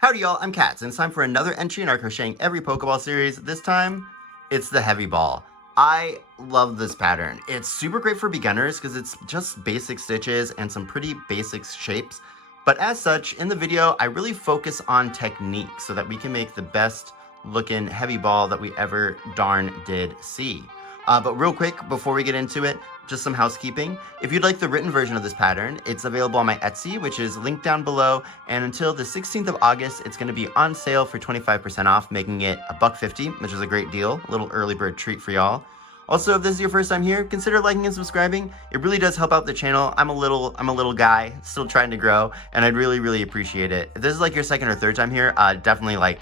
Howdy y'all, I'm Katz, and it's time for another entry in our Crocheting Every Poké Ball series. This time, it's the heavy ball. I love this pattern. It's super great for beginners because it's just basic stitches and some pretty basic shapes. But as such, in the video, I really focus on technique so that we can make the best looking heavy ball that we ever darn did see. But real quick, before we get into it, just some housekeeping. If you'd like the written version of this pattern, it's available on my Etsy, which is linked down below. And until the 16th of August, it's going to be on sale for 25% off, making it $1.50, which is a great deal. A little early bird treat for y'all. Also, if this is your first time here, consider liking and subscribing. It really does help out the channel. I'm a little guy, still trying to grow, and I'd really appreciate it. If this is like your second or third time here, definitely like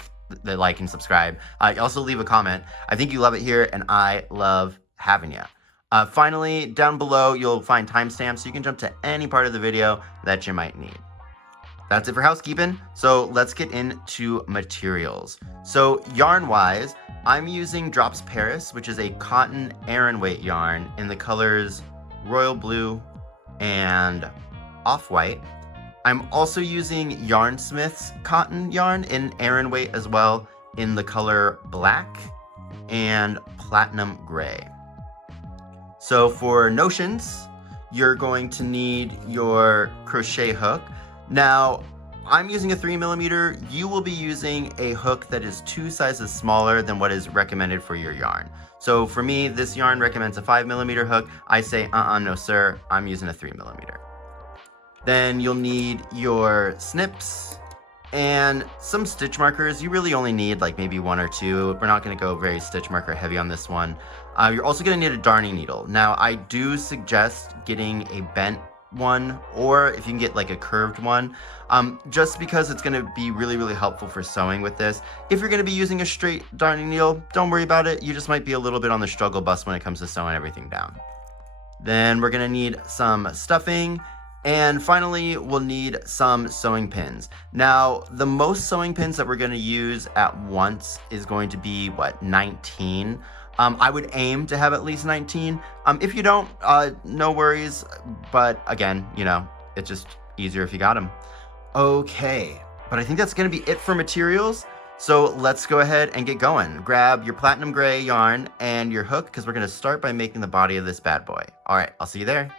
and subscribe. Also leave a comment. I think you love it here, and I love having you. Finally, down below, you'll find timestamps so you can jump to any part of the video that you might need. That's it for housekeeping, so let's get into materials. So yarn-wise, I'm using Drops Paris, which is a cotton Aran weight yarn in the colors royal blue and off-white. I'm also using Yarnsmiths cotton yarn in Aran weight as well in the color black and platinum gray. So for notions, you're going to need your crochet hook. Now, I'm using a 3mm. You will be using a hook that is 2 sizes smaller than what is recommended for your yarn. So for me, this yarn recommends a 5mm hook. I say, no sir, I'm using a 3mm. Then you'll need your snips and some stitch markers. You really only need like maybe 1 or 2. We're not going to go very stitch marker heavy on this one. You're also going to need a darning needle. Now, I do suggest getting a bent one, or if you can get like a curved one, just because it's going to be really helpful for sewing with this. If you're going to be using a straight darning needle, don't worry about it. You just might be a little bit on the struggle bus when it comes to sewing everything down. Then we're going to need some stuffing. And finally, we'll need some sewing pins. Now, the most sewing pins that we're going to use at once is going to be, 19. I would aim to have at least 19. If you don't, no worries. But again, it's just easier if you got them. Okay, but I think that's going to be it for materials. So let's go ahead and get going. Grab your platinum gray yarn and your hook, because we're going to start by making the body of this bad boy. All right, I'll see you there.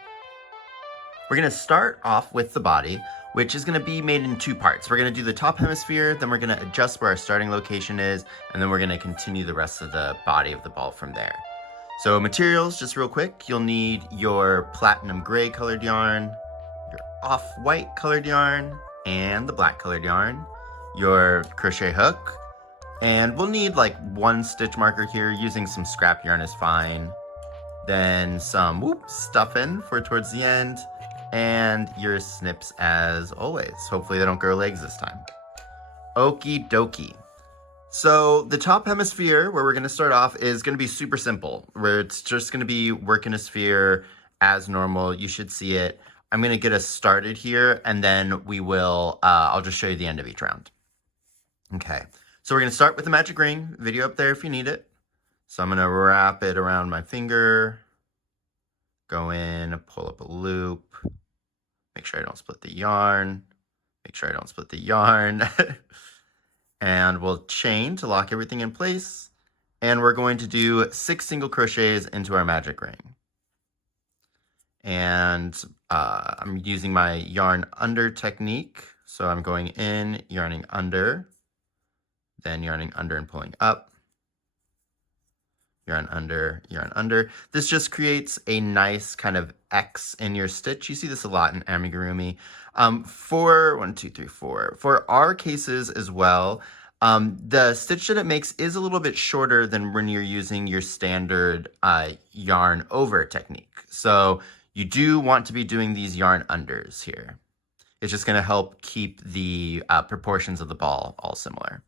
We're going to start off with the body, which is going to be made in 2 parts. We're going to do the top hemisphere, then we're going to adjust where our starting location is, and then we're going to continue the rest of the body of the ball from there. So materials, just real quick, you'll need your platinum gray colored yarn, your off-white colored yarn, and the black colored yarn, your crochet hook, and we'll need like 1 stitch marker here. Using some scrap yarn is fine. Then some stuffing for towards the end, and your snips as always. Hopefully they don't grow legs this time. Okie dokie. So the top hemisphere, where we're going to start off, is going to be super simple, where it's just going to be working a sphere as normal. You should see it. I'm going to get us started here, and then we will, I'll just show you the end of each round. Okay, so we're going to start with the magic ring. Video up there if you need it. So I'm going to wrap it around my finger, go in, pull up a loop, make sure I don't split the yarn, and we'll chain to lock everything in place, and we're going to do 6 single crochets into our magic ring. And I'm using my yarn under technique, so I'm going in, yarning under, then yarning under and pulling up. Yarn under. This just creates a nice kind of X in your stitch. You see this a lot in amigurumi. For our cases as well, the stitch that it makes is a little bit shorter than when you're using your standard yarn over technique. So you do want to be doing these yarn unders here. It's just going to help keep the proportions of the ball all similar.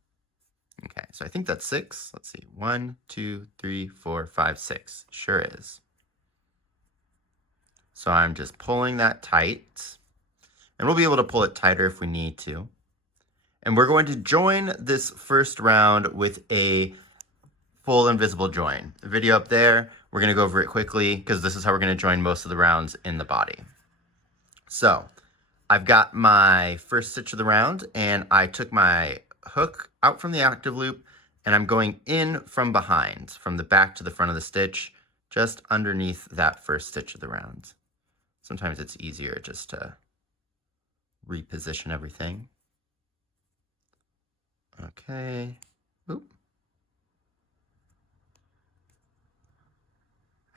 Okay, so I think that's 6. Let's see. 1, 2, 3, 4, 5, 6. Sure is. So I'm just pulling that tight. And we'll be able to pull it tighter if we need to. And we're going to join this first round with a full invisible join. The video up there, we're going to go over it quickly because this is how we're going to join most of the rounds in the body. So I've got my first stitch of the round, and I took my hook out from the active loop, and I'm going in from behind, from the back to the front of the stitch, just underneath that first stitch of the round. Sometimes it's easier just to reposition everything. Okay. Oop.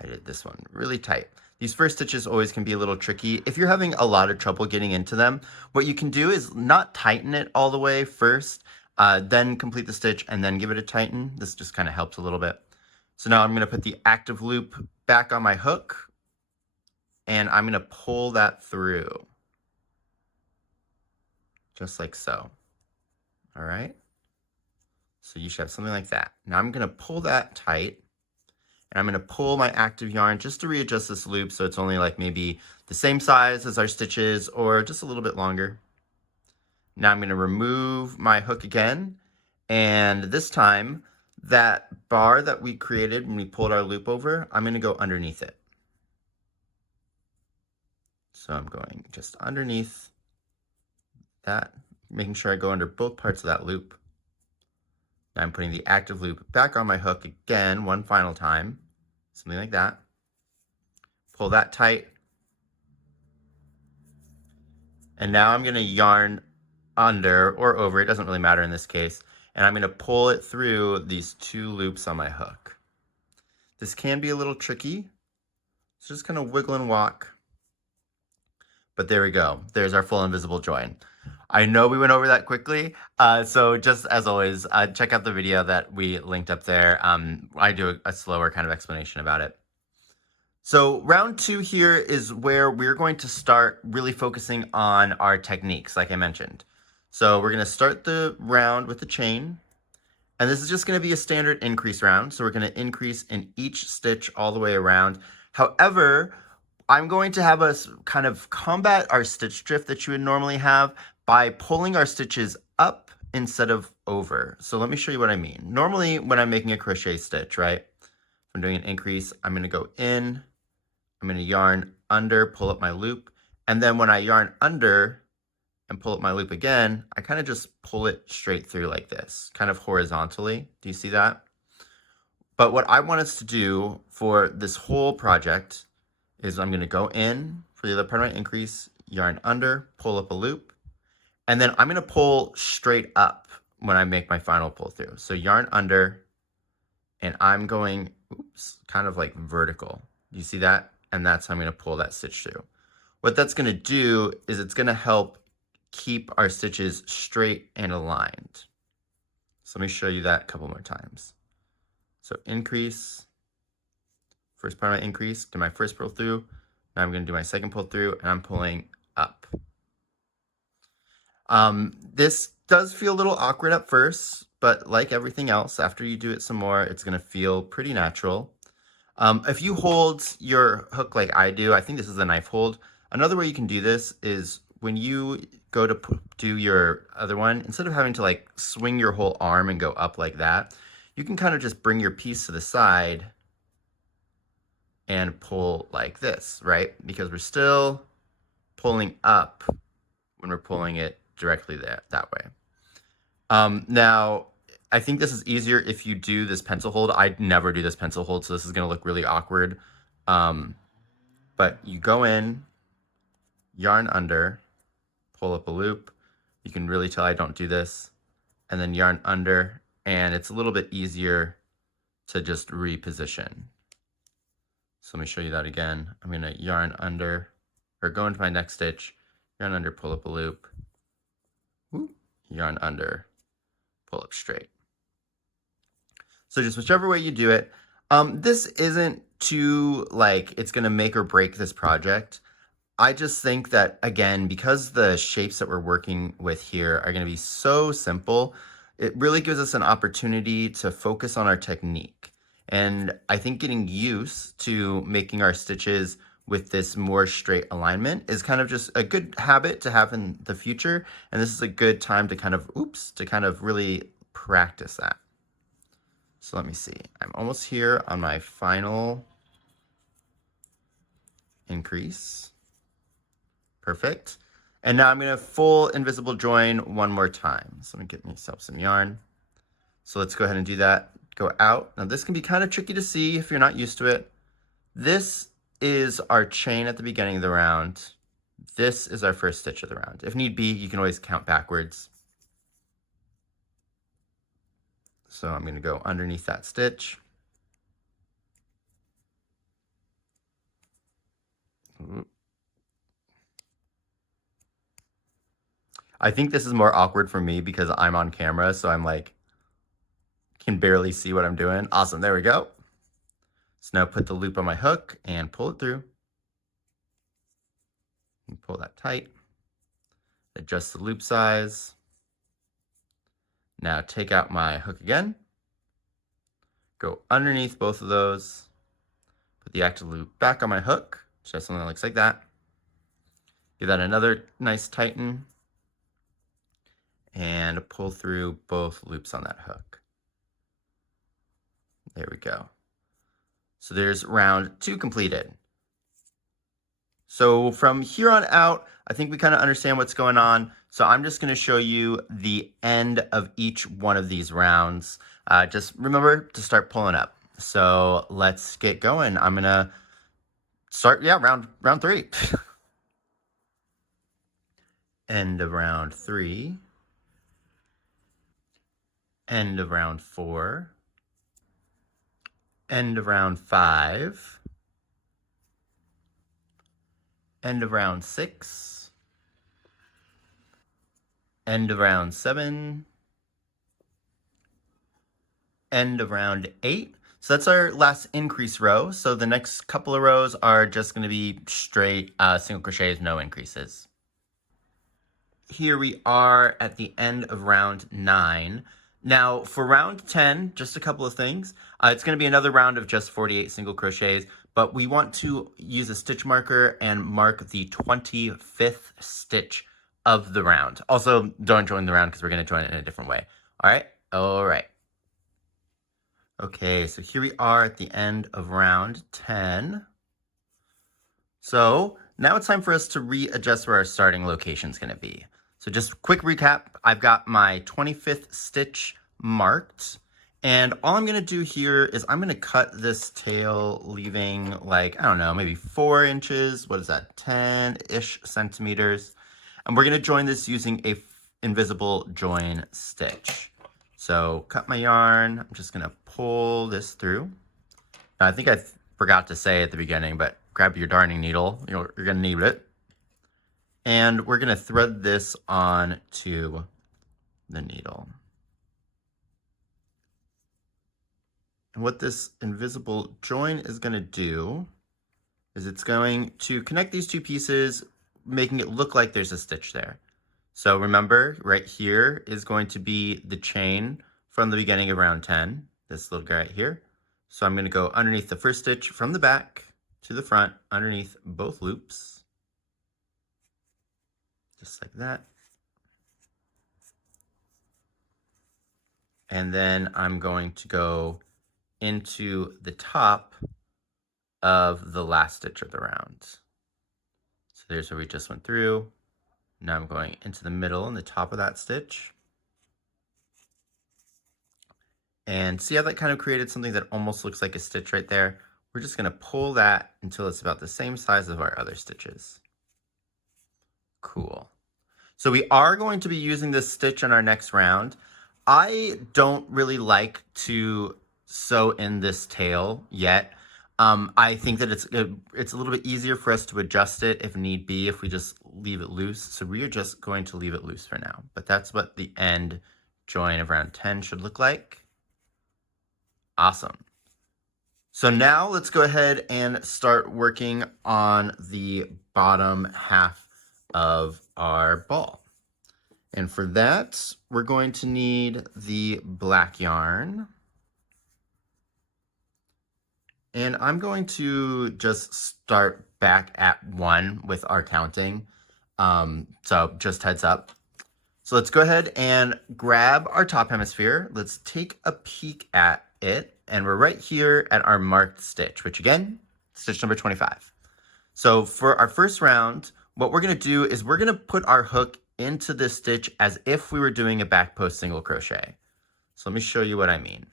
I did this one really tight. These first stitches always can be a little tricky. If you're having a lot of trouble getting into them, what you can do is not tighten it all the way first, then complete the stitch and then give it a tighten. This just kind of helps a little bit. So now I'm going to put the active loop back on my hook, and I'm going to pull that through. Just like so. All right. So you should have something like that. Now I'm going to pull that tight. And I'm going to pull my active yarn just to readjust this loop so it's only like maybe the same size as our stitches or just a little bit longer. Now I'm going to remove my hook again, and this time that bar that we created when we pulled our loop over, I'm going to go underneath it. So I'm going just underneath that, making sure I go under both parts of that loop. Now I'm putting the active loop back on my hook again one final time. Something like that. Pull that tight. And now I'm going to yarn under or over, it doesn't really matter in this case, and I'm going to pull it through these two loops on my hook. This can be a little tricky, so just kind of wiggle and walk. But there we go. There's our full invisible join. I know we went over that quickly, so just as always, check out the video that we linked up there. I do a slower kind of explanation about it. So round 2 here is where we're going to start really focusing on our techniques, like I mentioned. So we're going to start the round with the chain, and this is just going to be a standard increase round. So we're going to increase in each stitch all the way around. However, I'm going to have us kind of combat our stitch drift that you would normally have by pulling our stitches up instead of over. So let me show you what I mean. Normally when I'm making a crochet stitch, right? If I'm doing an increase, I'm going to go in, I'm going to yarn under, pull up my loop, and then when I yarn under and pull up my loop again, I kind of just pull it straight through like this, kind of horizontally. Do you see that? But what I want us to do for this whole project is I'm going to go in for the other part of my increase, yarn under, pull up a loop, and then I'm going to pull straight up when I make my final pull through. So yarn under, and I'm going, oops, kind of like vertical. Do you see that? And that's how I'm going to pull that stitch through. What that's going to do is it's going to help keep our stitches straight and aligned. So let me show you that a couple more times. So increase, first part of my increase, do my first pull through. Now I'm going to do my second pull through, and I'm pulling up. This does feel a little awkward at first, but like everything else, after you do it some more, it's going to feel pretty natural. If you hold your hook like I do, I think this is a knife hold. Another way you can do this is when you go to do your other one, instead of having to like swing your whole arm and go up like that, you can kind of just bring your piece to the side and pull like this, right? Because we're still pulling up when we're pulling it directly that way. Now, I think this is easier if you do this pencil hold. I never do this pencil hold, so this is going to look really awkward. But you go in, yarn under, pull up a loop. You can really tell I don't do this. And then yarn under, and it's a little bit easier to just reposition. So let me show you that again. I'm going to yarn under, or go into my next stitch, yarn under, pull up a loop, whoop, yarn under, pull up straight. So just whichever way you do it. This isn't too like it's going to make or break this project. I just think that, again, because the shapes that we're working with here are going to be so simple, it really gives us an opportunity to focus on our technique. And I think getting used to making our stitches with this more straight alignment is kind of just a good habit to have in the future. And this is a good time to kind of, to kind of really practice that. So let me see. I'm almost here on my final increase. Perfect. And now I'm going to full invisible join one more time. So I'm going to get myself some yarn. So let's go ahead and do that. Go out. Now this can be kind of tricky to see if you're not used to it. This is our chain at the beginning of the round. This is our first stitch of the round. If need be, you can always count backwards. So I'm going to go underneath that stitch. I think this is more awkward for me because I'm on camera, so I'm like, can barely see what I'm doing. Awesome, there we go. So now put the loop on my hook and pull it through. And pull that tight. Adjust the loop size. Now take out my hook again. Go underneath both of those. Put the active loop back on my hook. Just something that looks like that. Give that another nice tighten. And pull through both loops on that hook. There we go. So there's round 2 completed. So from here on out, I think we kind of understand what's going on. So I'm just going to show you the end of each one of these rounds. Just remember to start pulling up. So let's get going. I'm going to start, round 3. End of round 3. End of round 4. End of round 5. End of round 6. End of round 7. End of round 8. So that's our last increase row. So the next couple of rows are just going to be straight single crochets, no increases. Here we are at the end of round 9. Now for round 10, just a couple of things. It's going to be another round of just 48 single crochets, but we want to use a stitch marker and mark the 25th stitch of the round. Also, don't join the round because we're going to join it in a different way. All right? All right. Okay, so here we are at the end of round 10. So now it's time for us to readjust where our starting location is going to be. So just quick recap, I've got my 25th stitch marked, and all I'm going to do here is I'm going to cut this tail, leaving like, I don't know, maybe 4 inches, what is that, 10-ish centimeters, and we're going to join this using a invisible join stitch. So cut my yarn, I'm just going to pull this through. Now, I think I forgot to say at the beginning, but grab your darning needle, you're going to need it. And we're going to thread this on to the needle. And what this invisible join is going to do is it's going to connect these two pieces, making it look like there's a stitch there. So remember, right here is going to be the chain from the beginning of round 10, this little guy right here. So I'm going to go underneath the first stitch from the back to the front, underneath both loops. Just like that. And then I'm going to go into the top of the last stitch of the round. So there's where we just went through. Now I'm going into the middle and the top of that stitch. And see how that kind of created something that almost looks like a stitch right there? We're just going to pull that until it's about the same size of our other stitches. Cool. So we are going to be using this stitch in our next round. I don't really like to sew in this tail yet. I think that it's a little bit easier for us to adjust it if need be, if we just leave it loose. So we are just going to leave it loose for now. But that's what the end join of round 10 should look like. Awesome. So now let's go ahead and start working on the bottom half of our ball. And for that, we're going to need the black yarn. And I'm going to just start back at 1 with our counting. So just heads up. So let's go ahead and grab our top hemisphere. Let's take a peek at it. And we're right here at our marked stitch, which again, stitch number 25. So for our first round, what we're going to do is we're going to put our hook into this stitch as if we were doing a back post single crochet. So let me show you what I mean.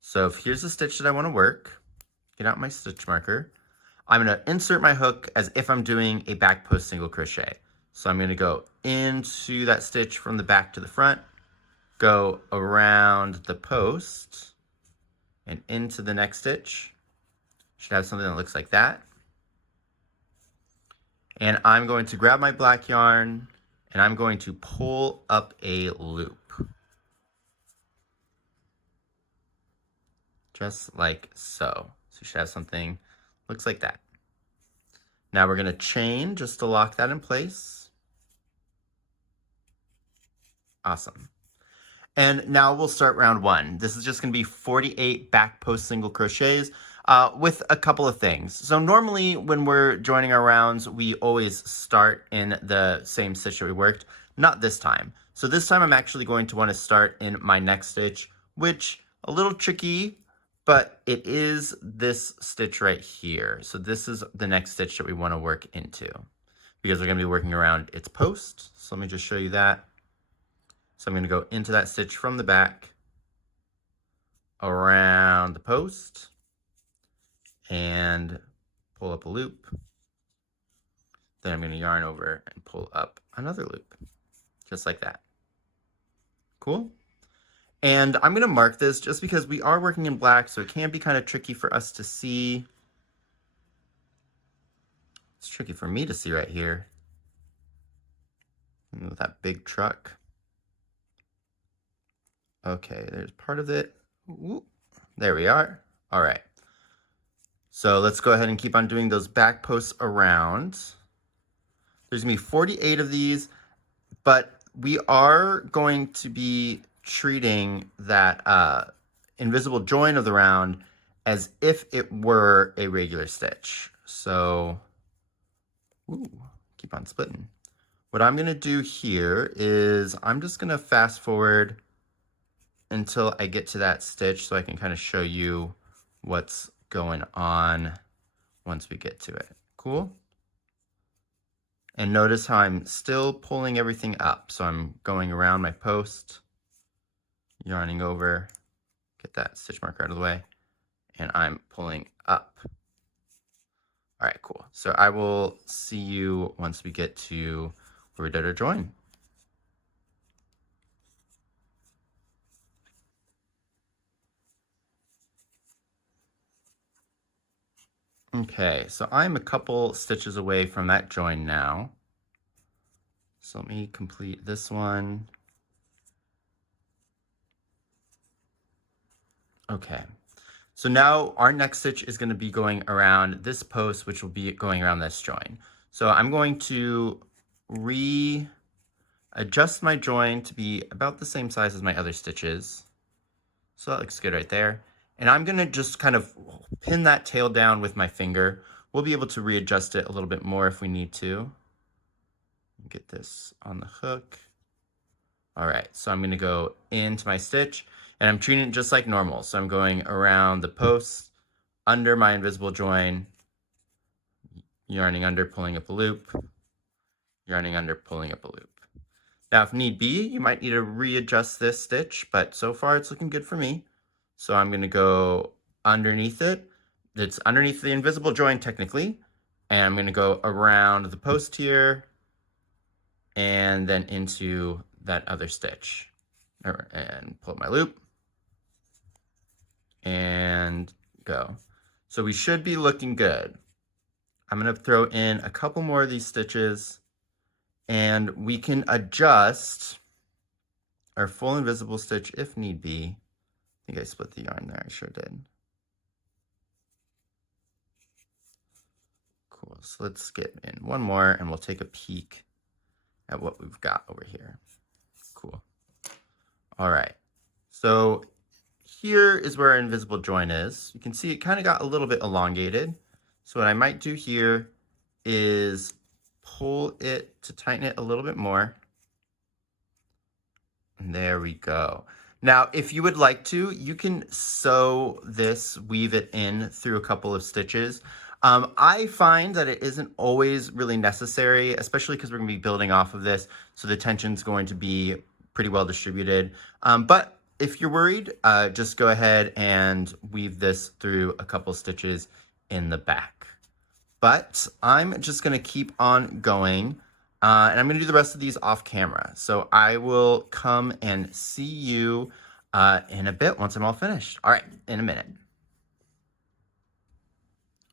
So if here's the stitch that I want to work, get out my stitch marker. I'm going to insert my hook as if I'm doing a back post single crochet. So I'm going to go into that stitch from the back to the front, go around the post and into the next stitch. Should have something that looks like that. And I'm going to grab my black yarn and I'm going to pull up a loop. Just like so. So you should have something looks like that. Now we're going to chain just to lock that in place. Awesome. And now we'll start round 1. This is just going to be 48 back post single crochets with a couple of things. So normally when we're joining our rounds, we always start in the same stitch that we worked. Not this time. So this time I'm actually going to want to start in my next stitch, which a little tricky, but it is this stitch right here. So this is the next stitch that we want to work into because we're going to be working around its post. So let me just show you that. So I'm going to go into that stitch from the back, around the post, and pull up a loop. Then I'm going to yarn over and pull up another loop, just like that. Cool? And I'm going to mark this just because we are working in black, so it can be kind of tricky for us to see. It's tricky for me to see right here with that big truck. Okay, there's part of it. Ooh, there we are. All right. So let's go ahead and keep on doing those back posts around. There's going to be 48 of these, but we are going to be treating that invisible join of the round as if it were a regular stitch. So, ooh, keep on splitting. What I'm going to do here is I'm just going to fast forward until I get to that stitch so I can kind of show you what's going on once we get to it. Cool? And notice how I'm still pulling everything up. So I'm going around my post, yarning over, get that stitch marker out of the way, and I'm pulling up. All right, cool. So I will see you once we get to where we did our join. Okay, so I'm a couple stitches away from that join now. So let me complete this one. Okay, so now our next stitch is going to be going around this post, which will be going around this join. So I'm going to readjust my join to be about the same size as my other stitches. So that looks good right there. And I'm going to just kind of pin that tail down with my finger. We'll be able to readjust it a little bit more if we need to. Get this on the hook. All right, so I'm going to go into my stitch and I'm treating it just like normal. So I'm going around the post, under my invisible join, yarning under, pulling up a loop, yarning under, pulling up a loop. Now, if need be, you might need to readjust this stitch, but so far it's looking good for me. So I'm going to go underneath it. It's underneath the invisible join technically. And I'm going to go around the post here and then into that other stitch. And pull up my loop and go. So we should be looking good. I'm going to throw in a couple more of these stitches and we can adjust our full invisible stitch if need be. I think I split the yarn there, I sure did. Cool, so let's get in one more and we'll take a peek at what we've got over here. Cool. All right, so here is where our invisible join is. You can see it kind of got a little bit elongated. So what I might do here is pull it to tighten it a little bit more. And there we go. Now, if you would like to, you can sew this, weave it in through a couple of stitches. I find that it isn't always really necessary, especially because we're going to be building off of this, so the tension's going to be pretty well distributed. But if you're worried, just go ahead and weave this through a couple stitches in the back. But I'm just going to keep on going, and I'm going to do the rest of these off camera. So I will come and see you in a bit once I'm all finished. All right, in a minute.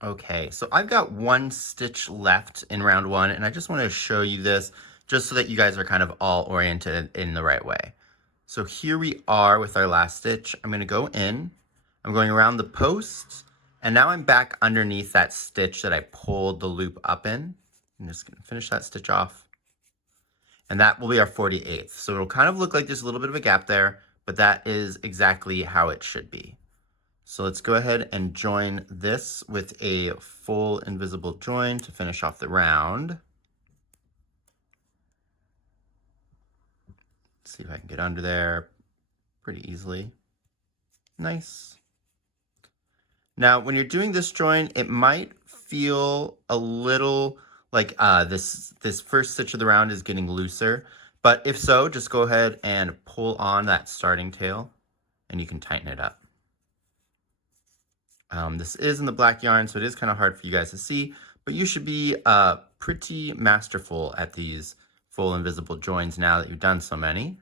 Okay, so I've got one stitch left in round one, and I just want to show you this just so that you guys are kind of all oriented in the right way. So here we are with our last stitch. I'm going to go in, I'm going around the post, and now I'm back underneath that stitch that I pulled the loop up in. I'm just going to finish that stitch off. And that will be our 48th. So it'll kind of look like there's a little bit of a gap there, but that is exactly how it should be. So let's go ahead and join this with a full invisible join to finish off the round. Let's see if I can get under there pretty easily. Nice. Now, when you're doing this join, it might feel a little like this first stitch of the round is getting looser, but if so, just go ahead and pull on that starting tail and you can tighten it up. This is in the black yarn, so it is kind of hard for you guys to see, but you should be pretty masterful at these full invisible joins now that you've done so many.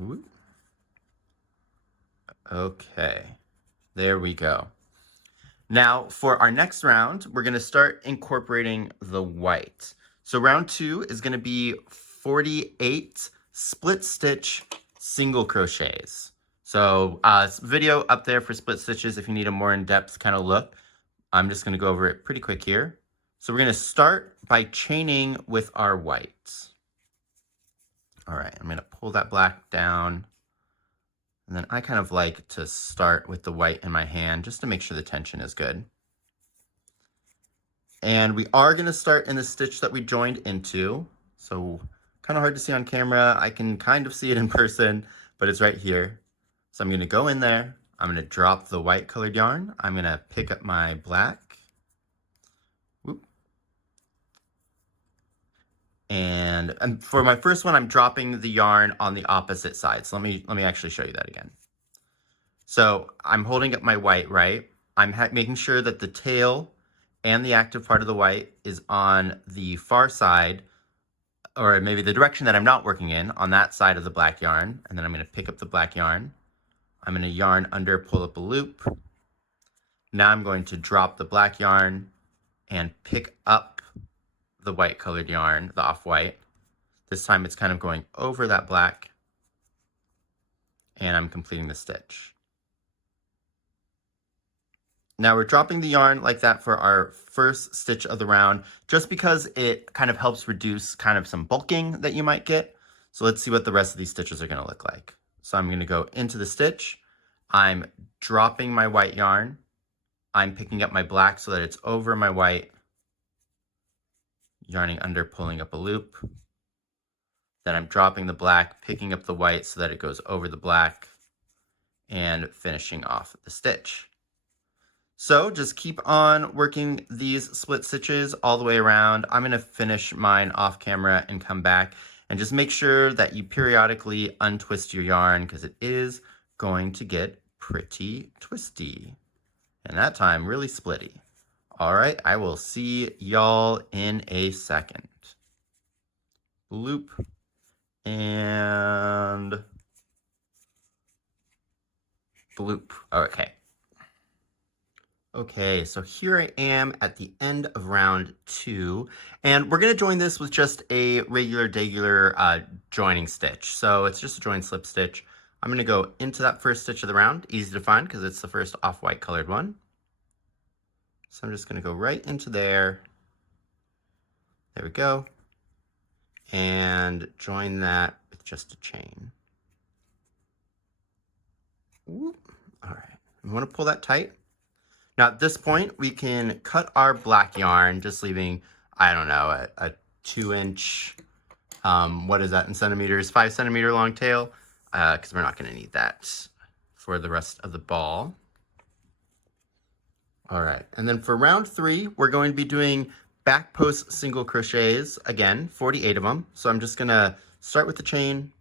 Ooh. Okay, there we go. Now for our next round, we're going to start incorporating the white. So round two is going to be 48 split stitch single crochets. So video up there for split stitches if you need a more in-depth kind of look. I'm just going to go over it pretty quick here. So we're going to start by chaining with our white. All right, I'm going to pull that black down. And then I kind of like to start with the white in my hand just to make sure the tension is good. And we are going to start in the stitch that we joined into. So kind of hard to see on camera. I can kind of see it in person, but it's right here. So I'm going to go in there. I'm going to drop the white colored yarn. I'm going to pick up my black. Whoop. And for my first one, I'm dropping the yarn on the opposite side. So let me actually show you that again. So I'm holding up my white, right? I'm making sure that the tail and the active part of the white is on the far side, or maybe the direction that I'm not working in, on that side of the black yarn. And then I'm going to pick up the black yarn. I'm going to yarn under, pull up a loop. Now I'm going to drop the black yarn and pick up the white colored yarn, the off-white. This time it's kind of going over that black, and I'm completing the stitch. Now we're dropping the yarn like that for our first stitch of the round, just because it kind of helps reduce kind of some bulking that you might get. So let's see what the rest of these stitches are going to look like. So I'm going to go into the stitch. I'm dropping my white yarn. I'm picking up my black so that it's over my white. Yarning under, pulling up a loop. Then I'm dropping the black, picking up the white so that it goes over the black, and finishing off the stitch. So just keep on working these split stitches all the way around. I'm going to finish mine off camera and come back, and just make sure that you periodically untwist your yarn because it is going to get pretty twisty. And that time really splitty. All right, I will see y'all in a second. Loop and bloop. Okay. Okay, so here I am at the end of round two, and we're going to join this with just a regular joining stitch. So it's just a join slip stitch. I'm going to go into that first stitch of the round, easy to find because it's the first off-white colored one. So I'm just going to go right into there. There we go. And join that with just a chain. Whoop. All right, we want to pull that tight. Now at this point, we can cut our black yarn, just leaving, I don't know, a 2-inch, what is that in centimeters, 5 centimeter long tail, because we're not going to need that for the rest of the ball. All right, and then for round 3, we're going to be doing back post single crochets, again, 48 of them. So I'm just gonna start with the chain,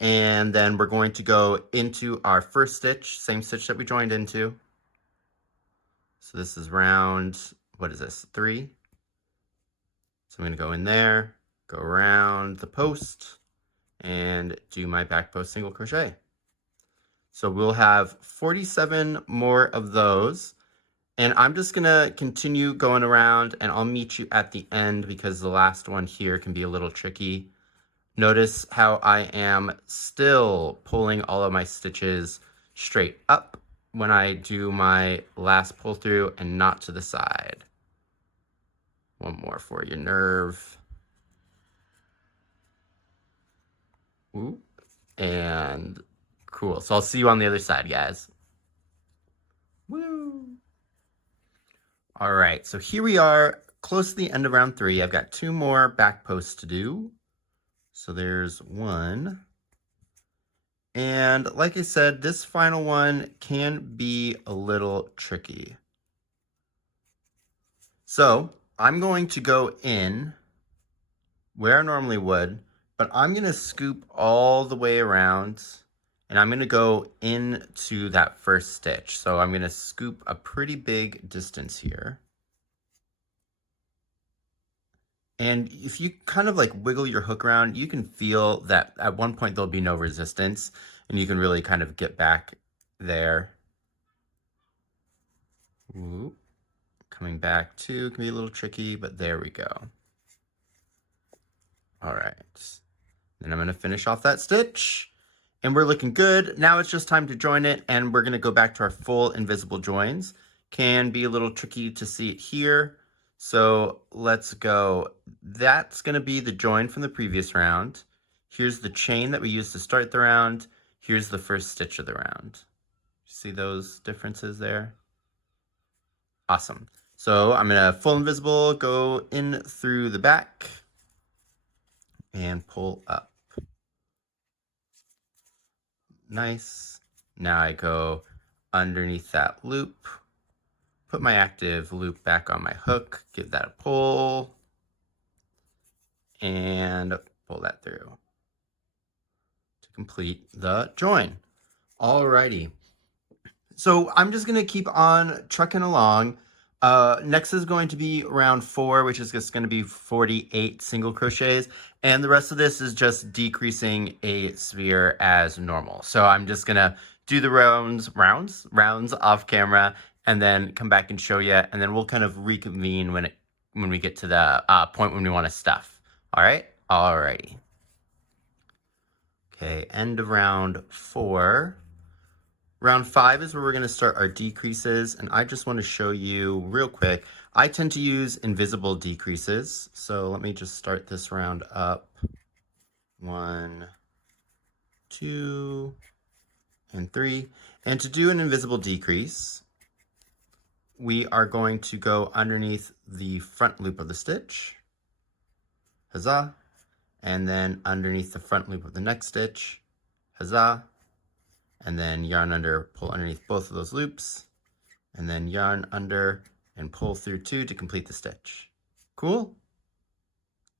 and then we're going to go into our first stitch, same stitch that we joined into. So this is round, what is this, 3? So I'm gonna go in there, go around the post, and do my back post single crochet. So we'll have 47 more of those. And I'm just gonna continue going around, and I'll meet you at the end because the last one here can be a little tricky. Notice how I am still pulling all of my stitches straight up when I do my last pull through and not to the side. One more for your nerve. Ooh. And cool. So I'll see you on the other side, guys. Woo! All right, so here we are, close to the end of round 3. I've got 2 more back posts to do. So there's 1. And like I said, this final one can be a little tricky. So I'm going to go in where I normally would, but I'm going to scoop all the way around, and I'm going to go into that first stitch. So I'm going to scoop a pretty big distance here. And if you kind of like wiggle your hook around, you can feel that at one point there'll be no resistance, and you can really kind of get back there. Ooh. Coming back too can be a little tricky, but there we go. All right. Then I'm going to finish off that stitch, and we're looking good. Now it's just time to join it, and we're going to go back to our full invisible joins. Can be a little tricky to see it here. So let's go. That's going to be the join from the previous round. Here's the chain that we used to start the round. Here's the first stitch of the round. See those differences there? Awesome. So I'm going to full invisible, go in through the back, and pull up. Nice. Now I go underneath that loop. Put my active loop back on my hook, give that a pull, and pull that through to complete the join. Alrighty. So I'm just gonna keep on trucking along. Next is going to be round 4, which is just going to be 48 single crochets, and the rest of this is just decreasing a sphere as normal. So I'm just gonna do the rounds off camera, and then come back and show you, and then we'll kind of reconvene when we get to the point when we want to stuff. All right, alrighty. Okay, end of round 4. Round 5 is where we're going to start our decreases, and I just want to show you real quick. I tend to use invisible decreases, so let me just start this round up. 1, 2, and 3. And to do an invisible decrease, we are going to go underneath the front loop of the stitch, huzzah, and then underneath the front loop of the next stitch, huzzah, and then yarn under, pull underneath both of those loops, and then yarn under and pull through 2 to complete the stitch. Cool?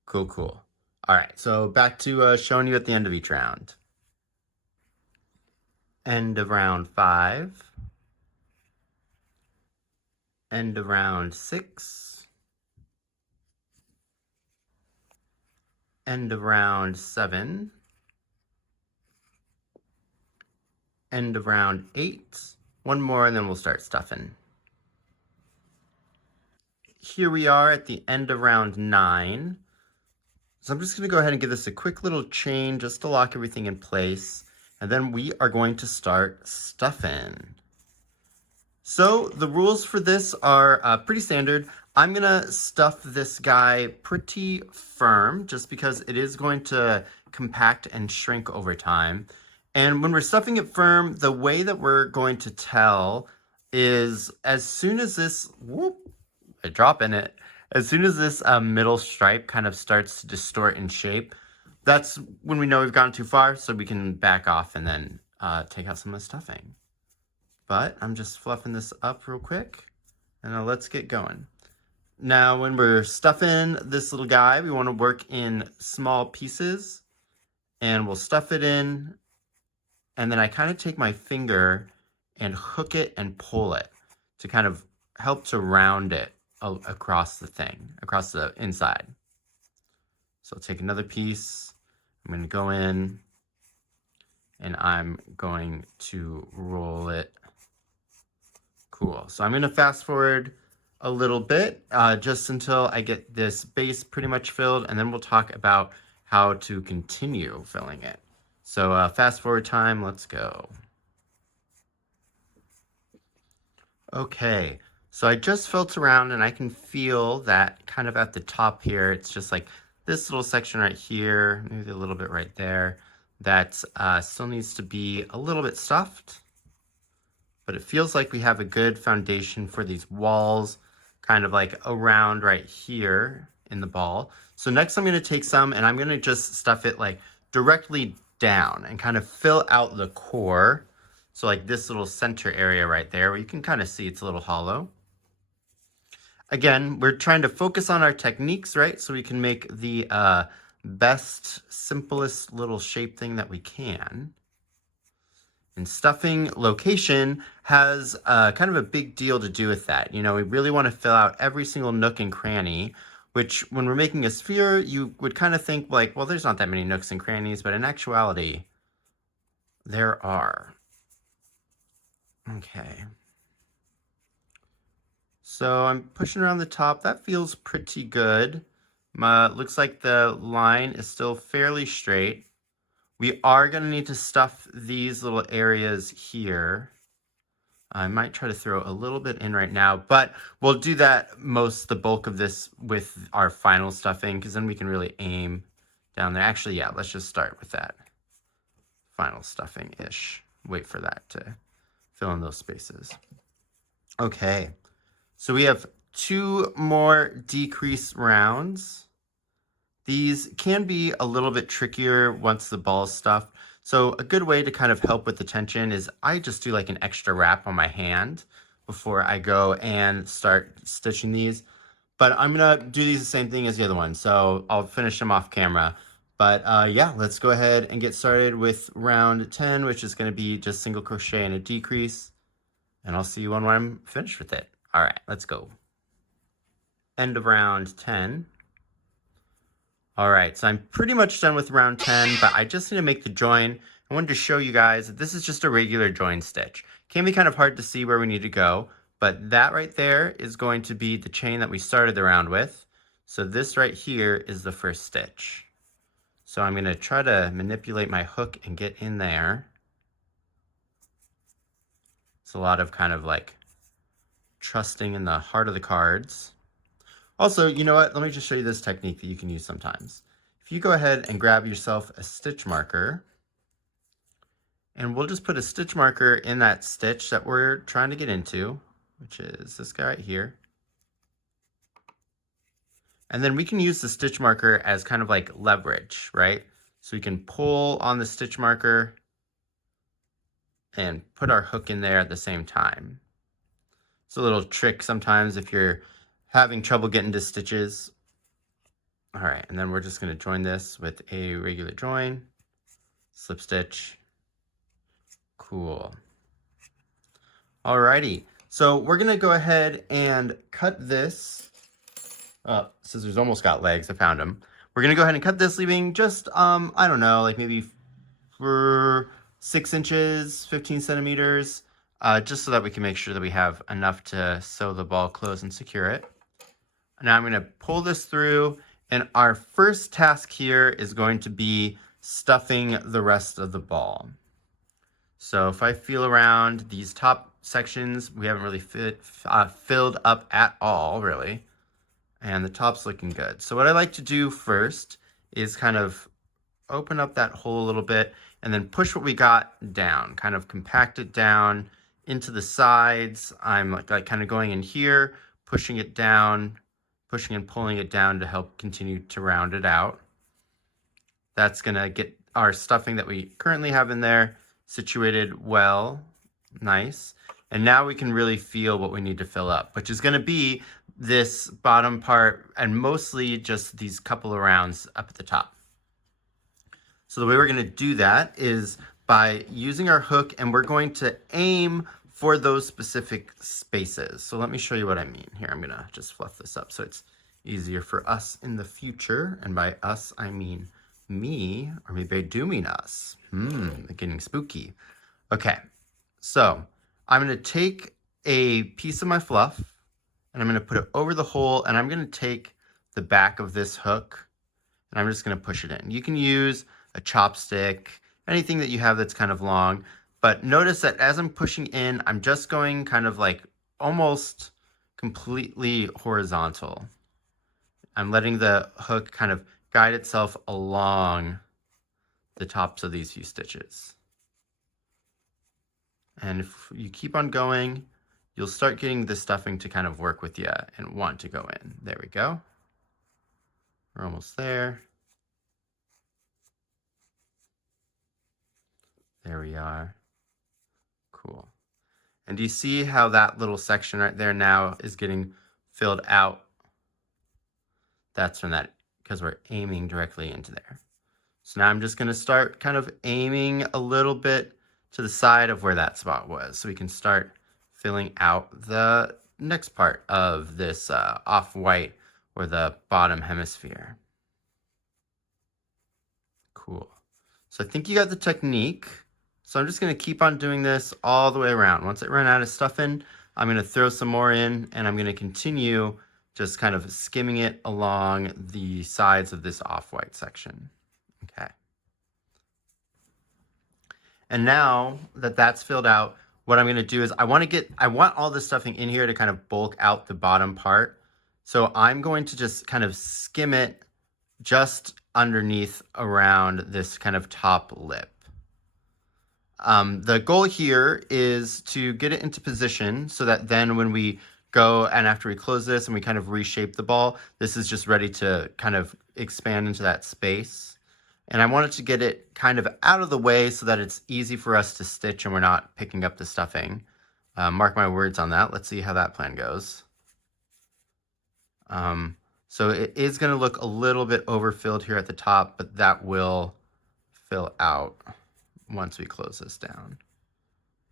Cool, cool. All right, so back to showing you at the end of each round. End of round 5. End of round 6. End of round 7. End of round 8. One more and then we'll start stuffing. Here we are at the end of round 9. So I'm just going to go ahead and give this a quick little chain just to lock everything in place. And then we are going to start stuffing. So the rules for this are pretty standard. I'm going to stuff this guy pretty firm just because it is going to compact and shrink over time. And when we're stuffing it firm, the way that we're going to tell is as soon as this, a drop in it, as soon as this middle stripe kind of starts to distort in shape, that's when we know we've gone too far, so we can back off and then take out some of the stuffing. But I'm just fluffing this up real quick, and now let's get going. Now, when we're stuffing this little guy, we want to work in small pieces, and we'll stuff it in, and then I kind of take my finger and hook it and pull it to kind of help to round it across the thing, across the inside. So I'll take another piece, I'm going to go in, and I'm going to roll it. Cool. So I'm going to fast forward a little bit just until I get this base pretty much filled, and then we'll talk about how to continue filling it. So fast forward time, let's go. Okay, so I just felt around and I can feel that kind of at the top here, it's just like this little section right here, maybe a little bit right there, that still needs to be a little bit stuffed. But it feels like we have a good foundation for these walls, kind of like around right here in the ball. So next I'm going to take some and I'm going to just stuff it like directly down and kind of fill out the core. So like this little center area right there where you can kind of see it's a little hollow. Again, we're trying to focus on our techniques, right? So we can make the best, simplest little shape thing that we can. And stuffing location has kind of a big deal to do with that. You know, we really want to fill out every single nook and cranny, which when we're making a sphere, you would kind of think like, well, there's not that many nooks and crannies, but in actuality, there are. Okay. So I'm pushing around the top. That feels pretty good. Looks like the line is still fairly straight. We are going to need to stuff these little areas here. I might try to throw a little bit in right now, but we'll do that the bulk of this with our final stuffing, because then we can really aim down there. Actually, yeah, let's just start with that final stuffing-ish. Wait for that to fill in those spaces. Okay, so we have 2 more decrease rounds. These can be a little bit trickier once the ball's stuffed. So a good way to kind of help with the tension is I just do like an extra wrap on my hand before I go and start stitching these. But I'm going to do these the same thing as the other one. So I'll finish them off camera. But yeah, let's go ahead and get started with round 10, which is going to be just single crochet and a decrease. And I'll see you when I'm finished with it. All right, let's go. End of round 10. All right, so I'm pretty much done with round 10, but I just need to make the join. I wanted to show you guys that this is just a regular join stitch. Can be kind of hard to see where we need to go, but that right there is going to be the chain that we started the round with. So this right here is the first stitch. So I'm going to try to manipulate my hook and get in there. It's a lot of kind of like trusting in the heart of the cards. Also, you know what? Let me just show you this technique that you can use sometimes. If you go ahead and grab yourself a stitch marker, and we'll just put a stitch marker in that stitch that we're trying to get into, which is this guy right here. And then we can use the stitch marker as kind of like leverage, right? So we can pull on the stitch marker and put our hook in there at the same time. It's a little trick sometimes if you're having trouble getting to stitches. All right, and then we're just going to join this with a regular join, slip stitch. Cool. Alrighty, so we're going to go ahead and cut this. Scissors almost got legs, I found them. We're going to go ahead and cut this, leaving just, I don't know, like maybe for 6 inches, 15 centimeters, just so that we can make sure that we have enough to sew the ball closed and secure it. Now I'm going to pull this through, and our first task here is going to be stuffing the rest of the ball. So if I feel around these top sections, we haven't really filled up at all, really. And the top's looking good. So what I like to do first is kind of open up that hole a little bit and then push what we got down, kind of compact it down into the sides. I'm like kind of going in here, pushing it down, pushing and pulling it down to help continue to round it out. That's gonna get our stuffing that we currently have in there situated well. Nice. And now we can really feel what we need to fill up, which is going to be this bottom part and mostly just these couple of rounds up at the top. So the way we're going to do that is by using our hook, and we're going to aim for those specific spaces. So let me show you what I mean. Here, I'm going to just fluff this up so it's easier for us in the future. And by us, I mean me, or maybe I do mean us. Getting spooky. Okay, so I'm going to take a piece of my fluff and I'm going to put it over the hole, and I'm going to take the back of this hook and I'm just going to push it in. You can use a chopstick, anything that you have that's kind of long, but notice that as I'm pushing in, I'm just going kind of like almost completely horizontal. I'm letting the hook kind of guide itself along the tops of these few stitches. And if you keep on going, you'll start getting the stuffing to kind of work with you and want to go in. There we go. We're almost there. There we are. Cool. And do you see how that little section right there now is getting filled out? That's from that, because we're aiming directly into there. So now I'm just going to start kind of aiming a little bit to the side of where that spot was, so we can start filling out the next part of this off-white, or the bottom hemisphere. Cool. So I think you got the technique. So I'm just going to keep on doing this all the way around. Once I run out of stuffing, I'm going to throw some more in, and I'm going to continue just kind of skimming it along the sides of this off-white section. Okay. And now that that's filled out, what I'm going to do is I want all this stuffing in here to kind of bulk out the bottom part. So I'm going to just kind of skim it just underneath around this kind of top lip. The goal here is to get it into position so that then when we go and after we close this and we kind of reshape the ball, this is just ready to kind of expand into that space. And I wanted to get it kind of out of the way so that it's easy for us to stitch and we're not picking up the stuffing. Mark my words on that. Let's see how that plan goes. So it is going to look a little bit overfilled here at the top, but that will fill out once we close this down.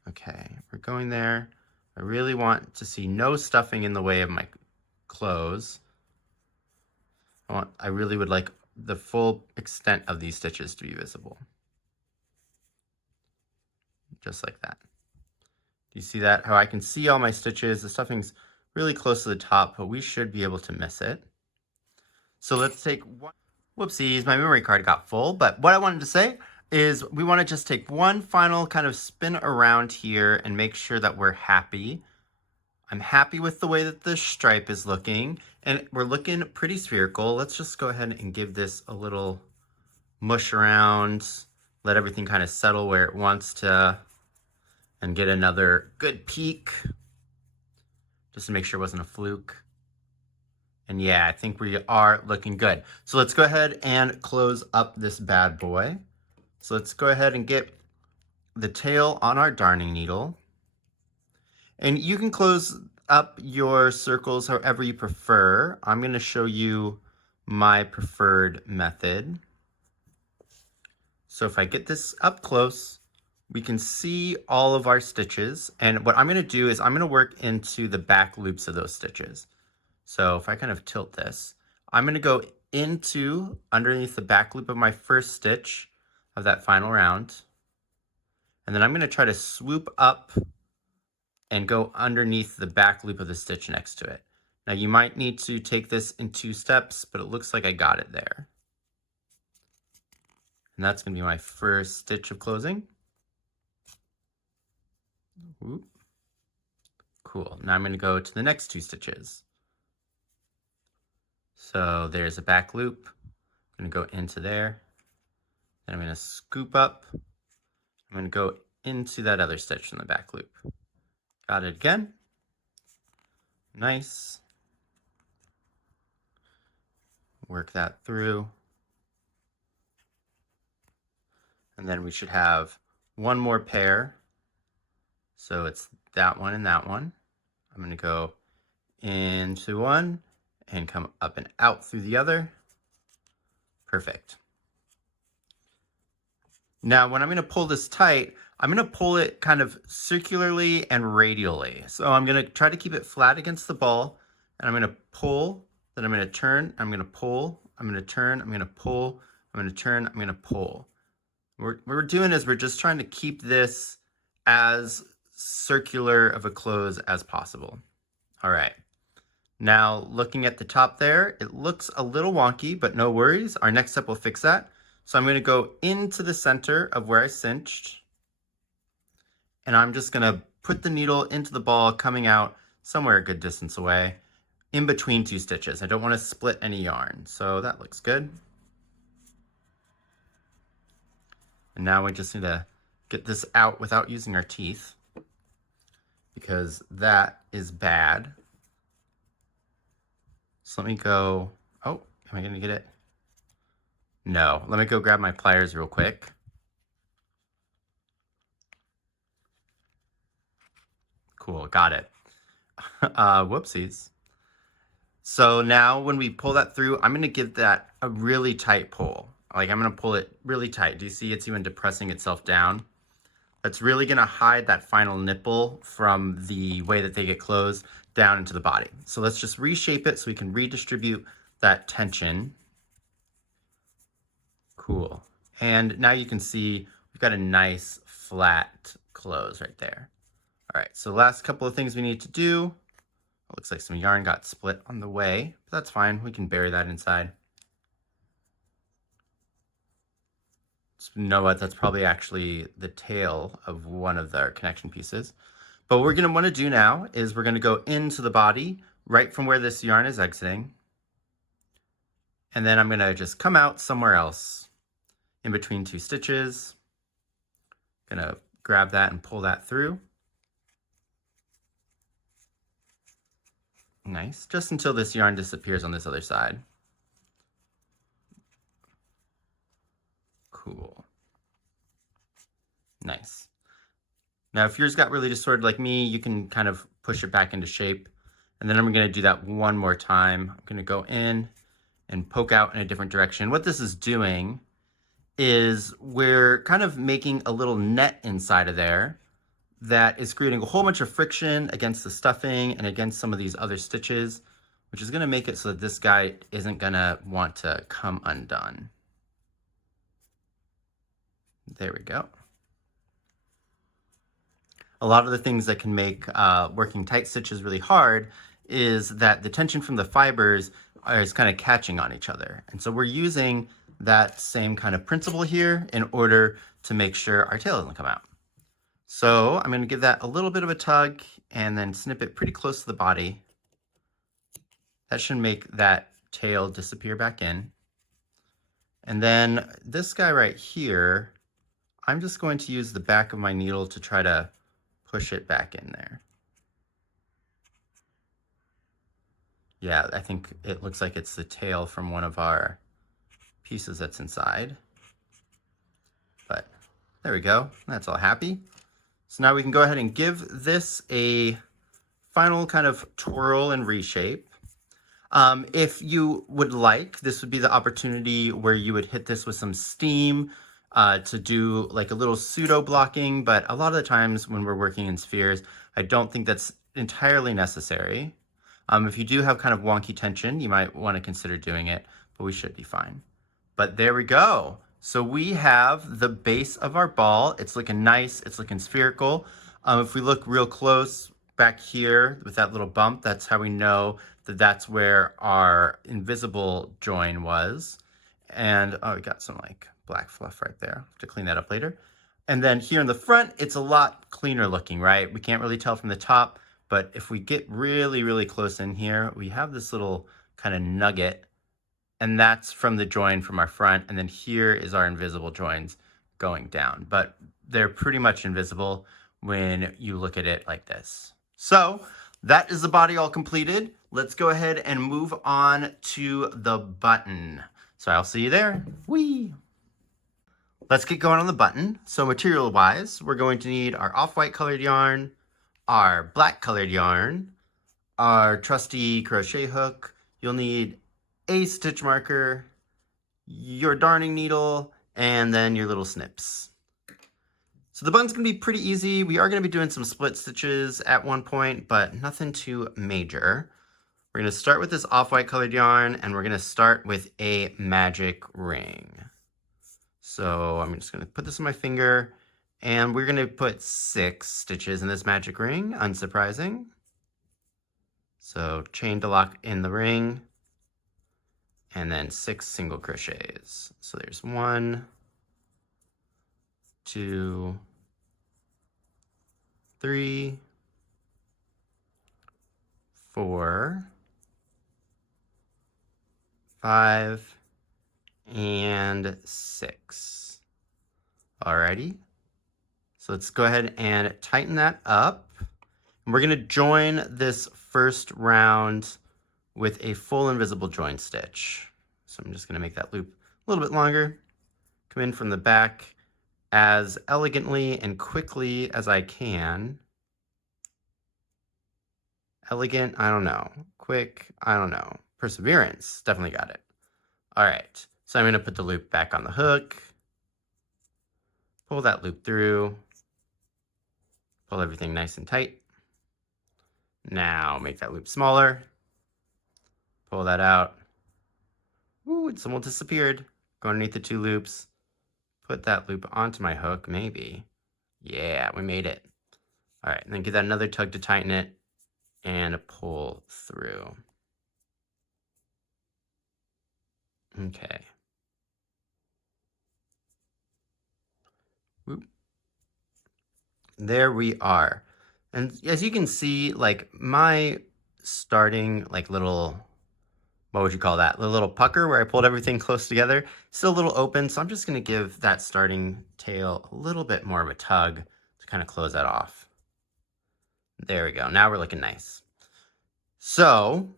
Okay, we're going there. I really want to see no stuffing in the way of my clothes. I really would like the full extent of these stitches to be visible. Just like that. Do you see that? How I can see all my stitches? The stuffing's really close to the top, but we should be able to miss it. So let's take one. Whoopsies, my memory card got full, but what I wanted to say is we want to just take one final kind of spin around here and make sure that we're happy. I'm happy with the way that the stripe is looking, and we're looking pretty spherical. Let's just go ahead and give this a little mush around, let everything kind of settle where it wants to, and get another good peek just to make sure it wasn't a fluke. And yeah, I think we are looking good. So let's go ahead and close up this bad boy. So let's go ahead and get the tail on our darning needle. And you can close up your circles however you prefer. I'm going to show you my preferred method. So if I get this up close, we can see all of our stitches. And what I'm going to do is I'm going to work into the back loops of those stitches. So if I kind of tilt this, I'm going to go into underneath the back loop of my first stitch of that final round. And then I'm going to try to swoop up and go underneath the back loop of the stitch next to it. Now you might need to take this in 2 steps, but it looks like I got it there. And that's going to be my first stitch of closing. Whoop. Cool. Now I'm going to go to the next 2 stitches. So there's a back loop. I'm going to go into there. Then I'm going to scoop up. I'm going to go into that other stitch from the back loop. Got it again. Nice. Work that through. And then we should have one more pair. So it's that one and that one. I'm going to go into one and come up and out through the other. Perfect. Now, when I'm going to pull this tight, I'm going to pull it kind of circularly and radially. So I'm going to try to keep it flat against the ball, and I'm going to pull, then I'm going to turn, I'm going to pull, I'm going to turn, I'm going to pull, I'm going to turn, I'm going to pull. What we're doing is we're just trying to keep this as circular of a close as possible. All right. Now, looking at the top there, it looks a little wonky, but no worries. Our next step will fix that. So I'm going to go into the center of where I cinched, and I'm just going to put the needle into the ball coming out somewhere a good distance away in between two stitches. I don't want to split any yarn, so that looks good. And now we just need to get this out without using our teeth, because that is bad. So let me go, oh, am I going to get it? No, let me go grab my pliers real quick. Cool, got it. Whoopsies. So now when we pull that through, I'm going to give that a really tight pull. Like I'm going to pull it really tight. Do you see it's even depressing itself down? That's really going to hide that final nipple from the way that they get closed down into the body. So let's just reshape it so we can redistribute that tension. Cool. And now you can see we've got a nice flat close right there. All right, so last couple of things we need to do. It looks like some yarn got split on the way, but that's fine. We can bury that inside. You know what? That's probably actually the tail of one of their connection pieces. But what we're going to want to do now is we're going to go into the body right from where this yarn is exiting. And then I'm going to just come out somewhere else in between two stitches. Going to grab that and pull that through. Nice, just until this yarn disappears on this other side. Cool. Nice. Now, if yours got really distorted like me, you can kind of push it back into shape. And then I'm going to do that one more time. I'm going to go in and poke out in a different direction. What this is doing is we're kind of making a little net inside of there that is creating a whole bunch of friction against the stuffing and against some of these other stitches, which is going to make it so that this guy isn't going to want to come undone. There we go. A lot of the things that can make working tight stitches really hard is that the tension from the fibers is kind of catching on each other. And so we're using that same kind of principle here in order to make sure our tail doesn't come out. So I'm going to give that a little bit of a tug and then snip it pretty close to the body. That should make that tail disappear back in. And then this guy right here, I'm just going to use the back of my needle to try to push it back in there. Yeah, I think it looks like it's the tail from one of our pieces that's inside. But there we go. That's all happy. So now we can go ahead and give this a final kind of twirl and reshape. If you would like, this would be the opportunity where you would hit this with some steam to do like a little pseudo blocking, but a lot of the times when we're working in spheres, I don't think that's entirely necessary. If you do have kind of wonky tension, you might want to consider doing it, but we should be fine. But there we go. So we have the base of our ball. It's looking nice. It's looking spherical. If we look real close back here with that little bump, that's how we know that that's where our invisible join was. And oh, we got some like black fluff right there. Have to clean that up later. And then here in the front, it's a lot cleaner looking, right? We can't really tell from the top, but if we get really, really close in here, we have this little kind of nugget. And that's from the join from our front. And then here is our invisible joins going down. But they're pretty much invisible when you look at it like this. So that is the body all completed. Let's go ahead and move on to the button. So I'll see you there. Whee! let's get going on the button. So material wise, we're going to need our off-white colored yarn, our black colored yarn, our trusty crochet hook. You'll need a stitch marker, your darning needle, and then your little snips. So the button's gonna be pretty easy. We are gonna be doing some split stitches at one point, but nothing too major. We're gonna start with this off-white colored yarn, and we're gonna start with a magic ring. So I'm just gonna put this on my finger, and we're gonna put 6 stitches in this magic ring, unsurprising. So chain to lock in the ring, and then 6 single crochets. So there's 1, 2, 3, 4, 5, and 6. Alrighty. So let's go ahead and tighten that up. And we're going to join this first round with a full invisible join stitch. So I'm just going to make that loop a little bit longer. Come in from the back as elegantly and quickly as I can. Elegant, I don't know. Quick, I don't know. Perseverance, definitely got it. All right, so I'm going to put the loop back on the hook. Pull that loop through. Pull everything nice and tight. Now make that loop smaller. Pull that out. Ooh, it's almost disappeared. Go underneath the 2 loops. Put that loop onto my hook, maybe. Yeah, we made it. All right, and then give that another tug to tighten it and pull through. Okay. Whoop. There we are. And as you can see, like my starting like little, what would you call that? The little pucker where I pulled everything close together, still a little open. So I'm just gonna give that starting tail a little bit more of a tug to kind of close that off. There we go. Now we're looking nice. So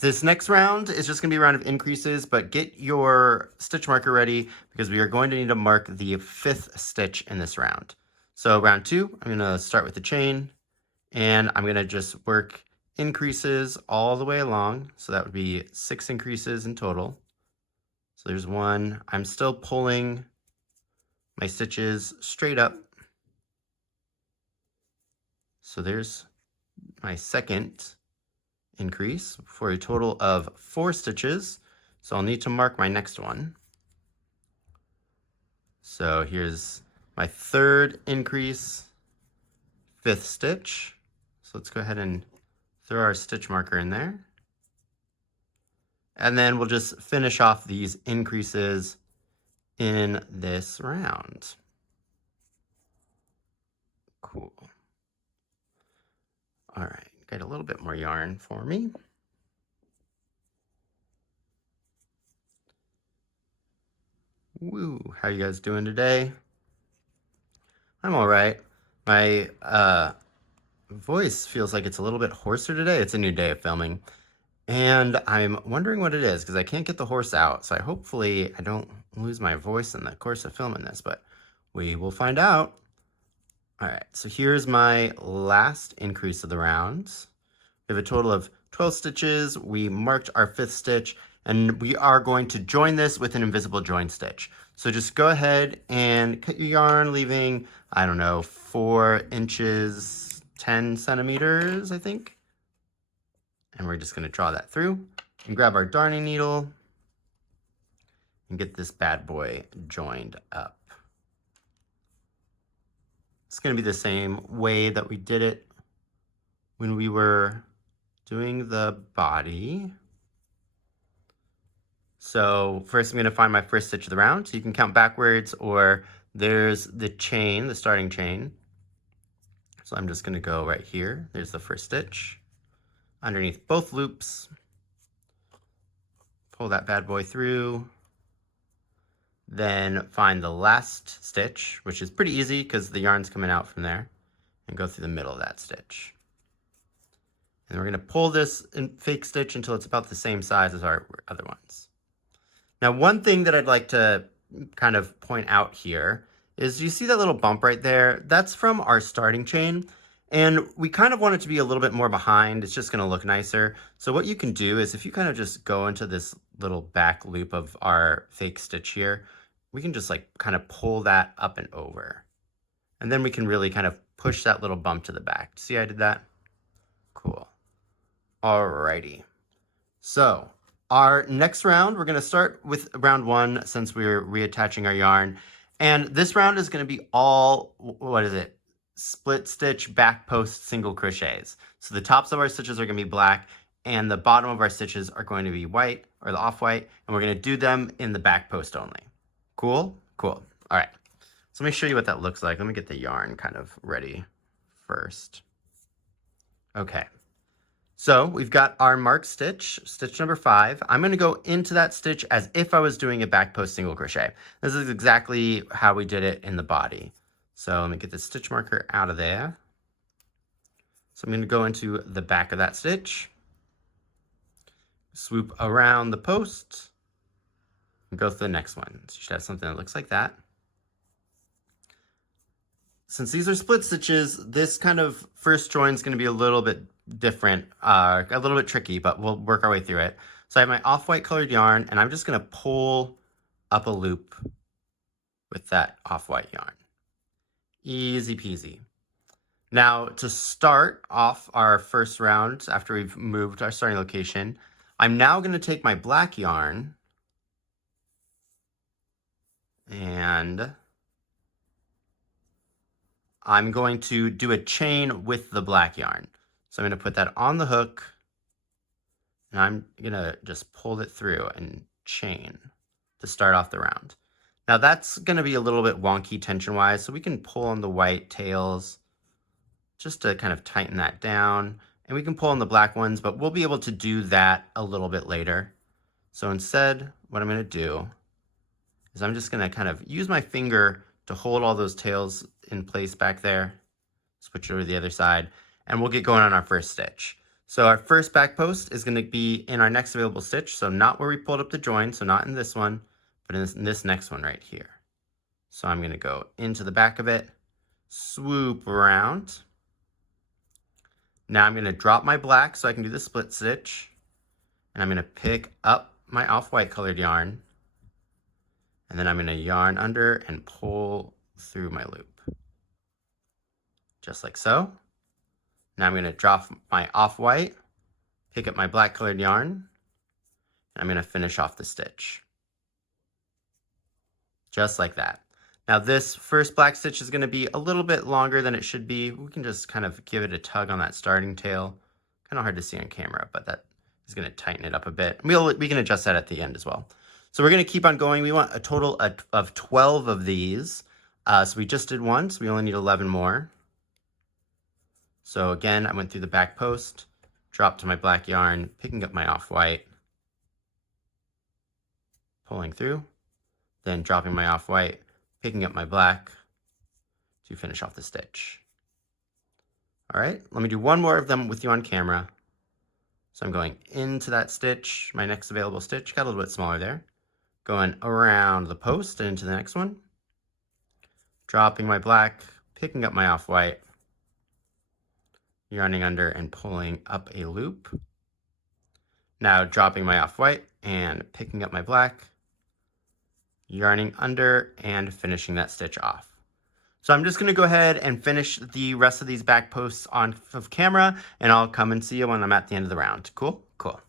this next round is just gonna be a round of increases, but get your stitch marker ready because we are going to need to mark the 5th stitch in this round. So round 2, I'm gonna start with the chain and I'm gonna just work increases all the way along. So that would be 6 increases in total. So there's 1. I'm still pulling my stitches straight up. So there's my 2nd increase for a total of 4 stitches. So I'll need to mark my next one. So here's my 3rd increase, 5th stitch. So let's go ahead and throw our stitch marker in there. And then we'll just finish off these increases in this round. Cool. All right, got a little bit more yarn for me. Woo, how you guys doing today? I'm all right. My voice feels like it's a little bit hoarser today. It's a new day of filming. And I'm wondering what it is because I can't get the horse out. So hopefully I don't lose my voice in the course of filming this, but we will find out. All right, so here's my last increase of the round. We have a total of 12 stitches. We marked our 5th stitch and we are going to join this with an invisible join stitch. So just go ahead and cut your yarn, leaving, I don't know, 4 inches, 10 centimeters, I think. And we're just gonna draw that through and grab our darning needle and get this bad boy joined up. It's gonna be the same way that we did it when we were doing the body. So first I'm gonna find my first stitch of the round. So you can count backwards or there's the chain, the starting chain. So I'm just gonna go right here. There's the first stitch. Underneath both loops, pull that bad boy through, then find the last stitch, which is pretty easy because the yarn's coming out from there, and go through the middle of that stitch. And we're going to pull this fake stitch until it's about the same size as our other ones. Now, one thing that I'd like to kind of point out here is you see that little bump right there? That's from our starting chain. And we kind of want it to be a little bit more behind. It's just going to look nicer. So what you can do is if you kind of just go into this little back loop of our fake stitch here, we can just like kind of pull that up and over. And then we can really kind of push that little bump to the back. See how I did that? Cool. Alrighty. So our next round, we're going to start with round 1 since we're reattaching our yarn. And this round is going to be all, what is it? Split stitch back post single crochets. So the tops of our stitches are going to be black and the bottom of our stitches are going to be white or the off-white, and we're going to do them in the back post only. Cool? Cool. All right. So let me show you what that looks like. Let me get the yarn kind of ready first. Okay. So we've got our marked stitch, stitch number 5. I'm going to go into that stitch as if I was doing a back post single crochet. This is exactly how we did it in the body. So let me get the stitch marker out of there. So I'm going to go into the back of that stitch, swoop around the post, and go to the next one. So you should have something that looks like that. Since these are split stitches, this kind of first join is going to be a little bit different, a little bit tricky, but we'll work our way through it. So I have my off-white colored yarn, and I'm just going to pull up a loop with that off-white yarn. Easy peasy. Now, to start off our first round, after we've moved our starting location, I'm now going to take my black yarn and I'm going to do a chain with the black yarn. So I'm going to put that on the hook and I'm going to just pull it through and chain to start off the round. Now that's going to be a little bit wonky tension-wise, so we can pull on the white tails just to kind of tighten that down. And we can pull on the black ones, but we'll be able to do that a little bit later. So instead, what I'm going to do is I'm just going to kind of use my finger to hold all those tails in place back there. Switch over to the other side, and we'll get going on our first stitch. So our first back post is going to be in our next available stitch, so not where we pulled up the join, so not in this one, but in this next one right here. So I'm going to go into the back of it, swoop around. Now I'm going to drop my black so I can do the split stitch, and I'm going to pick up my off-white colored yarn, and then I'm going to yarn under and pull through my loop. Just like so. Now I'm going to drop my off-white, pick up my black colored yarn, and I'm going to finish off the stitch. Just like that. Now this first black stitch is going to be a little bit longer than it should be. We can just kind of give it a tug on that starting tail. Kind of hard to see on camera, but that is going to tighten it up a bit. We can adjust that at the end as well. So we're going to keep on going. We want a total of 12 of these. So we just did one, so we only need 11 more. So again, I went through the back post, dropped to my black yarn, picking up my off-white, pulling through, then dropping my off-white, picking up my black to finish off the stitch. All right, let me do one more of them with you on camera. So I'm going into that stitch, my next available stitch, got a little bit smaller there. Going around the post and into the next one. Dropping my black, picking up my off-white, yarning under and pulling up a loop. Now dropping my off-white and picking up my black, yarning under and finishing that stitch off. So I'm just going to go ahead and finish the rest of these back posts on camera, and I'll come and see you when I'm at the end of the round. Cool? Cool.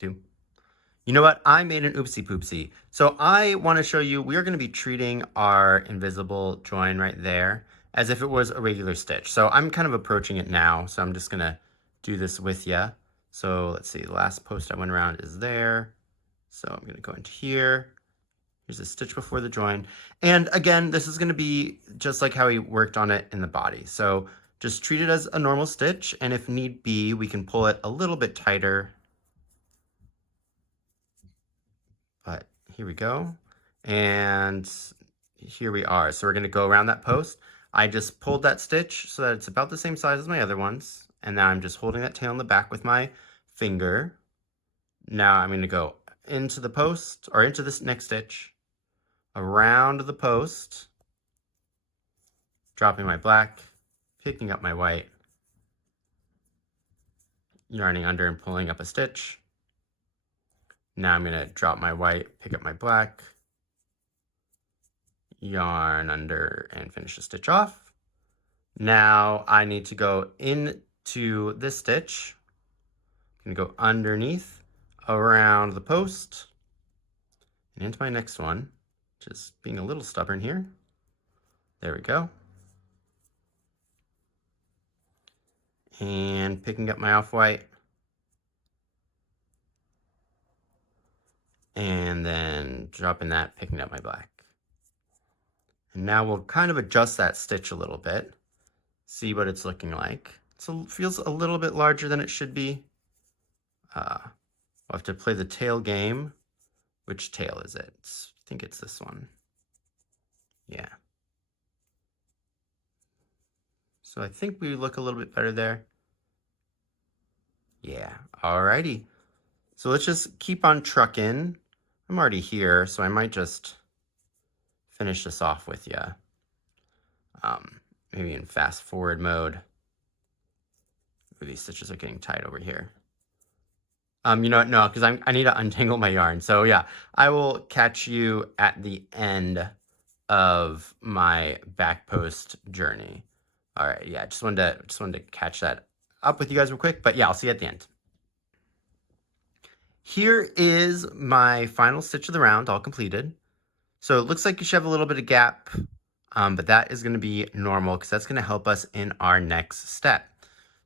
You know what? I made an oopsie poopsie. So I want to show you, we are going to be treating our invisible join right there as if it was a regular stitch. So I'm kind of approaching it now, so I'm just going to do this with you. So let's see, the last post I went around is there. So I'm going to go into here. Here's a stitch before the join. And again, this is going to be just like how we worked on it in the body. So just treat it as a normal stitch, and if need be, we can pull it a little bit tighter. But here we go. And here we are. So we're going to go around that post. I just pulled that stitch so that it's about the same size as my other ones. And now I'm just holding that tail in the back with my finger. Now I'm going to go into the post, or into this next stitch, around the post, dropping my black, picking up my white, yarning under and pulling up a stitch. Now I'm going to drop my white, pick up my black, yarn under and finish the stitch off. Now I need to go into this stitch. I'm going to go underneath, around the post, and into my next one. Just being a little stubborn here. There we go. And picking up my off-white. And then dropping that, picking up my black. And now we'll kind of adjust that stitch a little bit. See what it's looking like. It feels a little bit larger than it should be. We'll have to play the tail game. Which tail is it? I think it's this one. Yeah. So I think we look a little bit better there. Yeah, alrighty. So let's just keep on trucking. I'm already here, so I might just finish this off with you. Maybe in fast forward mode. Ooh, these stitches are getting tight over here. You know what? No, because I need to untangle my yarn. So yeah, I will catch you at the end of my back post journey. All right, yeah, just wanted to catch that up with you guys real quick. But yeah, I'll see you at the end. Here is my final stitch of the round, all completed. So it looks like you should have a little bit of gap, but that is going to be normal because that's going to help us in our next step.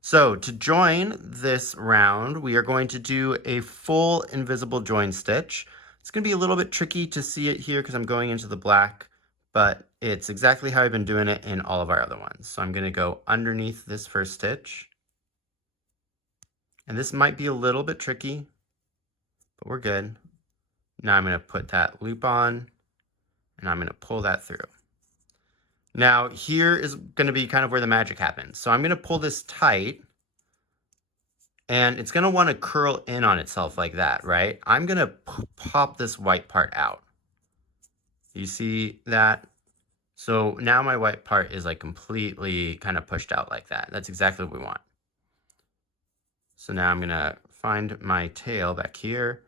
So to join this round, we are going to do a full invisible join stitch. It's going to be a little bit tricky to see it here because I'm going into the black, but it's exactly how I've been doing it in all of our other ones. So I'm going to go underneath this first stitch. And this might be a little bit tricky, but we're good. Now I'm going to put that loop on and I'm going to pull that through. Now here is going to be kind of where the magic happens. So I'm going to pull this tight and it's going to want to curl in on itself like that, right? I'm going to pop this white part out. You see that? So now my white part is like completely kind of pushed out like that. That's exactly what we want. So now I'm going to find my tail back here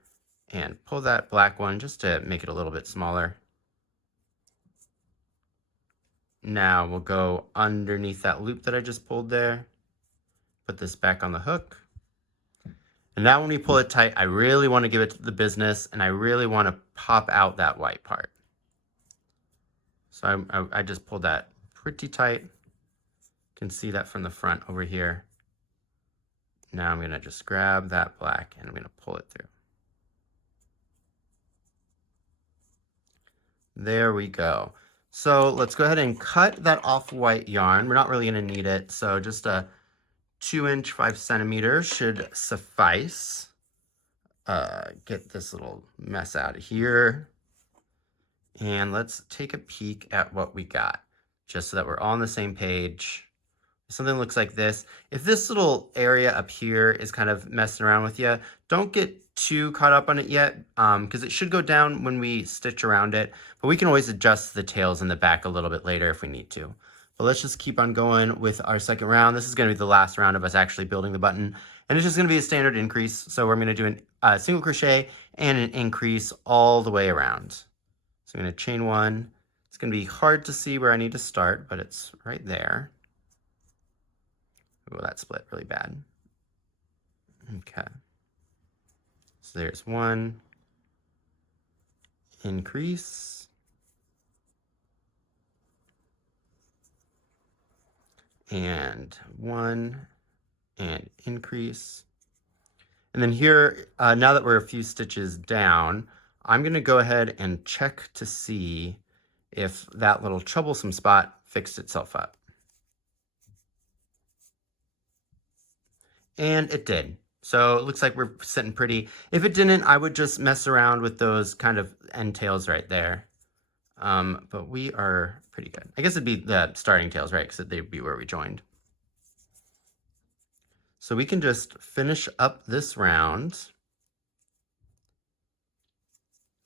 and pull that black one just to make it a little bit smaller. Now we'll go underneath that loop that I just pulled there, put this back on the hook. And now when we pull it tight, I really want to give it the business and I really want to pop out that white part. So I just pulled that pretty tight. You can see that from the front over here. Now I'm going to just grab that black and I'm going to pull it through. There we go. So let's go ahead and cut that off-white yarn. We're not really going to need it, so just a 2-inch 5 centimeters should suffice. Get this little mess out of here. And let's take a peek at what we got, just so that we're all on the same page. Something looks like this. If this little area up here is kind of messing around with you, don't get too caught up on it yet, because it should go down when we stitch around it, but we can always adjust the tails in the back a little bit later if we need to. But let's just keep on going with our second round. This is going to be the last round of us actually building the button, and it's just going to be a standard increase. So we're going to do a single crochet and an increase all the way around. So I'm going to chain one. It's going to be hard to see where I need to start, but it's right there. Oh, that split really bad. Okay. So there's one. Increase. And one. And increase. And then here, now that we're a few stitches down, I'm going to go ahead and check to see if that little troublesome spot fixed itself up. And it did. So it looks like we're sitting pretty. If it didn't, I would just mess around with those kind of end tails right there. But we are pretty good. I guess it'd be the starting tails, right? Because they'd be where we joined. So we can just finish up this round.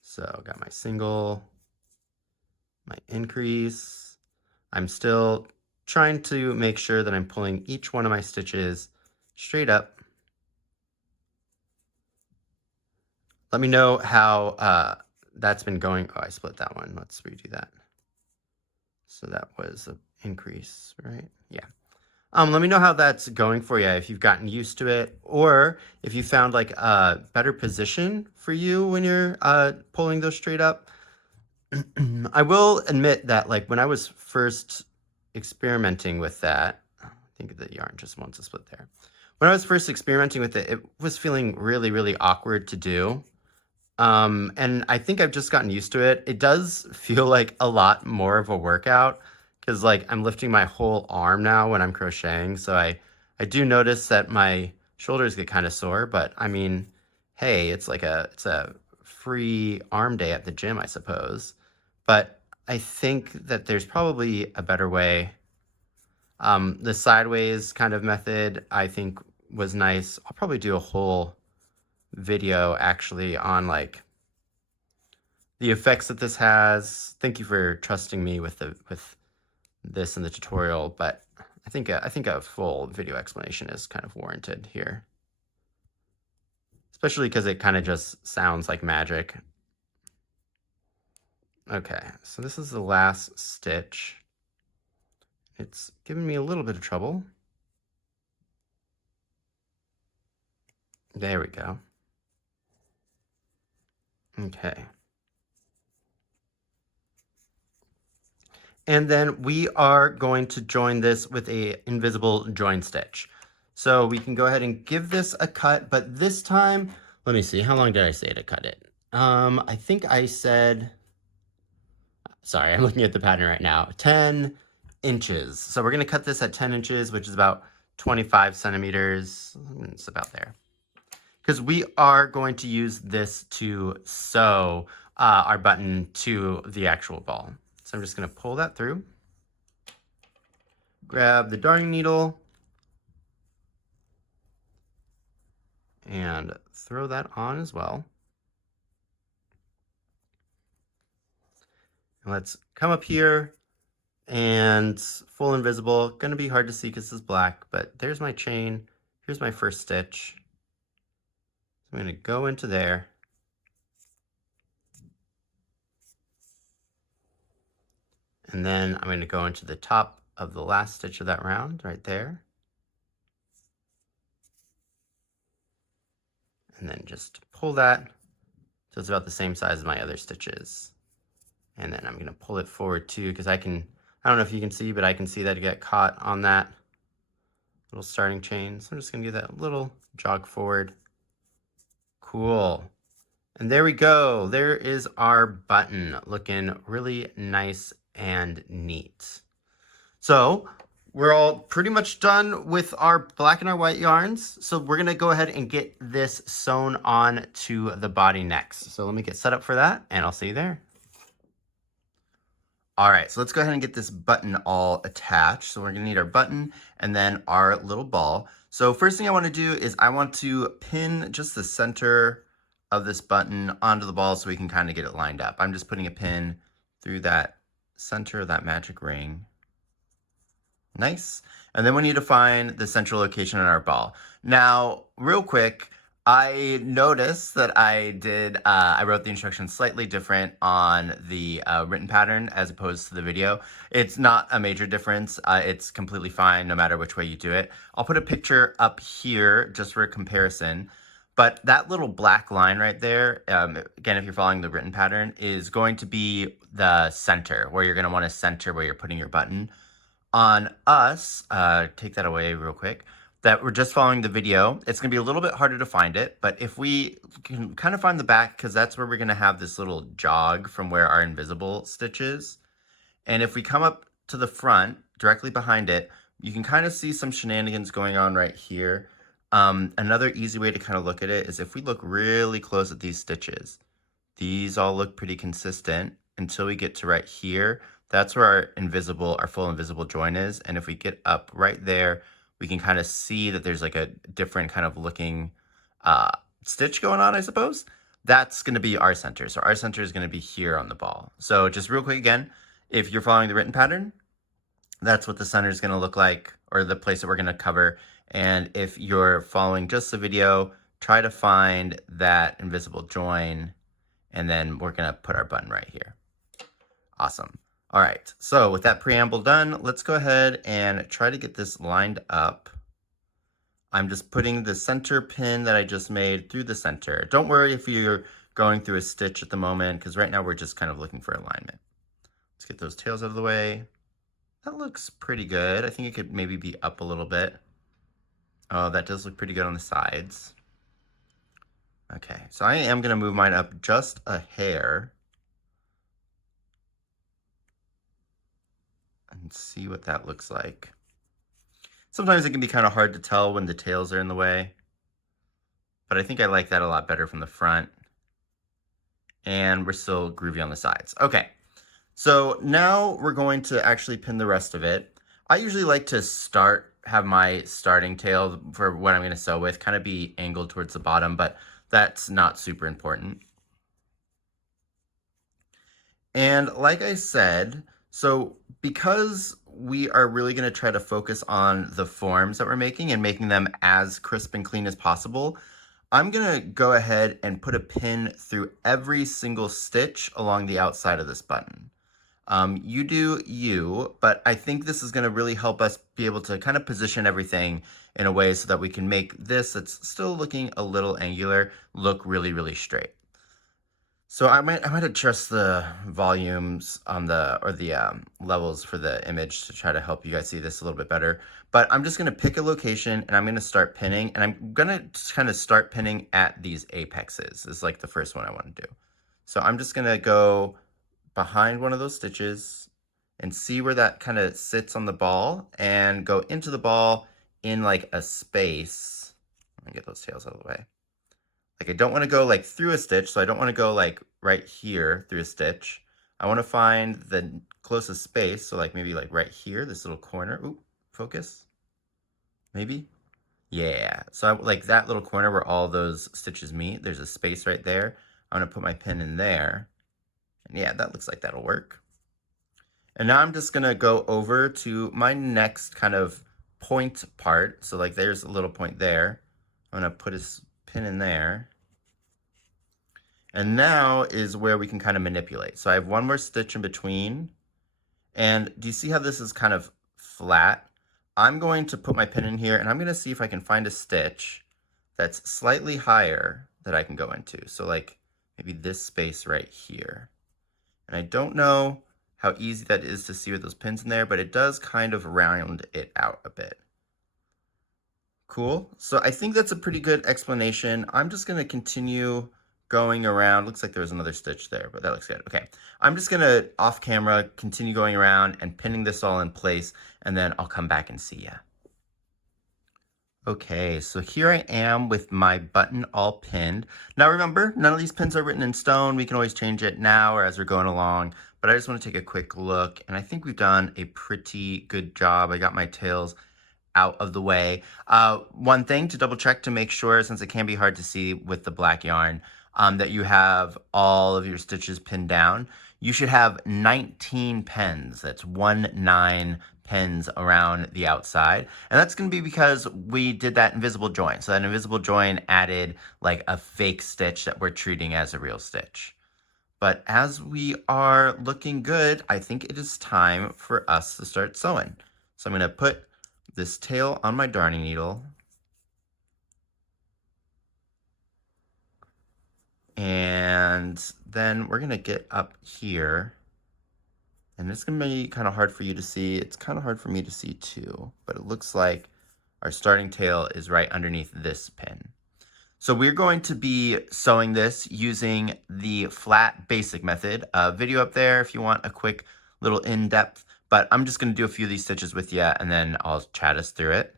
So got my single, my increase. I'm still trying to make sure that I'm pulling each one of my stitches straight up. Let me know how that's been going. Oh, I split that one. Let's redo that. So that was an increase, right? Yeah. Let me know how that's going for you, if you've gotten used to it, or if you found like a better position for you when you're pulling those straight up. I will admit that like when I was first experimenting with that, I think the yarn just wants to split there. When I was first experimenting with it, it was feeling really, really awkward to do. And I think I've just gotten used to it. It does feel like a lot more of a workout because like I'm lifting my whole arm now when I'm crocheting. So I do notice that my shoulders get kind of sore, but I mean, hey, it's a free arm day at the gym, I suppose. But I think that there's probably a better way. The sideways kind of method I think was nice. I'll probably do a whole video actually on like the effects that this has. Thank you for trusting me with this in the tutorial, but I think a full video explanation is kind of warranted here, especially because it kind of just sounds like magic. Okay, so this is the last stitch. It's giving me a little bit of trouble. There we go. Okay. And then we are going to join this with a invisible join stitch. So we can go ahead and give this a cut, but this time, let me see, how long did I say to cut it? I think I said, sorry, I'm looking at the pattern right now, 10 inches. So we're gonna cut this at 10 inches, which is about 25 centimeters. It's about there. Because we are going to use this to sew our button to the actual ball. So I'm just gonna pull that through, grab the darning needle, and throw that on as well. And let's come up here and full invisible. Gonna be hard to see because it's black, but there's my chain. Here's my first stitch. So I'm gonna go into there. And then I'm gonna go into the top of the last stitch of that round right there. And then just pull that so it's about the same size as my other stitches. And then I'm gonna pull it forward too, because I don't know if you can see, but I can see that it got caught on that little starting chain. So I'm just gonna give that a little jog forward. Cool. And there we go. There is our button looking really nice and neat. So we're all pretty much done with our black and our white yarns. So we're gonna go ahead and get this sewn on to the body next. So let me get set up for that and I'll see you there. All right, so let's go ahead and get this button all attached. So we're gonna need our button and then our little ball. So first thing I wanna do is I want to pin just the center of this button onto the ball so we can kind of get it lined up. I'm just putting a pin through that center of that magic ring. Nice. And then we need to find the central location on our ball. Now, real quick, I noticed that I wrote the instructions slightly different on the written pattern as opposed to the video. It's not a major difference. It's completely fine no matter which way you do it. I'll put a picture up here just for a comparison. But that little black line right there, again, if you're following the written pattern, is going to be the center, where you're going to want to center where you're putting your button. On us, take that away real quick, that we're just following the video, it's going to be a little bit harder to find it, but if we can kind of find the back, because that's where we're going to have this little jog from where our invisible stitch is. And if we come up to the front, directly behind it, you can kind of see some shenanigans going on right here. Another easy way to kind of look at it is if we look really close at these stitches, these all look pretty consistent until we get to right here. That's where our full invisible join is. And if we get up right there, we can kind of see that there's like a different kind of looking stitch going on, I suppose. That's going to be our center. So our center is going to be here on the ball. So just real quick again, If you're following the written pattern, that's what the center is going to look like, or the place that we're going to cover. And if you're following just the video, try to find that invisible join, and then we're going to put our button right here. Awesome. All right, so with that preamble done, let's go ahead and try to get this lined up. I'm just putting the center pin that I just made through the center. Don't worry if you're going through a stitch at the moment, because right now we're just kind of looking for alignment. Let's get those tails out of the way. That looks pretty good. I think it could maybe be up a little bit. Oh, that does look pretty good on the sides. Okay, so I am going to move mine up just a hair and see what that looks like. Sometimes it can be kind of hard to tell when the tails are in the way, but I think I like that a lot better from the front. And we're still groovy on the sides. Okay, so now we're going to actually pin the rest of it. I usually like to have my starting tail for what I'm going to sew with kind of be angled towards the bottom, but that's not super important. And like I said, so because we are really going to try to focus on the forms that we're making and making them as crisp and clean as possible, I'm going to go ahead and put a pin through every single stitch along the outside of this button. You do you, but I think this is going to really help us be able to kind of position everything in a way so that we can make this that's still looking a little angular look really, really straight. So I might adjust the volumes on the levels for the image to try to help you guys see this a little bit better. But I'm just going to pick a location and I'm going to start pinning, and I'm going to kind of start pinning at these apexes. This is like the first one I want to do. So I'm just going to go behind one of those stitches and see where that kind of sits on the ball and go into the ball in like a space. Let me get those tails out of the way. Like I don't want to go like through a stitch, so I don't want to go like right here through a stitch. I want to find the closest space, so like maybe like right here, this little corner. Ooh, focus. Maybe. Yeah, so like that little corner where all those stitches meet, there's a space right there. I'm gonna put my pin in there. And yeah, that looks like that'll work. And now I'm just gonna go over to my next kind of point part. So like there's a little point there. I'm gonna put a pin in there. And now is where we can kind of manipulate. So I have one more stitch in between. And do you see how this is kind of flat? I'm going to put my pin in here and I'm going to see if I can find a stitch that's slightly higher that I can go into. So like maybe this space right here. And I don't know how easy that is to see with those pins in there, but it does kind of round it out a bit. Cool. So I think that's a pretty good explanation. I'm just going to continue going around. Looks like there was another stitch there, but that looks good. Okay. I'm just going to off camera continue going around and pinning this all in place, and then I'll come back and see ya. Okay, so here I am with my button all pinned. Now remember, none of these pins are written in stone. We can always change it now or as we're going along, but I just want to take a quick look, and I think we've done a pretty good job. I got my tails out of the way. One thing to double check to make sure, since it can be hard to see with the black yarn, that you have all of your stitches pinned down. You should have 19 pins. That's 19 pins around the outside. And that's going to be because we did that invisible join. So that invisible join added like a fake stitch that we're treating as a real stitch. But as we are looking good, I think it is time for us to start sewing. So I'm going to put this tail on my darning needle. And then we're going to get up here. And it's going to be kind of hard for you to see. It's kind of hard for me to see too. But it looks like our starting tail is right underneath this pin. So we're going to be sewing this using the flat basic method. Video up there if you want a quick little in-depth. But I'm just going to do a few of these stitches with you, and then I'll chat us through it.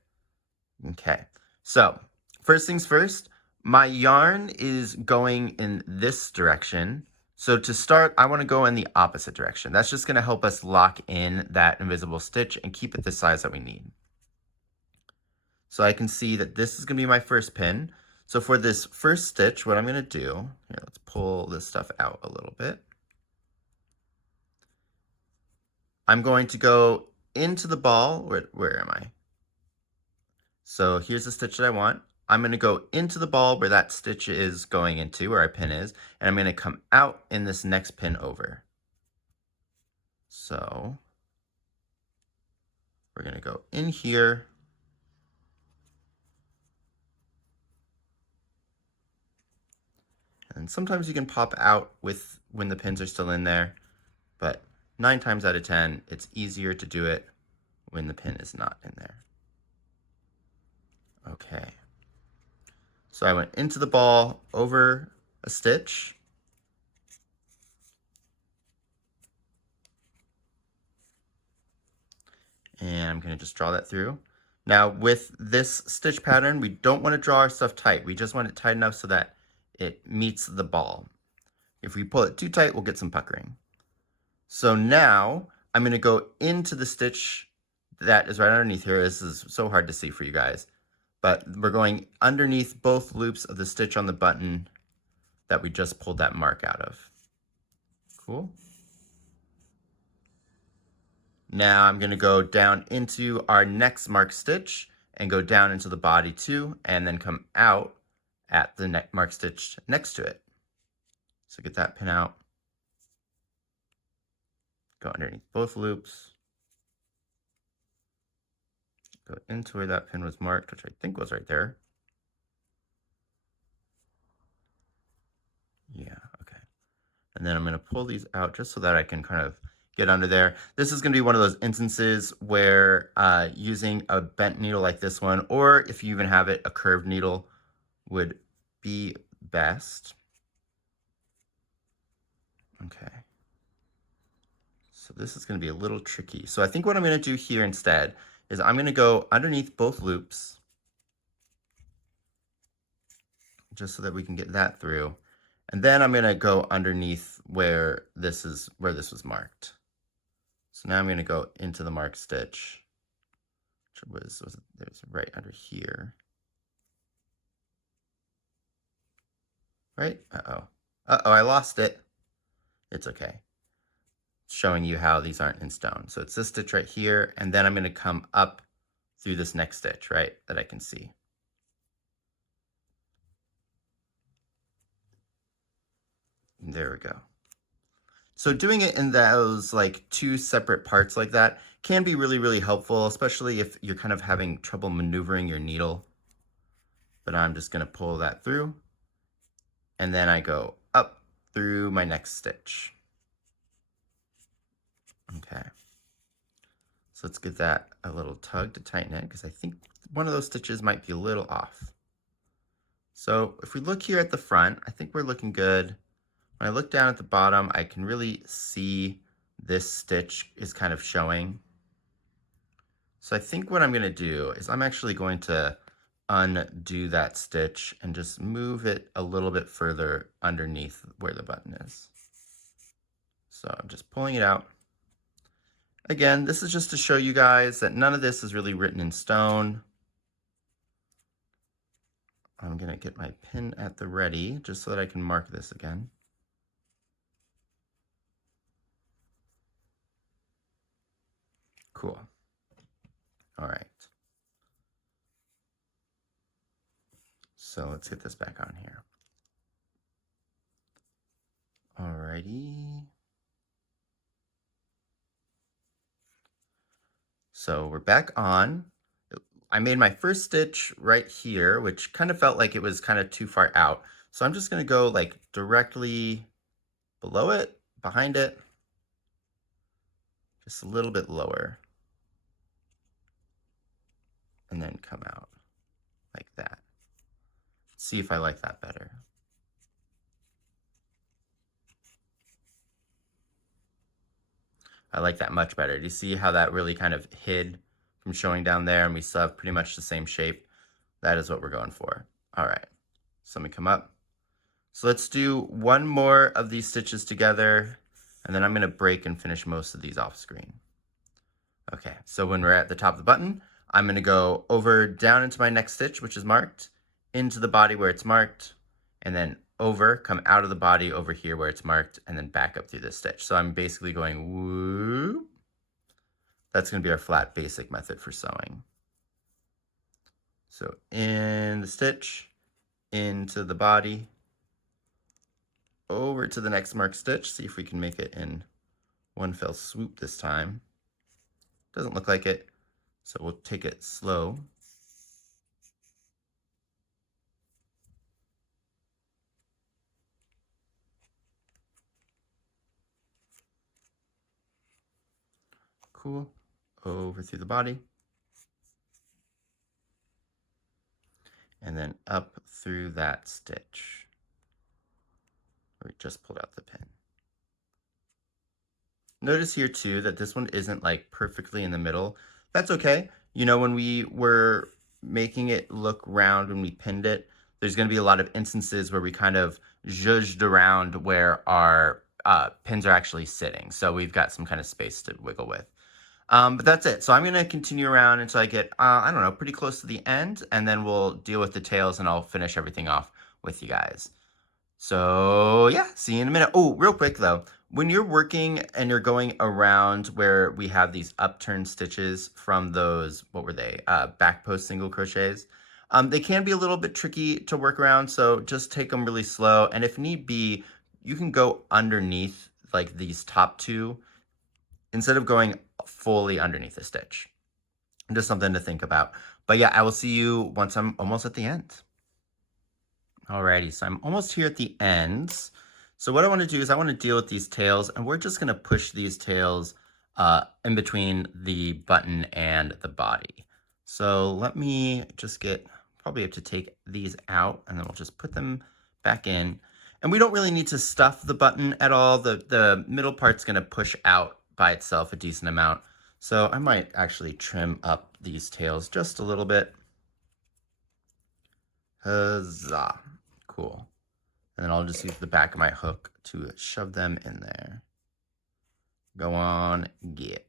Okay, so first things first, my yarn is going in this direction. So to start, I want to go in the opposite direction. That's just going to help us lock in that invisible stitch and keep it the size that we need. So I can see that this is going to be my first pin. So for this first stitch, what I'm going to do, here, let's pull this stuff out a little bit. I'm going to go into the ball. Where am I? So here's the stitch that I want. I'm going to go into the ball where that stitch is going into, where our pin is, and I'm going to come out in this next pin over. So we're going to go in here. And sometimes you can pop out when the pins are still in there, but 9 times out of 10, it's easier to do it when the pin is not in there. Okay. So I went into the ball over a stitch. And I'm going to just draw that through. Now with this stitch pattern, we don't want to draw our stuff tight. We just want it tight enough so that it meets the ball. If we pull it too tight, we'll get some puckering. So now I'm going to go into the stitch that is right underneath here. This is so hard to see for you guys, but we're going underneath both loops of the stitch on the button that we just pulled that mark out of. Cool. Now I'm going to go down into our next mark stitch and go down into the body too, and then come out at the mark stitch next to it. So get that pin out, go underneath both loops, go into where that pin was marked, which I think was right there. Yeah, okay. And then I'm going to pull these out just so that I can kind of get under there. This is going to be one of those instances where using a bent needle like this one, or if you even have it, a curved needle would be best. Okay. So this is going to be a little tricky. So I think what I'm going to do here instead is I'm going to go underneath both loops just so that we can get that through. And then I'm going to go underneath where this was marked. So now I'm going to go into the mark stitch, which there's right under here. Right? Uh-oh. Uh-oh, I lost it. It's okay. It's showing you how these aren't in stone. So it's this stitch right here, and then I'm going to come up through this next stitch, right, that I can see. There we go. So doing it in those like 2 separate parts like that can be really, really helpful, especially if you're kind of having trouble maneuvering your needle. But I'm just going to pull that through, and then I go up through my next stitch. Okay. So let's give that a little tug to tighten it, because I think one of those stitches might be a little off. So if we look here at the front, I think we're looking good. When I look down at the bottom, I can really see this stitch is kind of showing. So I think what I'm going to do is I'm actually going to undo that stitch and just move it a little bit further underneath where the button is. So I'm just pulling it out. Again, this is just to show you guys that none of this is really written in stone. I'm going to get my pin at the ready just so that I can mark this again. Cool. All right. So let's get this back on here. Alrighty. So we're back on. I made my first stitch right here, which kind of felt like it was kind of too far out. So I'm just going to go like directly below it, behind it, just a little bit lower, and then come out like that. See if I like that better. I like that much better. Do you see how that really kind of hid from showing down there, and we still have pretty much the same shape? That is what we're going for. All right, so let me come up. So let's do one more of these stitches together, and then I'm going to break and finish most of these off screen. Okay, so when we're at the top of the button, I'm going to go over down into my next stitch, which is marked, into the body where it's marked, and then over, come out of the body over here where it's marked, and then back up through this stitch. So I'm basically going whoop, That's going to be our flat basic method for sewing. So in the stitch, into the body, over to the next marked stitch. See if we can make it in one fell swoop this time. Doesn't look like it, so we'll take it slow. Cool. Over through the body. And then up through that stitch. We just pulled out the pin. Notice here too that this one isn't like perfectly in the middle. That's okay. You know, when we were making it look round when we pinned it, there's going to be a lot of instances where we kind of zhuzhed around where our pins are actually sitting. So we've got some kind of space to wiggle with. But that's it. So I'm going to continue around until I get, I don't know, pretty close to the end, and then we'll deal with the tails and I'll finish everything off with you guys. So yeah, see you in a minute. Oh, real quick though, when you're working and you're going around where we have these upturned stitches from those, what were they, back post single crochets, they can be a little bit tricky to work around, so just take them really slow, and if need be, you can go underneath like these top two instead of going fully underneath the stitch. Just something to think about. But yeah, I will see you once I'm almost at the end. Alrighty, so I'm almost here at the ends. So what I want to do is I want to deal with these tails, and we're just going to push these tails in between the button and the body. So let me just probably have to take these out, and then we'll just put them back in. And we don't really need to stuff the button at all. The middle part's going to push out by itself a decent amount. So I might actually trim up these tails just a little bit. Huzzah. Cool. And then I'll just use the back of my hook to shove them in there. Go on, get.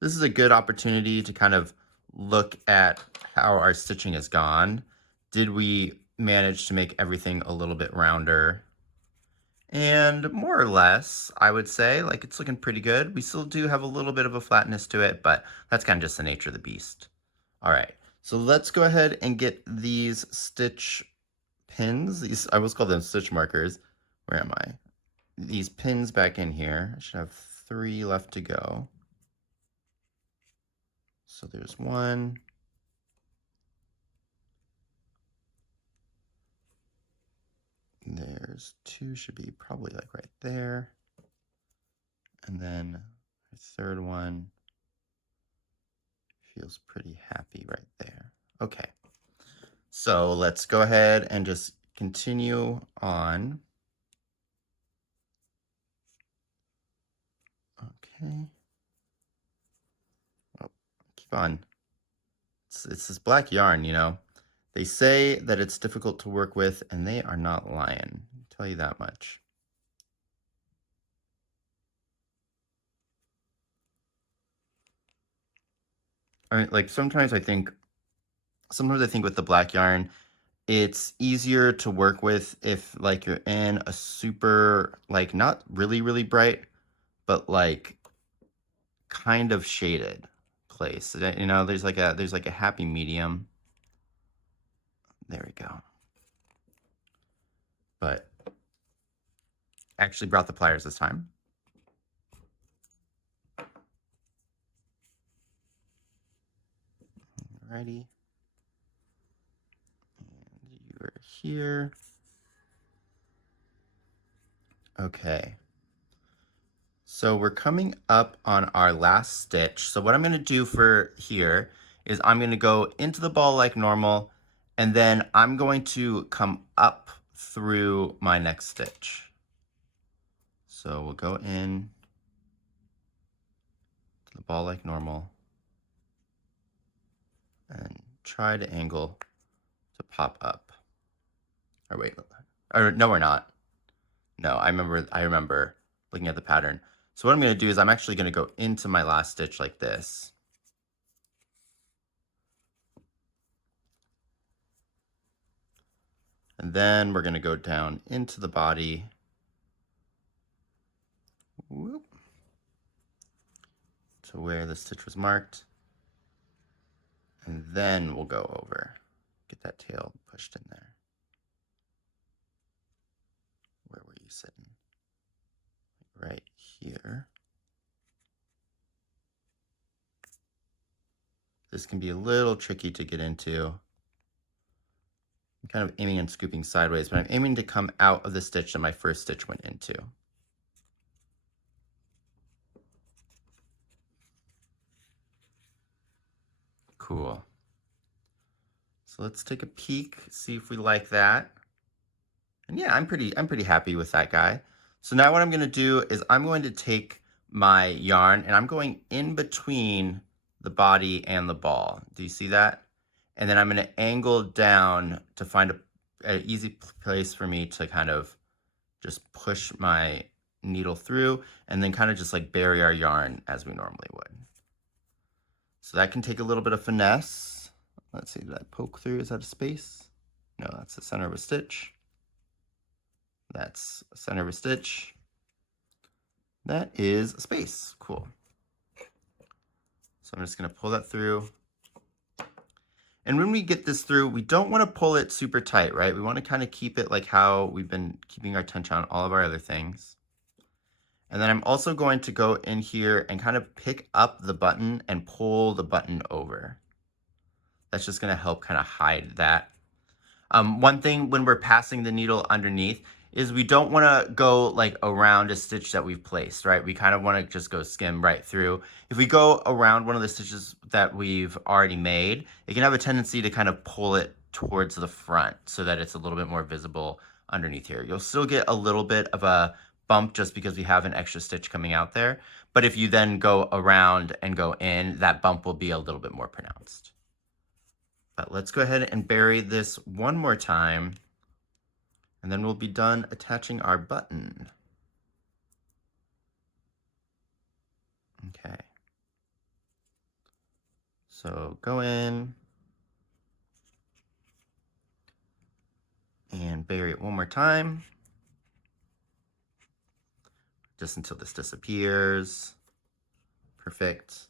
This is a good opportunity to kind of look at how our stitching has gone. Did we manage to make everything a little bit rounder? And more or less, I would say, like, it's looking pretty good. We still do have a little bit of a flatness to it, but that's kind of just the nature of the beast. All right, so let's go ahead and get these stitch pins. I always call them stitch markers. Where am I? These pins back in here. I should have 3 left to go. So there's 1. There's 2, should be probably like right there. And then the 3rd one feels pretty happy right there. Okay. So let's go ahead and just continue on. Okay. Oh, keep on. It's this black yarn, you know. They say that it's difficult to work with, and they are not lying. I'll tell you that much. I mean, like sometimes I think with the black yarn, it's easier to work with if like you're in a super, like not really, really bright, but like kind of shaded place. You know, there's like a happy medium. There we go. But actually brought the pliers this time. Alrighty. And you are here. Okay. So we're coming up on our last stitch. So what I'm going to do for here is I'm going to go into the ball like normal, and then I'm going to come up through my next stitch. So we'll go in to the ball like normal and try to angle to pop up. Or wait, or no, we're not. No, I remember looking at the pattern. So what I'm going to do is I'm actually going to go into my last stitch like this. And then we're going to go down into the body. Whoop. to where the stitch was marked. And then we'll go over, get that tail pushed in there. Where were you sitting? Right here. This can be a little tricky to get into. I'm kind of aiming and scooping sideways, but I'm aiming to come out of the stitch that my first stitch went into. Cool. So let's take a peek, see if we like that. And yeah, I'm pretty happy with that guy. So now what I'm going to do is I'm going to take my yarn and I'm going in between the body and the ball. Do you see that? And then I'm going to angle down to find an easy place for me to kind of just push my needle through and then kind of just like bury our yarn as we normally would. So that can take a little bit of finesse. Let's see, did I poke through? Is that a space? No, that's the center of a stitch. That's the center of a stitch. That is a space. Cool. So I'm just going to pull that through. And when we get this through, we don't want to pull it super tight, right? We want to kind of keep it like how we've been keeping our tension on all of our other things. And then I'm also going to go in here and kind of pick up the button and pull the button over. That's just going to help kind of hide that. One thing when we're passing the needle underneath is we don't want to go like around a stitch that we've placed, right? We kind of want to just go skim right through. If we go around one of the stitches that we've already made, it can have a tendency to kind of pull it towards the front so that it's a little bit more visible underneath here. You'll still get a little bit of a bump just because we have an extra stitch coming out there. But if you then go around and go in, that bump will be a little bit more pronounced. But let's go ahead and bury this one more time. And then we'll be done attaching our button. Okay. So go in and bury it one more time. Just until this disappears. Perfect.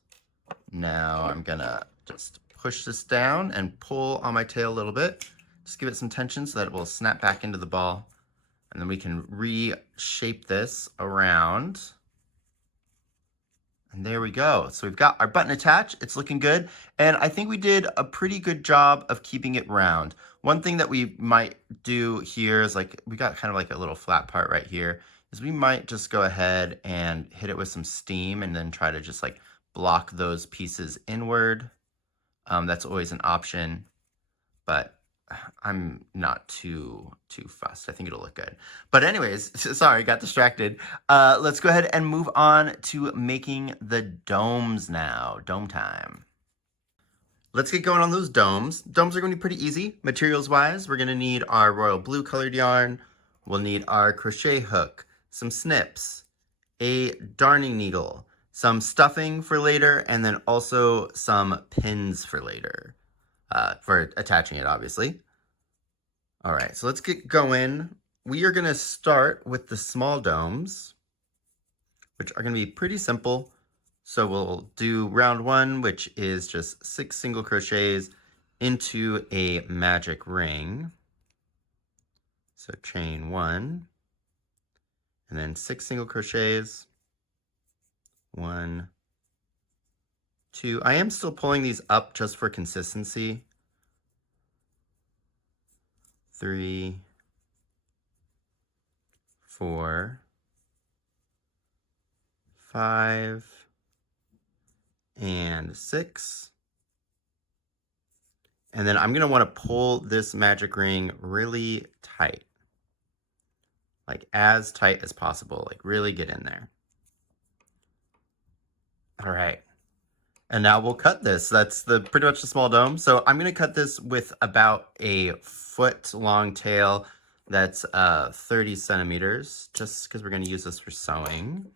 Now I'm gonna just push this down and pull on my tail a little bit. Just give it some tension so that it will snap back into the ball. And then we can reshape this around. And there we go. So we've got our button attached. It's looking good. And I think we did a pretty good job of keeping it round. One thing that we might do here is like, we got kind of like a little flat part right here, is we might just go ahead and hit it with some steam and then try to just like block those pieces inward. That's always an option, but I'm not too fussed. I think it'll look good. But anyways, sorry, got distracted. Let's go ahead and move on to making the domes now. Dome time. Let's get going on those domes. Domes are going to be pretty easy. Materials-wise, we're going to need our royal blue colored yarn. We'll need our crochet hook, some snips, a darning needle, some stuffing for later, and then also some pins for later. For attaching it, obviously. All right, so let's get going. We are going to start with the small domes, which are going to be pretty simple. So we'll do round one, which is just 6 single crochets into a magic ring. So chain 1, and then 6 single crochets. 1, 2. I am still pulling these up just for consistency. 3, 4, 5, and 6. And then I'm going to want to pull this magic ring really tight. Like as tight as possible. Like really get in there. All right. And now we'll cut this. That's pretty much the small dome. So I'm going to cut this with about a foot long tail that's 30 centimeters, just because we're going to use this for sewing.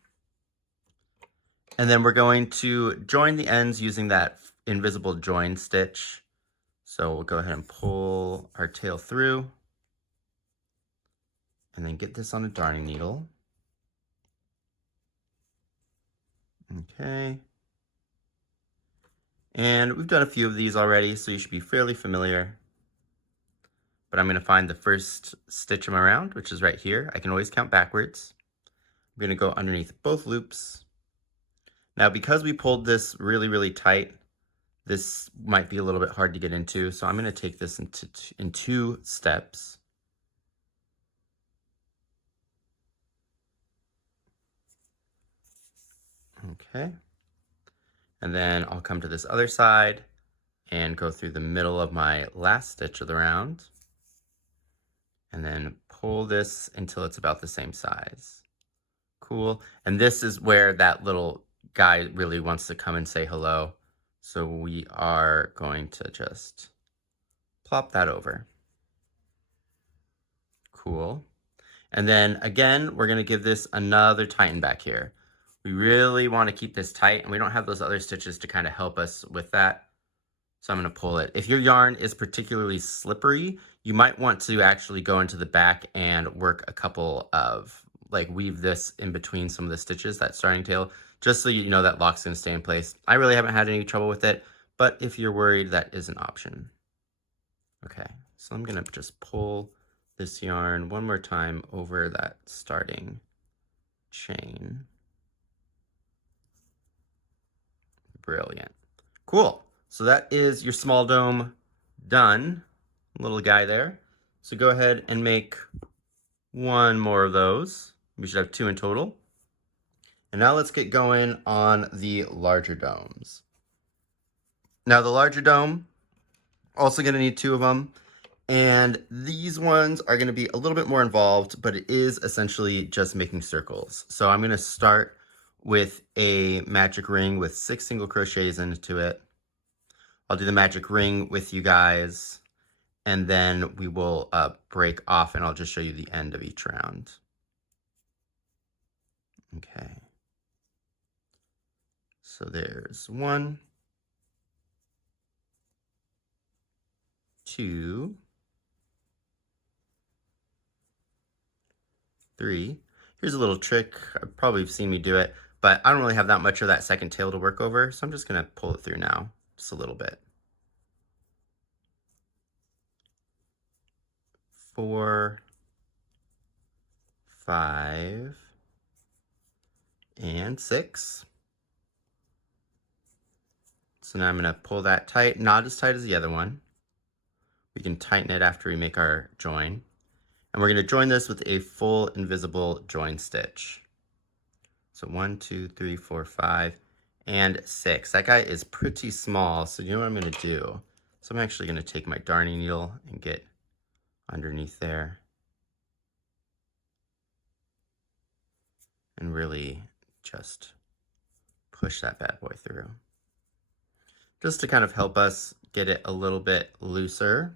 And then we're going to join the ends using that invisible join stitch. So we'll go ahead and pull our tail through and then get this on a darning needle. Okay. And we've done a few of these already, so you should be fairly familiar. But I'm going to find the first stitch of my round, which is right here. I can always count backwards. I'm going to go underneath both loops. Now, because we pulled this really, really tight, this might be a little bit hard to get into, so I'm going to take this in two steps. Okay. And then I'll come to this other side and go through the middle of my last stitch of the round. And then pull this until it's about the same size. Cool. And this is where that little guy really wants to come and say hello. So we are going to just plop that over. Cool. And then again, we're going to give this another tighten back here. We really want to keep this tight, and we don't have those other stitches to kind of help us with that. So I'm going to pull it. If your yarn is particularly slippery, you might want to actually go into the back and work a couple of, like, weave this in between some of the stitches, that starting tail, just so you know that lock's going to stay in place. I really haven't had any trouble with it, but if you're worried, that is an option. Okay, so I'm going to just pull this yarn one more time over that starting chain. Brilliant. Cool. So that is your small dome done, little guy there. So go ahead and make one more of those. We should have two in total. And now let's get going on the larger domes. Now the larger dome, also going to need two of them. And these ones are going to be a little bit more involved, but it is essentially just making circles. So I'm going to start with a magic ring with 6 single crochets into it. I'll do the magic ring with you guys, and then we will break off, and I'll just show you the end of each round. Okay. So there's 1, 2, 3. Here's a little trick. I've probably seen me do it, but I don't really have that much of that second tail to work over, so I'm just going to pull it through now, just a little bit. 4, 5, and 6. So now I'm going to pull that tight, not as tight as the other one. We can tighten it after we make our join. And we're going to join this with a full invisible join stitch. So 1, 2, 3, 4, 5, and 6. That guy is pretty small, so you know what I'm going to do? So I'm actually going to take my darning needle and get underneath there and really just push that bad boy through, just to kind of help us get it a little bit looser.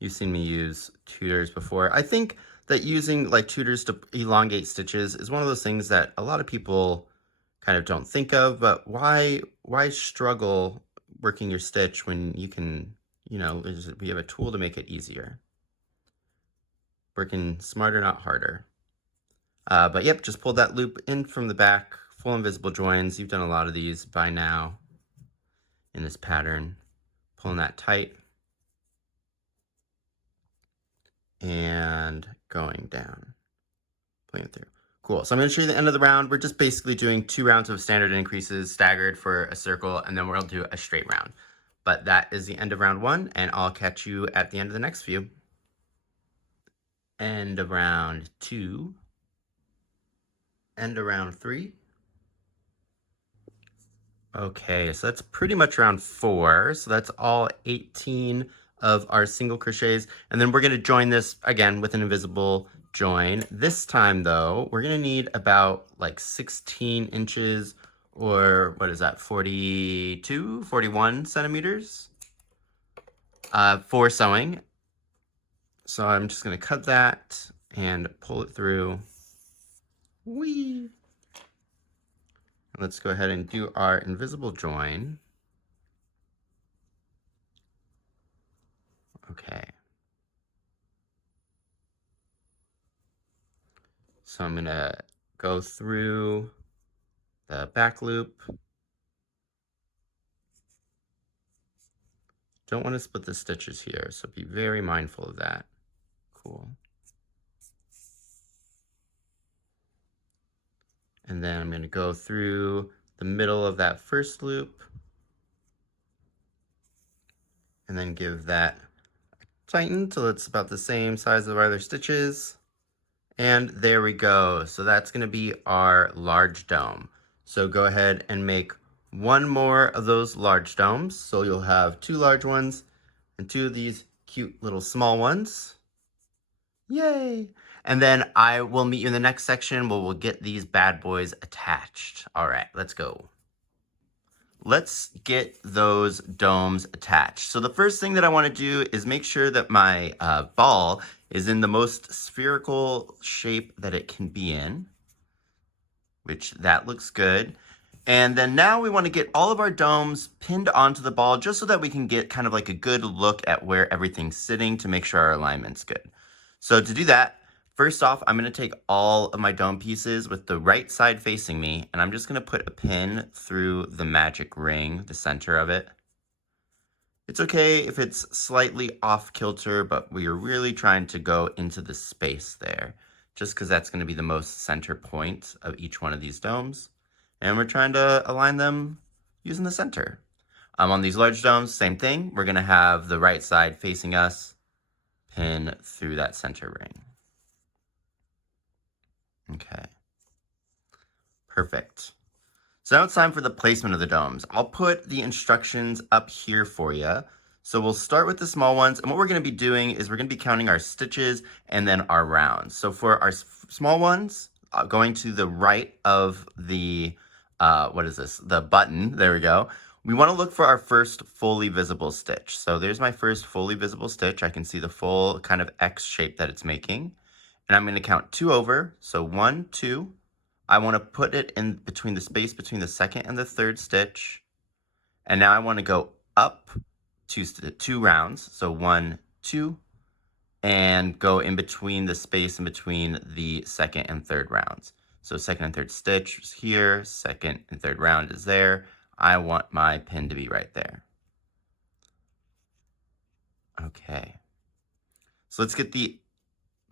You've seen me use tutors before. I think that using like tutors to elongate stitches is one of those things that a lot of people kind of don't think of, but why struggle working your stitch when you can, you know, we have a tool to make it easier. Working smarter, not harder. But yep, just pull that loop in from the back, full invisible joins. You've done a lot of these by now in this pattern. Pulling that tight and going down, pulling it through. Cool, so I'm gonna show you the end of the round. We're just basically doing 2 rounds of standard increases staggered for a circle, and then we'll do a straight round. But that is the end of round 1, and I'll catch you at the end of the next few. End of round 2. End of round 3. Okay, so that's pretty much round 4. So that's all 18 of our single crochets. And then we're going to join this again with an invisible join. This time though, we're going to need about like 16 inches, or what is that, 42, 41 centimeters for sewing. So I'm just going to cut that and pull it through. Whee! Let's go ahead and do our invisible join. Okay. So I'm gonna go through the back loop. Don't want to split the stitches here, so be very mindful of that. Cool. And then I'm going to go through the middle of that first loop and then give that a tighten till it's about the same size of our other stitches. And there we go. So that's going to be our large dome. So go ahead and make one more of those large domes. So you'll have 2 large ones and 2 of these cute little small ones. Yay! And then I will meet you in the next section where we'll get these bad boys attached. All right, let's go. Let's get those domes attached. So the first thing that I want to do is make sure that my ball is in the most spherical shape that it can be in, which that looks good. And then now we want to get all of our domes pinned onto the ball just so that we can get kind of like a good look at where everything's sitting to make sure our alignment's good. So to do that, first off, I'm going to take all of my dome pieces with the right side facing me, and I'm just going to put a pin through the magic ring, the center of it. It's okay if it's slightly off kilter, but we are really trying to go into the space there, just because that's going to be the most center point of each one of these domes. And we're trying to align them using the center. On these large domes, same thing. We're going to have the right side facing us, pin through that center ring. Okay, perfect. So now it's time for the placement of the domes. I'll put the instructions up here for you. So we'll start with the small ones, and what we're going to be doing is we're going to be counting our stitches and then our rounds. So for our small ones, going to the right of the, what is this? The button, there we go. We want to look for our first fully visible stitch. So there's my first fully visible stitch. I can see the full kind of X shape that it's making. And I'm going to count 2 over. So 1, 2. I want to put it in between the space between the second and the third stitch. And now I want to go up 2 rounds. So 1, 2. And go in between the space in between the second and third rounds. So second and third stitch is here. Second and third round is there. I want my pin to be right there. Okay. So let's get the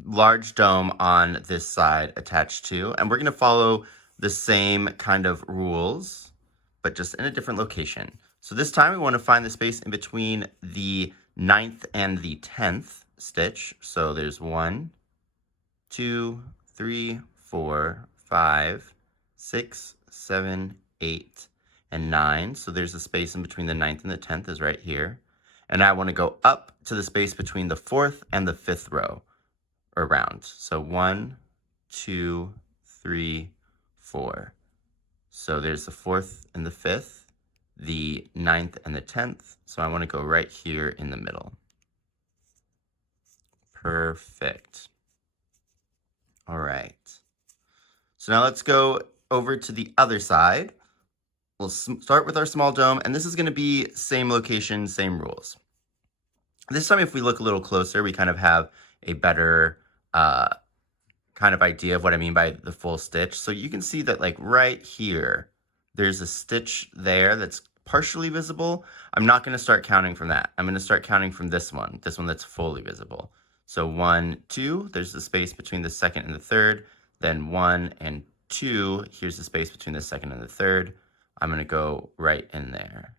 large dome on this side attached to, and we're going to follow the same kind of rules, but just in a different location. So this time we want to find the space in between the 9th and the 10th stitch. So there's 1, 2, 3, 4, 5, 6, 7, 8, and 9. So there's a space in between the 9th and the 10th is right here. And I want to go up to the space between the 4th and the 5th row. Or round. So 1, 2, 3, 4. So there's the 4th and the 5th, the 9th and the 10th. So I want to go right here in the middle. Perfect. All right. So now let's go over to the other side. We'll start with our small dome, and this is going to be same location, same rules. This time, if we look a little closer, we kind of have a better kind of idea of what I mean by the full stitch. So you can see that like right here, there's a stitch there that's partially visible. I'm not going to start counting from that. I'm going to start counting from this one that's fully visible. So 1, 2, there's the space between the second and the third. Then 1 and 2, here's the space between the second and the third. I'm going to go right in there.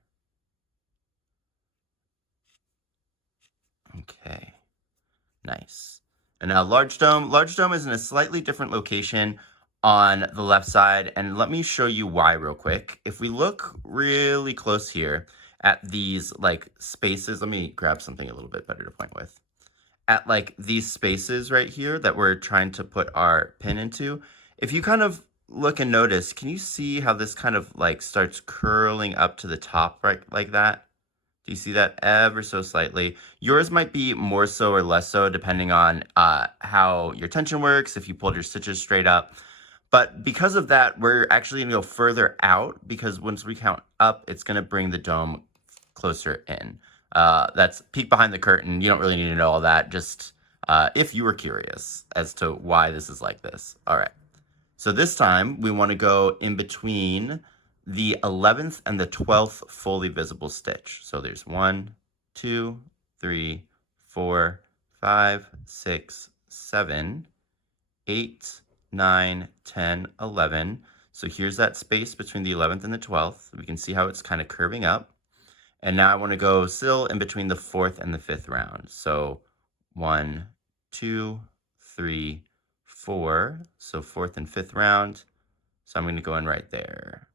Okay, nice. And now large dome is in a slightly different location on the left side. And let me show you why real quick. If we look really close here at these like spaces, let me grab something a little bit better to point with. At like these spaces right here that we're trying to put our pin into, if you kind of look and notice, can you see how this kind of like starts curling up to the top right like that? Do you see that ever so slightly? Yours might be more so or less so depending on how your tension works, if you pulled your stitches straight up. But because of that, we're actually going to go further out because once we count up, it's going to bring the dome closer in. That's peek behind the curtain. You don't really need to know all that, just if you were curious as to why this is like this. All right. So this time we want to go in between the 11th and the 12th fully visible stitch. So there's 1, 2, 3, 4, 5, 6, 7, 8, 9, 10, 11. So here's that space between the 11th and the 12th. We can see how it's kind of curving up. And now I want to go still in between the 4th and the 5th round. So 1, 2, 3, 4. So 4th and 5th round. So I'm going to go in right there.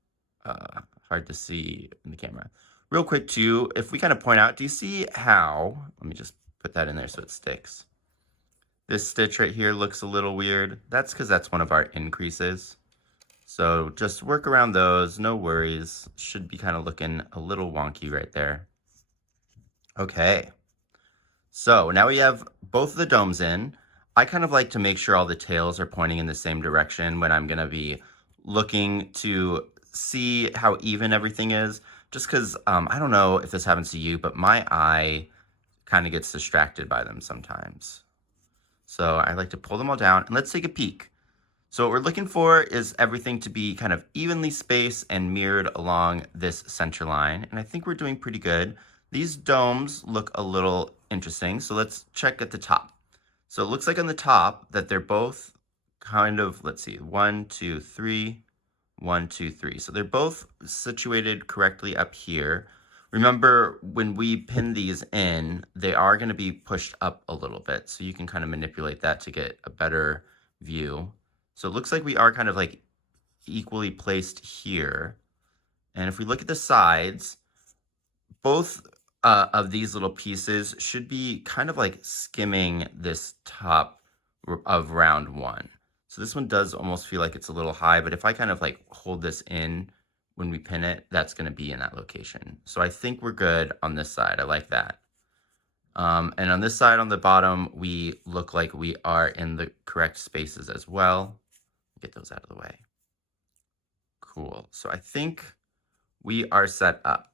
Hard to see in the camera. Real quick too, if we kind of point out, do you see how, let me just put that in there so it sticks. This stitch right here looks a little weird. That's because that's one of our increases. So just work around those, no worries. Should be kind of looking a little wonky right there. Okay. So now we have both of the domes in. I kind of like to make sure all the tails are pointing in the same direction when I'm going to be looking to see how even everything is. Just because, I don't know if this happens to you, but my eye kind of gets distracted by them sometimes. So I like to pull them all down, and let's take a peek. So what we're looking for is everything to be kind of evenly spaced and mirrored along this center line. And I think we're doing pretty good. These domes look a little interesting. So let's check at the top. So it looks like on the top that they're both kind of, let's see, 1, 2, 3, 1, 2, 3. So they're both situated correctly up here. Remember, when we pin these in, they are going to be pushed up a little bit. So you can kind of manipulate that to get a better view. So it looks like we are kind of like equally placed here. And if we look at the sides, both of these little pieces should be kind of like skimming this top of round 1. So this one does almost feel like it's a little high, but if I kind of like hold this in when we pin it, that's going to be in that location. So I think we're good on this side. I like that. And on this side, on the bottom, we look like we are in the correct spaces as well. Get those out of the way. Cool. So I think we are set up.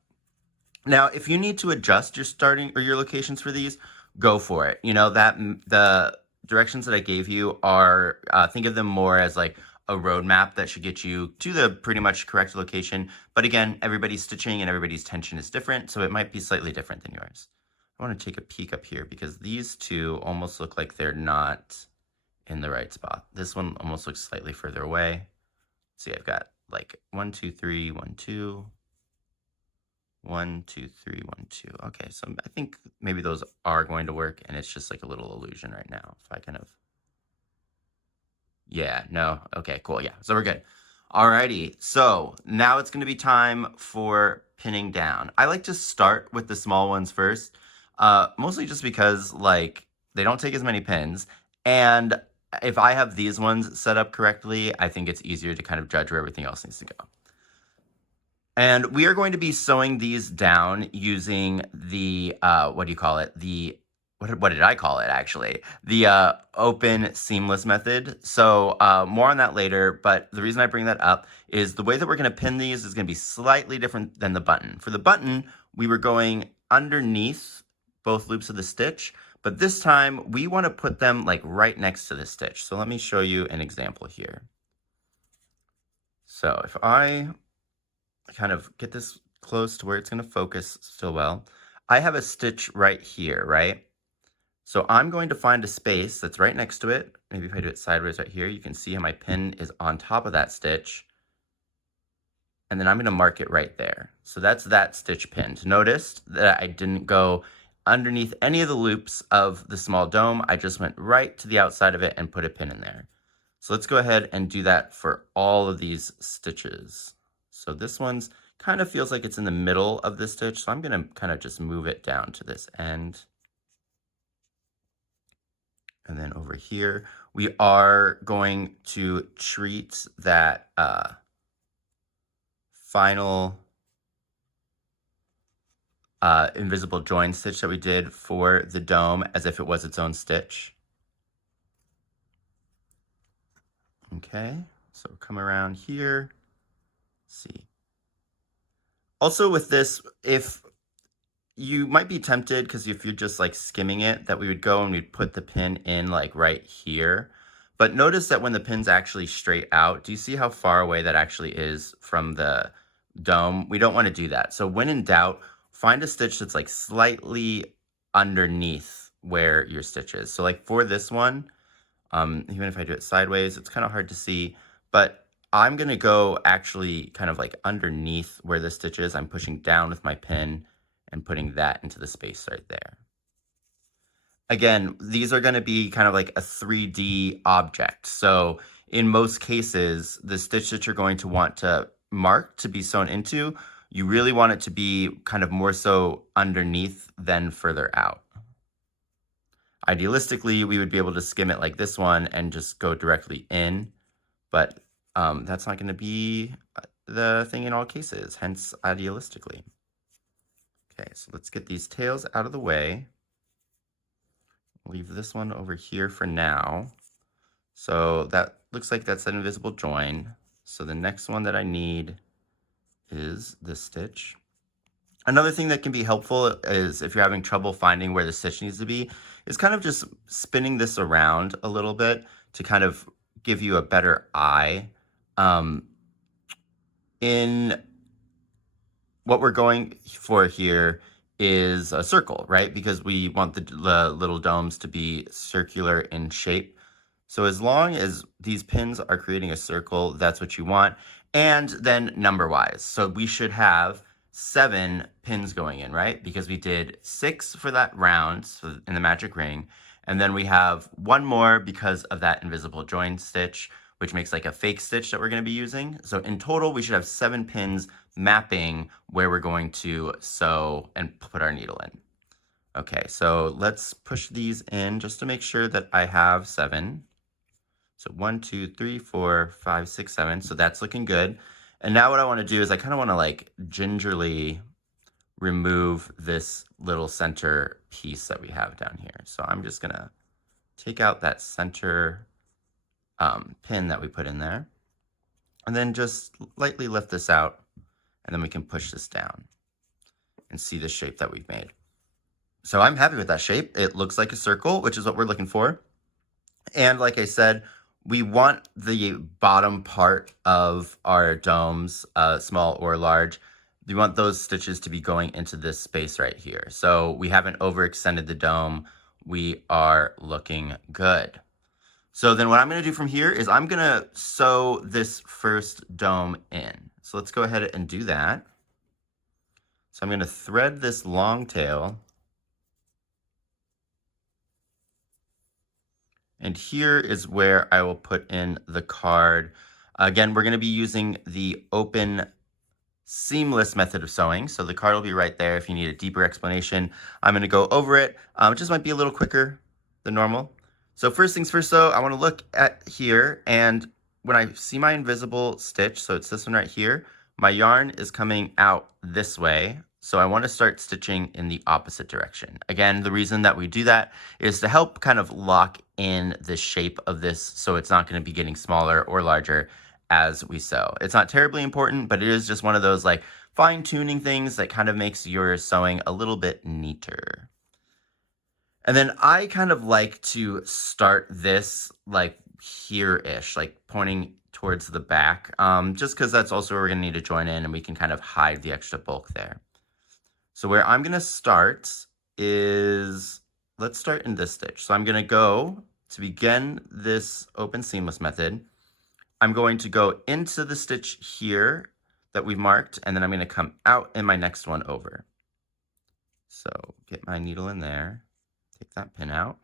Now, if you need to adjust your starting or your locations for these, go for it. You know, that the directions that I gave you are, think of them more as like a roadmap that should get you to the pretty much correct location. But again, everybody's stitching and everybody's tension is different, so it might be slightly different than yours. I want to take a peek up here because these two almost look like they're not in the right spot. This one almost looks slightly further away. See, I've got like 1, 2, 3, 1, 2. 1, 2, 3, 1, 2. Okay, so I think maybe those are going to work, and it's just like a little illusion right now. If I kind of, yeah, no, okay, cool, yeah, so we're good. Alrighty, so now it's going to be time for pinning down. I like to start with the small ones first, mostly just because like they don't take as many pins, and if I have these ones set up correctly, I think it's easier to kind of judge where everything else needs to go. And we are going to be sewing these down using the, what do you call it? The, what did I call it actually? The open seamless method. So more on that later, but the reason I bring that up is the way that we're going to pin these is going to be slightly different than the button. For the button, we were going underneath both loops of the stitch, but this time we want to put them like right next to the stitch. So let me show you an example here. So if I kind of get this close to where it's going to focus still well, I have a stitch right here, right? So I'm going to find a space that's right next to it. Maybe if I do it sideways right here, you can see how my pin is on top of that stitch. And then I'm going to mark it right there. So that's that stitch pinned. Notice that I didn't go underneath any of the loops of the small dome. I just went right to the outside of it and put a pin in there. So let's go ahead and do that for all of these stitches. So this one's kind of feels like it's in the middle of the stitch. So I'm going to kind of just move it down to this end. And then over here, we are going to treat that final invisible join stitch that we did for the dome as if it was its own stitch. Okay, so come around here. Let's see. Also with this, if you might be tempted, because if you're just like skimming it, that we would go and we'd put the pin in like right here. But notice that when the pin's actually straight out, do you see how far away that actually is from the dome? We don't want to do that. So when in doubt, find a stitch that's like slightly underneath where your stitch is. So like for this one, even if I do it sideways, it's kind of hard to see, but I'm going to go actually kind of like underneath where the stitch is. I'm pushing down with my pin and putting that into the space right there. Again, these are going to be kind of like a 3D object. So in most cases, the stitch that you're going to want to mark to be sewn into, you really want it to be kind of more so underneath than further out. Idealistically, we would be able to skim it like this one and just go directly in, but that's not going to be the thing in all cases, hence idealistically. Okay, so let's get these tails out of the way. Leave this one over here for now. So that looks like that's an invisible join. So the next one that I need is this stitch. Another thing that can be helpful is if you're having trouble finding where the stitch needs to be, is kind of just spinning this around a little bit to kind of give you a better eye. In what we're going for here is a circle, right? Because we want the little domes to be circular in shape. So as long as these pins are creating a circle, that's what you want. And then number-wise, so we should have 7 pins going in, right? Because we did 6 for that round, so in the magic ring, and then we have 1 more because of that invisible join stitch, which makes like a fake stitch that we're going to be using. So in total, we should have 7 pins mapping where we're going to sew and put our needle in. Okay, so let's push these in just to make sure that I have 7. So 1, 2, 3, 4, 5, 6, 7. So that's looking good. And now what I want to do is I kind of want to like gingerly remove this little center piece that we have down here. So I'm just going to take out that center pin that we put in there. And then just lightly lift this out. And then we can push this down and see the shape that we've made. So I'm happy with that shape. It looks like a circle, which is what we're looking for. And like I said, we want the bottom part of our domes, small or large, we want those stitches to be going into this space right here. So we haven't overextended the dome. We are looking good. So then what I'm going to do from here is I'm going to sew this first dome in. So let's go ahead and do that. So I'm going to thread this long tail. And here is where I will put in the card. Again, we're going to be using the open seamless method of sewing. So the card will be right there if you need a deeper explanation. I'm going to go over it. It just might be a little quicker than normal. So first things first, though, I want to look at here. And when I see my invisible stitch, so it's this one right here, my yarn is coming out this way. So I want to start stitching in the opposite direction. Again, the reason that we do that is to help kind of lock in the shape of this so it's not going to be getting smaller or larger as we sew. It's not terribly important, but it is just one of those like fine-tuning things that kind of makes your sewing a little bit neater. And then I kind of like to start this like here-ish, like pointing towards the back, just because that's also where we're going to need to join in and we can kind of hide the extra bulk there. So where I'm going to start is, let's start in this stitch. So I'm going to go to begin this open seamless method. I'm going to go into the stitch here that we've marked, and then I'm going to come out in my next one over. So get my needle in there, take that pin out,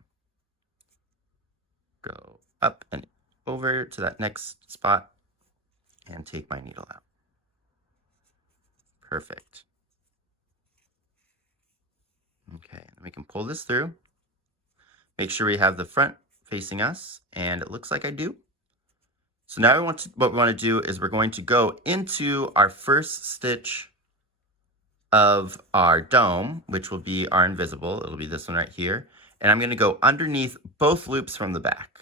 go up and over to that next spot, and take my needle out. Perfect. Okay, and we can pull this through. Make sure we have the front facing us, and it looks like I do. So now what we want to do is we're going to go into our first stitch of our dome, which will be our invisible. It'll be this one right here. And I'm going to go underneath both loops from the back.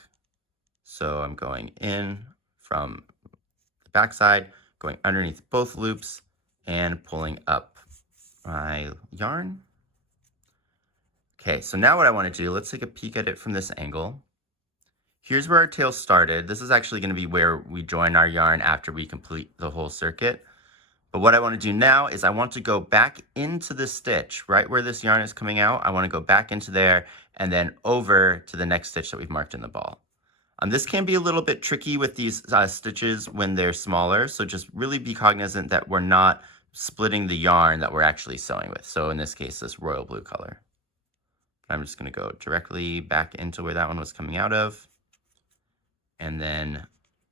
So I'm going in from the back side, going underneath both loops, and pulling up my yarn. Okay, so now what I want to do, let's take a peek at it from this angle. Here's where our tail started. This is actually going to be where we join our yarn after we complete the whole circuit. But what I want to do now is I want to go back into the stitch, right where this yarn is coming out. I want to go back into there and then over to the next stitch that we've marked in the ball. This can be a little bit tricky with these stitches when they're smaller, so just really be cognizant that we're not splitting the yarn that we're actually sewing with. So in this case, this royal blue color. I'm just going to go directly back into where that one was coming out of, and then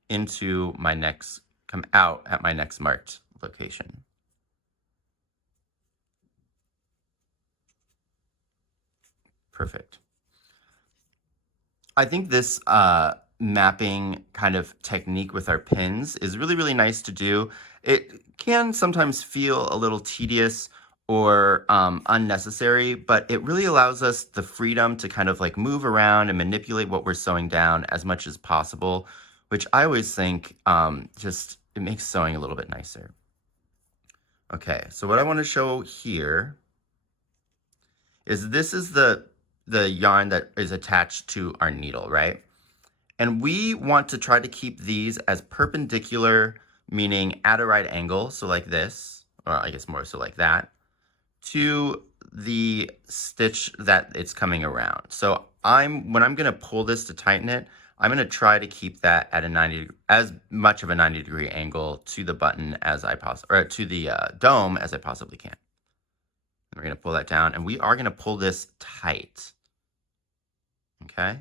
into my next, come out at my next marked location. Perfect. I think this mapping kind of technique with our pins is really, really nice to do. It can sometimes feel a little tedious or unnecessary, but it really allows us the freedom to kind of like move around and manipulate what we're sewing down as much as possible, which I always think just it makes sewing a little bit nicer. Okay, so what I want to show here is this is the yarn that is attached to our needle, right? And we want to try to keep these as perpendicular, meaning at a right angle, so like this, or I guess more so like that, to the stitch that it's coming around. So when I'm going to pull this to tighten it, I'm going to try to keep that at a as much of a 90-degree angle to the button as I possibly, or to the dome as I possibly can. We're going to pull that down, and we are going to pull this tight. Okay.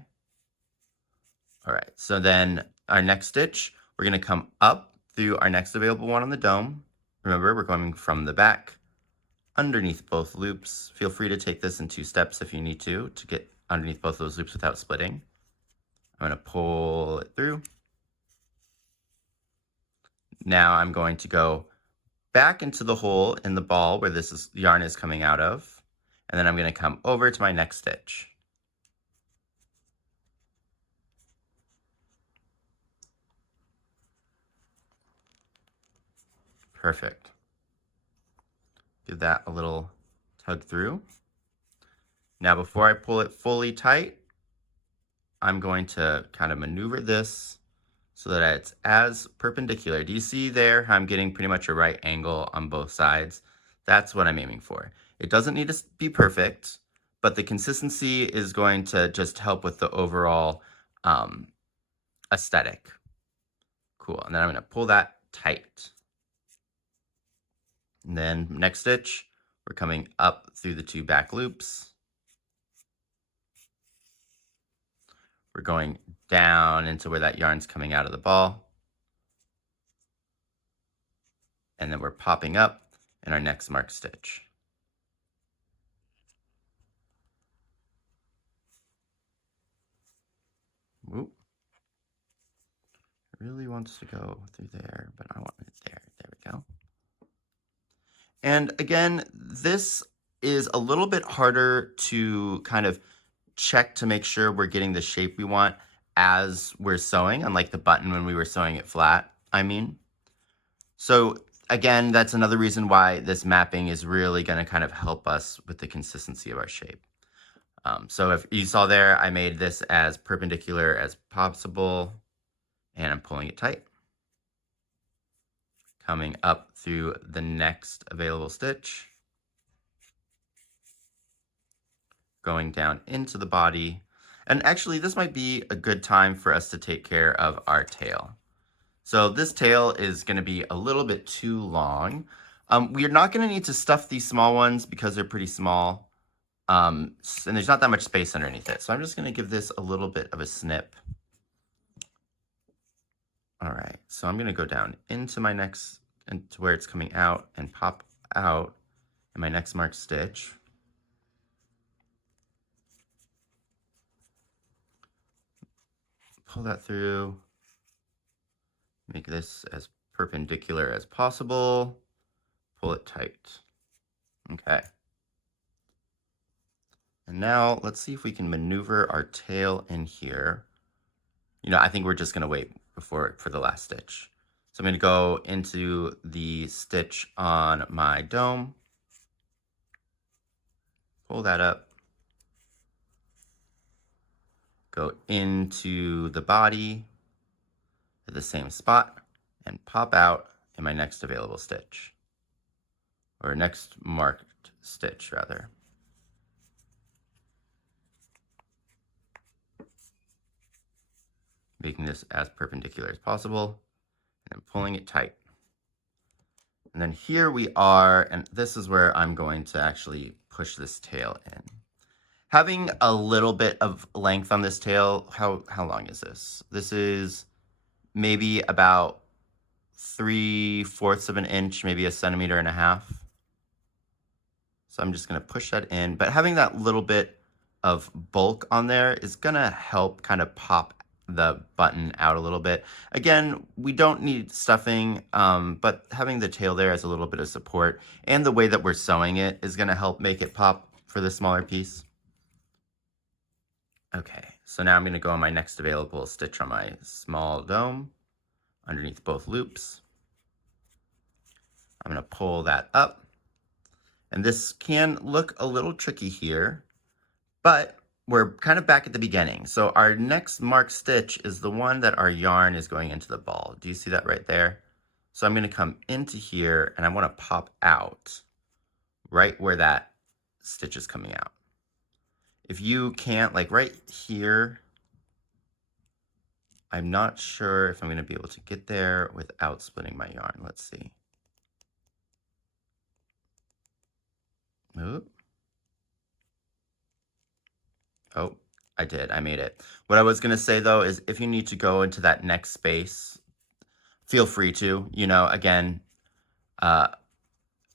All right. So then our next stitch, we're going to come up through our next available one on the dome. Remember, we're going from the back underneath both loops. Feel free to take this in 2 steps if you need to get underneath both those loops without splitting. I'm going to pull it through. Now I'm going to go back into the hole in the ball where this yarn is coming out of, and then I'm going to come over to my next stitch. Perfect. Give that a little tug through. Now before I pull it fully tight, I'm going to kind of maneuver this so that it's as perpendicular. Do you see there how I'm getting pretty much a right angle on both sides? That's what I'm aiming for. It doesn't need to be perfect, but the consistency is going to just help with the overall aesthetic. Cool, and then I'm going to pull that tight. And then next stitch, we're coming up through the 2 back loops. We're going down into where that yarn's coming out of the ball. And then we're popping up in our next marked stitch. Whoop. It really wants to go through there, but I want it there. There we go. And again, this is a little bit harder to kind of check to make sure we're getting the shape we want as we're sewing, unlike the button when we were sewing it flat, I mean. So again, that's another reason why this mapping is really going to kind of help us with the consistency of our shape. So if you saw there, I made this as perpendicular as possible, and I'm pulling it tight. Coming up through the next available stitch. Going down into the body. And actually, this might be a good time for us to take care of our tail. So this tail is going to be a little bit too long. We're not going to need to stuff these small ones because they're pretty small. And there's not that much space underneath it. So I'm just going to give this a little bit of a snip. All right, so I'm going to go down into my next, into where it's coming out and pop out in my next marked stitch. Pull that through. Make this as perpendicular as possible. Pull it tight. Okay. And now let's see if we can maneuver our tail in here. You know, I think we're just going to wait for the last stitch. So I'm going to go into the stitch on my dome. Pull that up. go into the body at the same spot and pop out in my next available stitch, or next marked stitch rather. Making this as perpendicular as possible and then pulling it tight. And then here we are, and this is where I'm going to actually push this tail in. Having a little bit of length on this tail, how long is this? This is maybe about 3/4 of an inch, maybe 1.5 centimeters. So I'm just gonna push that in, but having that little bit of bulk on there is gonna help kind of pop the button out a little bit. Again, we don't need stuffing, but having the tail there as a little bit of support, and the way that we're sewing it is gonna help make it pop for the smaller piece. Okay, so now I'm gonna go on my next available stitch on my small dome, underneath both loops. I'm gonna pull that up, and this can look a little tricky here, but we're kind of back at the beginning. So our next marked stitch is the one that our yarn is going into the ball. Do you see that right there? So I'm going to come into here and I want to pop out right where that stitch is coming out. If you can't, like right here, I'm not sure if I'm going to be able to get there without splitting my yarn. Let's see. Oop. Oh, I did. I made it. What I was going to say, though, is if you need to go into that next space, feel free to. You know, again,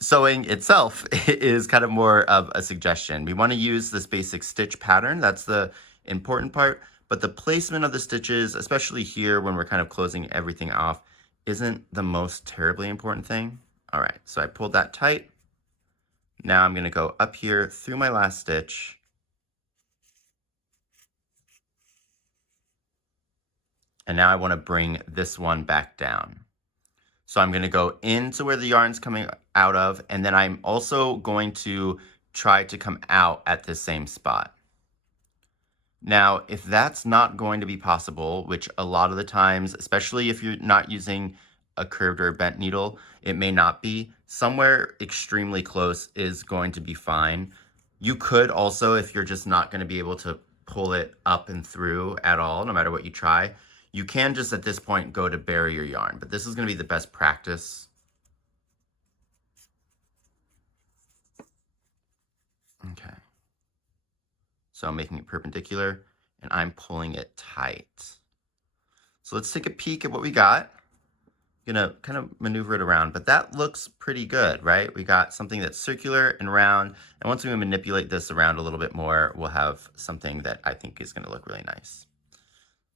sewing itself is kind of more of a suggestion. We want to use this basic stitch pattern. That's the important part. But the placement of the stitches, especially here when we're kind of closing everything off, isn't the most terribly important thing. All right, so I pulled that tight. Now I'm going to go up here through my last stitch. And now I want to bring this one back down. So I'm going to go into where the yarn's coming out of, and then I'm also going to try to come out at the same spot. Now, if that's not going to be possible, which a lot of the times, especially if you're not using a curved or a bent needle, it may not be, somewhere extremely close is going to be fine. You could also, if you're just not going to be able to pull it up and through at all, no matter what you try, you can just at this point go to bury your yarn, but this is going to be the best practice. Okay. So I'm making it perpendicular and I'm pulling it tight. So let's take a peek at what we got. I'm gonna kind of maneuver it around, but that looks pretty good, right? We got something that's circular and round, and once we manipulate this around a little bit more, we'll have something that I think is gonna look really nice.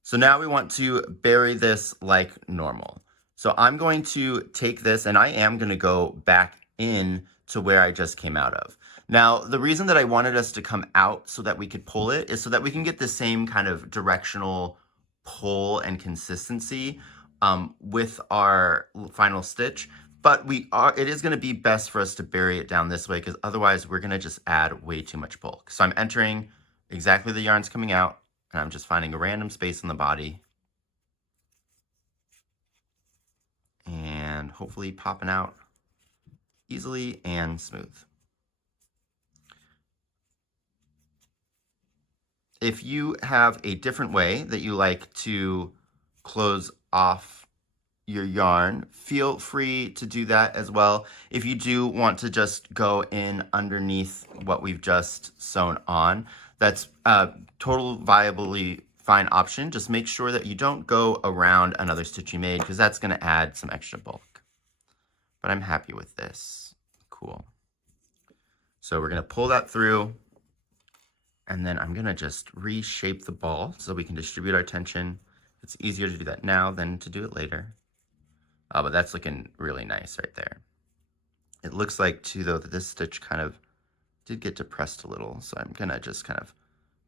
So now we want to bury this like normal. So I'm going to take this and I am going to go back in to where I just came out of. Now, the reason that I wanted us to come out so that we could pull it is so that we can get the same kind of directional pull and consistency with our final stitch. But it is going to be best for us to bury it down this way because otherwise we're going to just add way too much bulk. So I'm entering exactly the yarn's coming out. And I'm just finding a random space in the body and hopefully popping out easily and smooth. If you have a different way that you like to close off your yarn, feel free to do that as well. If you do want to just go in underneath what we've just sewn on, that's a total viably fine option. Just make sure that you don't go around another stitch you made because that's going to add some extra bulk. But I'm happy with this. Cool. So we're going to pull that through, and then I'm going to just reshape the ball so we can distribute our tension. It's easier to do that now than to do it later. But that's looking really nice right there. It looks like too though that this stitch kind of did get depressed a little, so I'm gonna just kind of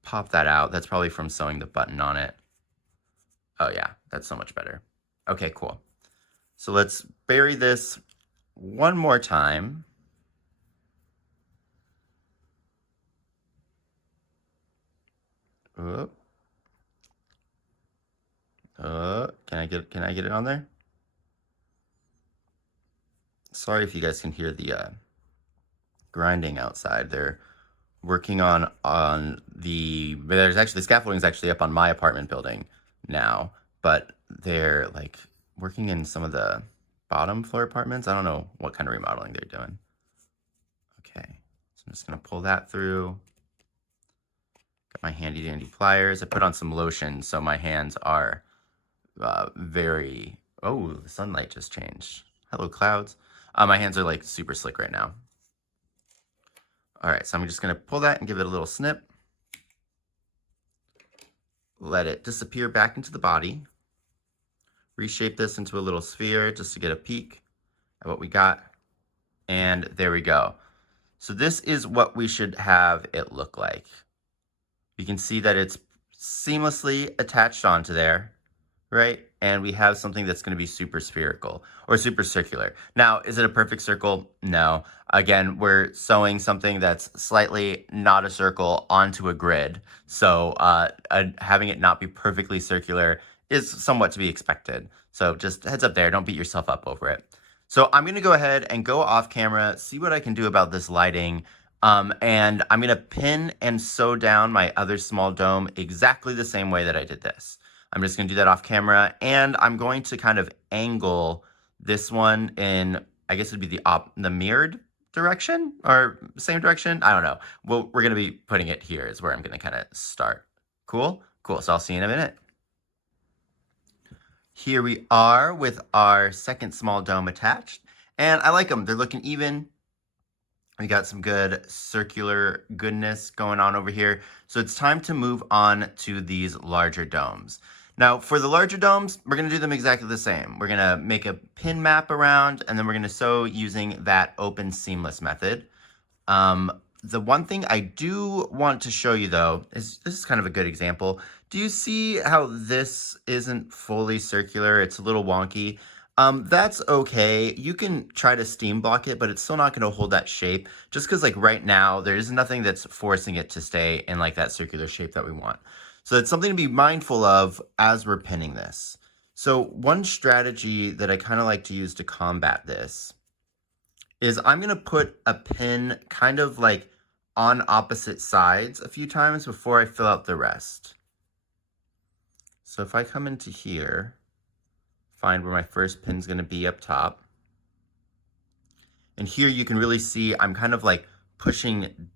pop that out. That's probably from sewing the button on it. Oh yeah, that's so much better. Okay, cool. So let's bury this one more time. Oop. Can I get it on there? Sorry if you guys can hear the grinding outside. They're working on there's actually, the scaffolding is actually up on my apartment building now, but they're like working in some of the bottom floor apartments. I don't know what kind of remodeling they're doing. Okay, so I'm just gonna pull that through. Got my handy dandy pliers. I put on some lotion so my hands are very, oh, the sunlight just changed. Hello, clouds. My hands are like super slick right now. All right, so I'm just gonna pull that and give it a little snip. Let it disappear back into the body. Reshape this into a little sphere just to get a peek at what we got. And there we go. So this is what we should have it look like. You can see that it's seamlessly attached onto there, right? And we have something that's going to be super spherical or super circular. Now, is it a perfect circle? No. Again, we're sewing something that's slightly not a circle onto a grid. So having it not be perfectly circular is somewhat to be expected. So just heads up there, don't beat yourself up over it. So I'm going to go ahead and go off camera, see what I can do about this lighting. And I'm going to pin and sew down my other small dome exactly the same way that I did this. I'm just going to do that off camera, and I'm going to kind of angle this one in, I guess it'd be the mirrored direction or same direction. I don't know. Well, we're going to be putting it here is where I'm going to kind of start. Cool? Cool. So I'll see you in a minute. Here we are with our second small dome attached, and I like them. They're looking even. We got some good circular goodness going on over here. So it's time to move on to these larger domes. Now, for the larger domes, we're going to do them exactly the same. We're going to make a pin map around, and then we're going to sew using that open seamless method. The one thing I do want to show you, though, is this is kind of a good example. Do you see how this isn't fully circular? It's a little wonky. That's okay. You can try to steam block it, but it's still not going to hold that shape just because like right now, there is nothing that's forcing it to stay in like that circular shape that we want. So it's something to be mindful of as we're pinning this. So one strategy that I kind of like to use to combat this is I'm going to put a pin kind of like on opposite sides a few times before I fill out the rest. So if I come into here, find where my first pin's going to be up top. And here you can really see I'm kind of like pushing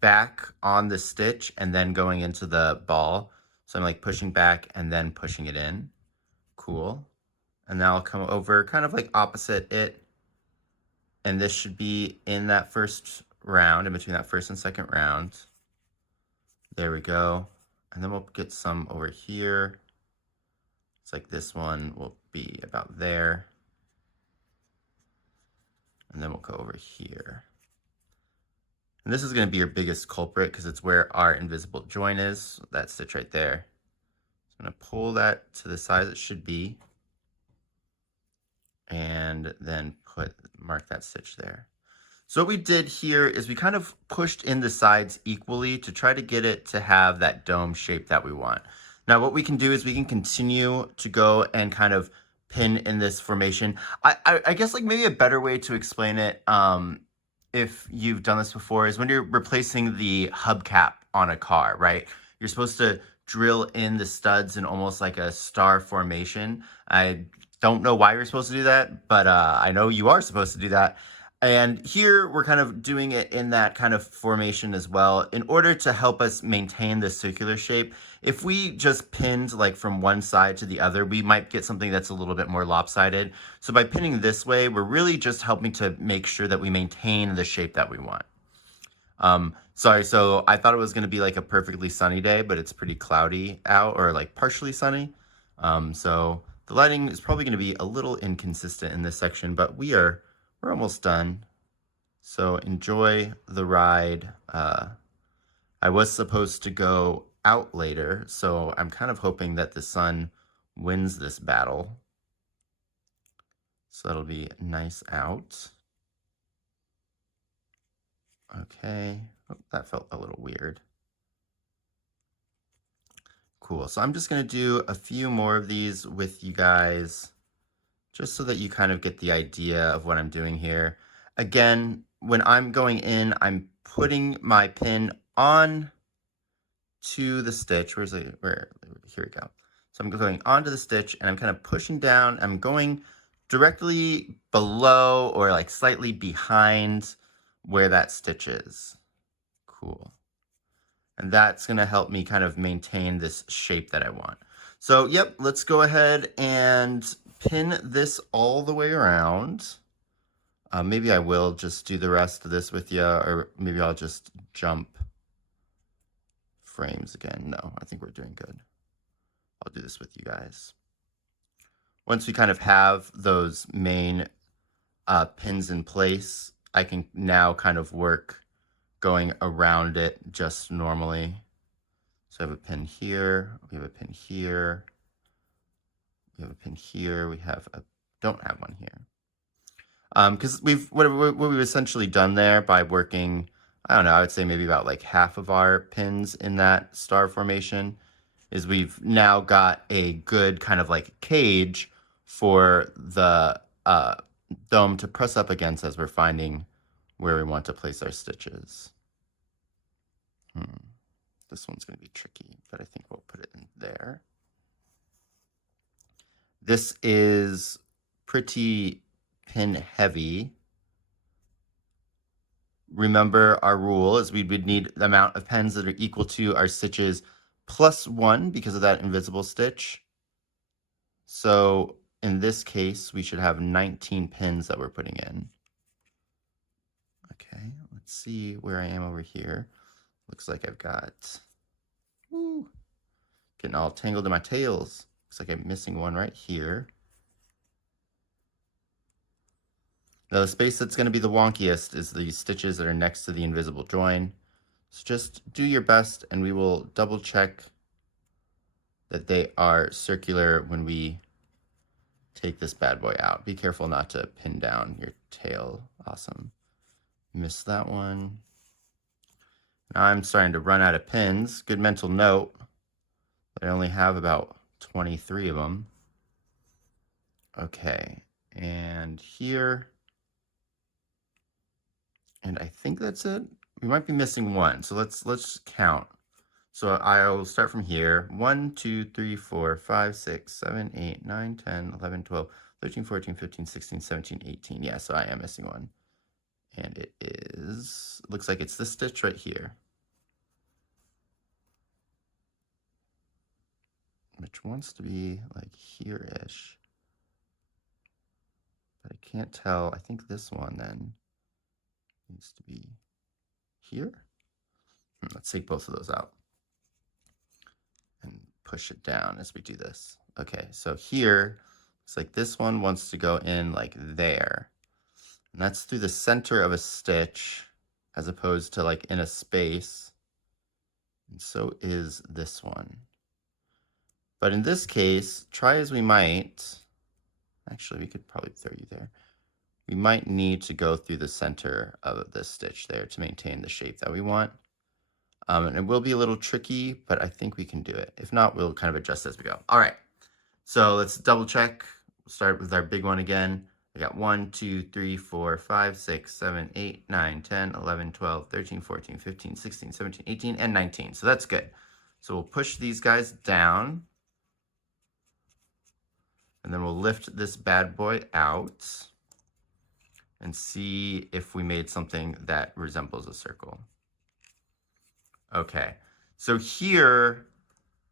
back on the stitch and then going into the ball. So I'm like pushing back and then pushing it in. Cool. And now I'll come over kind of like opposite it. And this should be in that first round, in between that first and second round. There we go. And then we'll get some over here. It's like this one will be about there. And then we'll go over here. And this is going to be your biggest culprit because it's where our invisible join is. That stitch right there. So I'm going to pull that to the size it should be. And then mark that stitch there. So what we did here is we kind of pushed in the sides equally to try to get it to have that dome shape that we want. Now what we can do is we can continue to go and kind of pin in this formation. I guess like maybe a better way to explain it, if you've done this before, is when you're replacing the hubcap on a car, right? You're supposed to drill in the studs in almost like a star formation. I don't know why you're supposed to do that, but I know you are supposed to do that. And here we're kind of doing it in that kind of formation as well in order to help us maintain this circular shape. If we just pinned like from one side to the other, we might get something that's a little bit more lopsided. So by pinning this way, we're really just helping to make sure that we maintain the shape that we want. Sorry, so I thought it was going to be like a perfectly sunny day, but it's pretty cloudy out, or like partially sunny. So the lighting is probably going to be a little inconsistent in this section, but we're almost done. So enjoy the ride. I was supposed to go out later, so I'm kind of hoping that the sun wins this battle. So that'll be nice out. Okay, oh, that felt a little weird. Cool. So I'm just going to do a few more of these with you guys, just so that you kind of get the idea of what I'm doing here. Again, when I'm going in, I'm putting my pin on to the stitch. Where's it? Where? Here we go. So I'm going onto the stitch and I'm kind of pushing down. I'm going directly below or like slightly behind where that stitch is. Cool. And that's going to help me kind of maintain this shape that I want. So, yep, let's go ahead and pin this all the way around. Maybe I will just do the rest of this with you, or maybe I'll just jump frames again. No, I think we're doing good. I'll do this with you guys. Once we kind of have those main pins in place, I can now kind of work going around it just normally. So I have a pin here, we have a pin here, we have a pin here, we have a, don't have one here. Because what we've essentially done there by working, I don't know, I would say maybe about like half of our pins in that star formation is we've now got a good kind of like cage for the dome to press up against as we're finding where we want to place our stitches. This one's going to be tricky, but I think we'll put it in there. This is pretty pin heavy. Remember our rule is we would need the amount of pins that are equal to our stitches plus 1 because of that invisible stitch. So in this case, we should have 19 pins that we're putting in. Okay, let's see where I am over here. Looks like I've got, getting all tangled in my tails. Looks like I'm missing one right here. Now the space that's going to be the wonkiest is the stitches that are next to the invisible join. So just do your best and we will double check that they are circular when we take this bad boy out. Be careful not to pin down your tail. Awesome. Missed that one. Now I'm starting to run out of pins. Good mental note that I only have about 23 of them. Okay, and here, and I think that's it. We might be missing one, so let's count. So I'll start from here. 1, 2, 3, 4, 5, 6, 7, 8, 9, 10, 11, 12, 13, 14, 15, 16, 17, 18. Yeah, so I am missing one. And it is, looks like it's this stitch right here, which wants to be like here-ish. But I can't tell. I think this one then needs to be here. Let's take both of those out and push it down as we do this. Okay, so here, it's like this one wants to go in like there. And that's through the center of a stitch as opposed to like in a space. And so is this one. But in this case, try as we might, actually we could probably throw you there. We might need to go through the center of this stitch there to maintain the shape that we want. And it will be a little tricky, but I think we can do it. If not, we'll kind of adjust as we go. All right, so let's double check. We'll start with our big one again. I got 1, 2, 3, 4, 5, 6, 7, 8, 9, 10, 11, 12, 13, 14, 15, 16, 17, 18, and 19. So that's good. So we'll push these guys down. And then we'll lift this bad boy out and see if we made something that resembles a circle. Okay, so here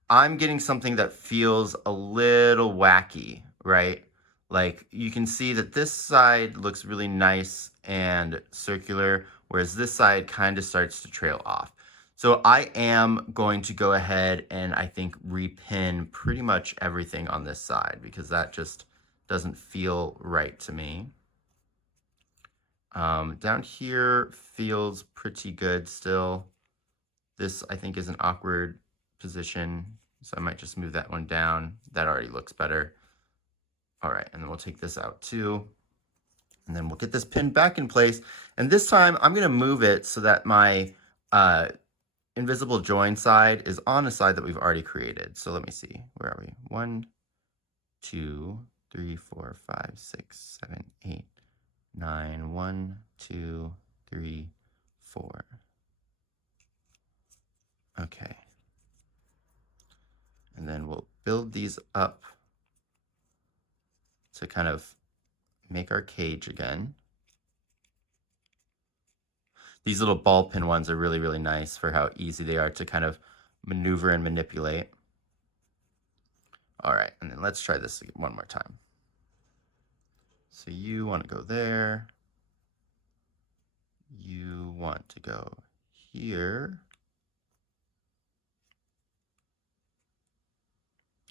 I'm getting something that feels a little wacky, right? Like you can see that this side looks really nice and circular, whereas this side kind of starts to trail off. So I am going to go ahead and I think repin pretty much everything on this side because that just doesn't feel right to me. Down here feels pretty good still. This I think is an awkward position, so I might just move that one down. That already looks better. All right, and then we'll take this out too. And then we'll get this pin back in place. And this time I'm gonna move it so that my invisible join side is on a side that we've already created. So let me see, where are we? 1, 2, 3, 4, 5, 6, 7, 8, 9, 1, 2, 3, 4. Okay. And then we'll build these up to kind of make our cage again. These little ball pin ones are really, really nice for how easy they are to kind of maneuver and manipulate. All right, and then let's try this one more time. So you want to go there. You want to go here.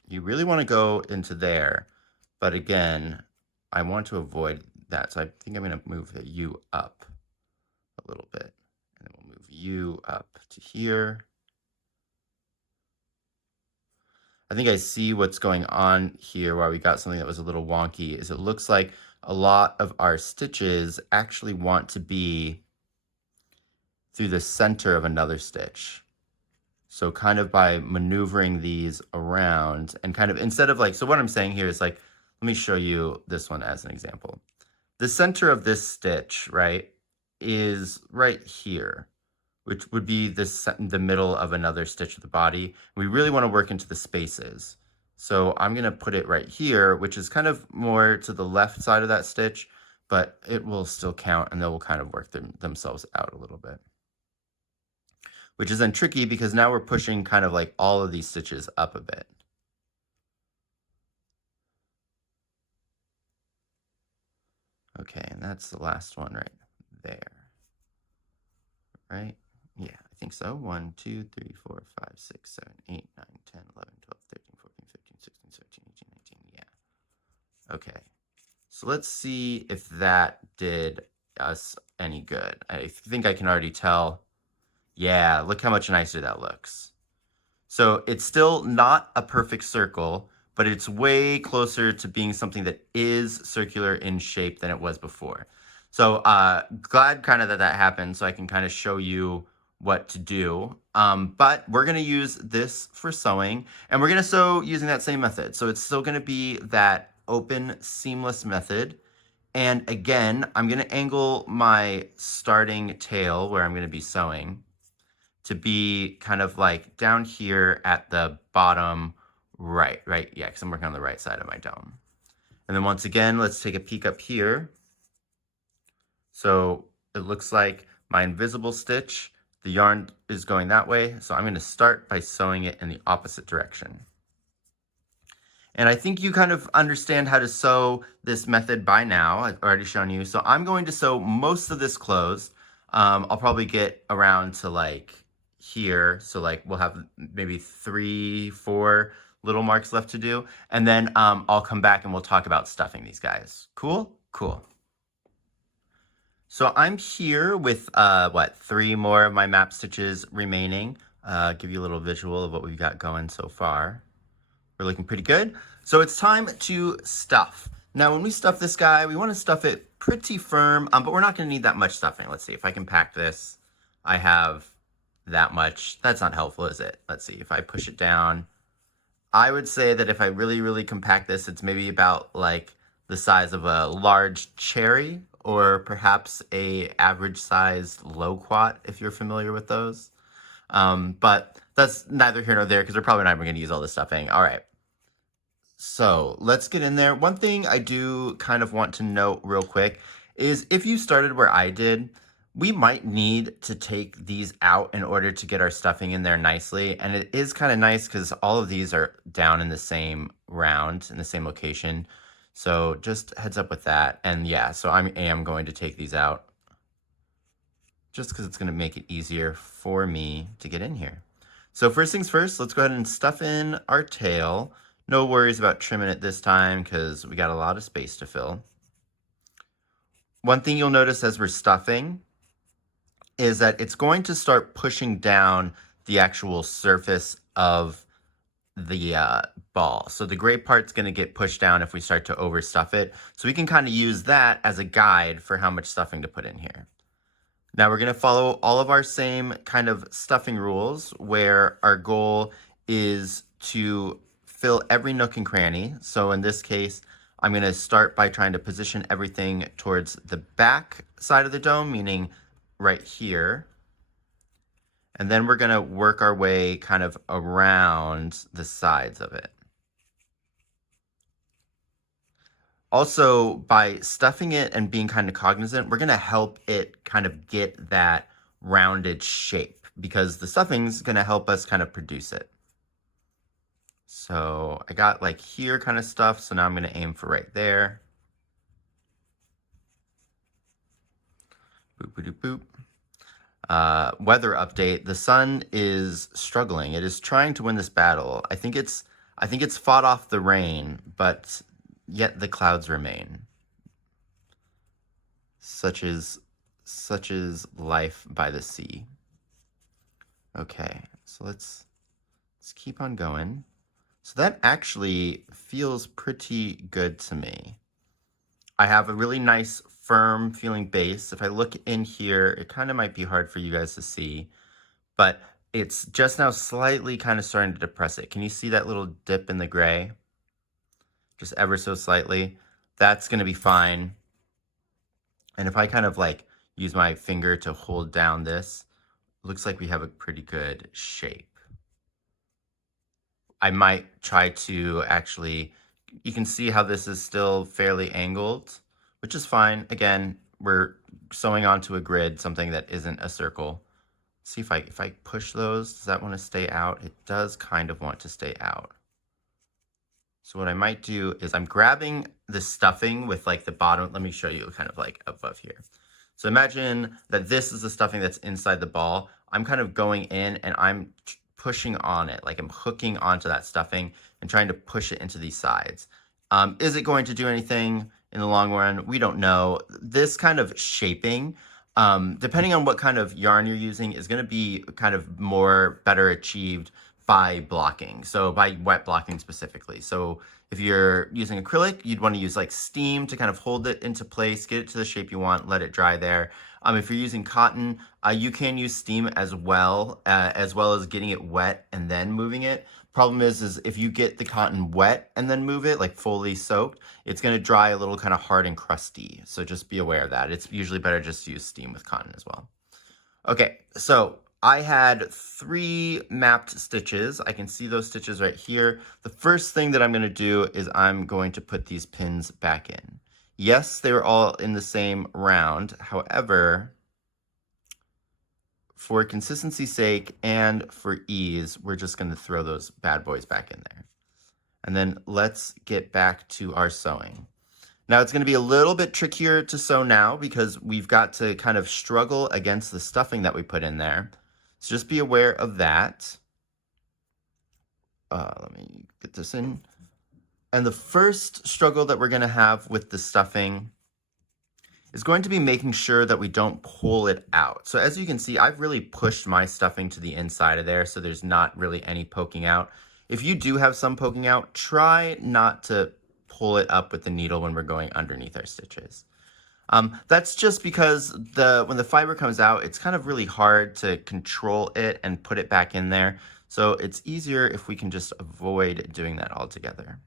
You really want to go into there, but again, I want to avoid that. So I think I'm going to move the U up a little bit, and then we'll move U up to here. I think I see what's going on here where we got something that was a little wonky is it looks like a lot of our stitches actually want to be through the center of another stitch. So kind of by maneuvering these around and kind of instead of like, so what I'm saying here is like, let me show you this one as an example. The center of this stitch, right, is right here, which would be the middle of another stitch of the body. We really want to work into the spaces. So I'm going to put it right here, which is kind of more to the left side of that stitch, but it will still count and they will kind of work themselves out a little bit. Which is then tricky because now we're pushing kind of like all of these stitches up a bit. Okay, and that's the last one right there. Right? Yeah, I think so. 1, 2, 3, 4, 5, 6, 7, 8, 9, 10, 11, 12, 13, 14, 15, 16, 17, 18, 19. Yeah. Okay. So let's see if that did us any good. I think I can already tell. Yeah, look how much nicer that looks. So it's still not a perfect circle, but it's way closer to being something that is circular in shape than it was before. So glad kind of that happened so I can kind of show you what to do. But we're going to use this for sewing and we're going to sew using that same method. So it's still going to be that open seamless method. And again, I'm going to angle my starting tail where I'm going to be sewing to be kind of like down here at the bottom right, yeah, because I'm working on the right side of my dome. And then once again, let's take a peek up here. So it looks like my invisible stitch, the yarn is going that way. So I'm going to start by sewing it in the opposite direction. And I think you kind of understand how to sew this method by now. I've already shown you. So I'm going to sew most of this closed. I'll probably get around to like here. So like we'll have maybe 3, 4 little marks left to do. And then I'll come back and we'll talk about stuffing these guys. Cool? Cool. So I'm here with 3 more of my map stitches remaining. Give you a little visual of what we've got going so far. We're looking pretty good. So it's time to stuff. Now, when we stuff this guy, we want to stuff it pretty firm, but we're not going to need that much stuffing. Let's see if I can pack this. I have that much. That's not helpful, is it? Let's see if I push it down. I would say that if I really, really compact this, it's maybe about like the size of a large cherry or perhaps a average sized loquat, if you're familiar with those. But that's neither here nor there because we're probably not even going to use all this stuffing. All right. So let's get in there. One thing I do kind of want to note real quick is if you started where I did, we might need to take these out in order to get our stuffing in there nicely. And it is kind of nice because all of these are down in the same round, in the same location. So just heads up with that. And yeah, so I am going to take these out just because it's going to make it easier for me to get in here. So first things first, let's go ahead and stuff in our tail. No worries about trimming it this time because we got a lot of space to fill. One thing you'll notice as we're stuffing is that it's going to start pushing down the actual surface of the ball. So the gray part's going to get pushed down if we start to overstuff it. So we can kind of use that as a guide for how much stuffing to put in here. Now we're going to follow all of our same kind of stuffing rules where our goal is to fill every nook and cranny. So in this case, I'm going to start by trying to position everything towards the back side of the dome, meaning right here. And then we're going to work our way kind of around the sides of it. Also, by stuffing it and being kind of cognizant, we're going to help it kind of get that rounded shape because the stuffing is going to help us kind of produce it. So I got like here kind of stuff. So now I'm going to aim for right there. Boop, boop, boop. Weather update. The sun is struggling. It is trying to win this battle. I think it's fought off the rain, but yet the clouds remain. Such is life by the sea. Okay, so let's keep on going. So that actually feels pretty good to me. I have a really nice firm feeling base. If I look in here, it kind of might be hard for you guys to see, but it's just now slightly kind of starting to depress it. Can you see that little dip in the gray? Just ever so slightly. That's going to be fine. And if I kind of like use my finger to hold down this, it looks like we have a pretty good shape. I might try to actually, you can see how this is still fairly angled, which is fine. Again, we're sewing onto a grid, something that isn't a circle. See if I push those, does that want to stay out? It does kind of want to stay out. So what I might do is I'm grabbing the stuffing with like the bottom. Let me show you kind of like above here. So imagine that this is the stuffing that's inside the ball. I'm kind of going in and I'm pushing on it, like I'm hooking onto that stuffing and trying to push it into these sides. Is it going to do anything in the long run? We don't know. This kind of shaping, depending on what kind of yarn you're using, is going to be kind of better achieved by blocking. So by wet blocking specifically. So if you're using acrylic, you'd want to use like steam to kind of hold it into place, get it to the shape you want, let it dry there. If you're using cotton, you can use steam as well as getting it wet and then moving it. Problem is if you get the cotton wet and then move it, like fully soaked, it's going to dry a little kind of hard and crusty. So just be aware of that. It's usually better just to use steam with cotton as well. Okay, so I had 3 mapped stitches. I can see those stitches right here. The first thing that I'm going to do is I'm going to put these pins back in. Yes, they were all in the same round. However, for consistency's sake and for ease, we're just going to throw those bad boys back in there. And then let's get back to our sewing. Now it's going to be a little bit trickier to sew now because we've got to kind of struggle against the stuffing that we put in there. So just be aware of that. Let me get this in. And the first struggle that we're going to have with the stuffing is going to be making sure that we don't pull it out. So as you can see, I've really pushed my stuffing to the inside of there, so there's not really any poking out. If you do have some poking out, try not to pull it up with the needle when we're going underneath our stitches. That's just because when the fiber comes out, it's kind of really hard to control it and put it back in there. So it's easier if we can just avoid doing that altogether.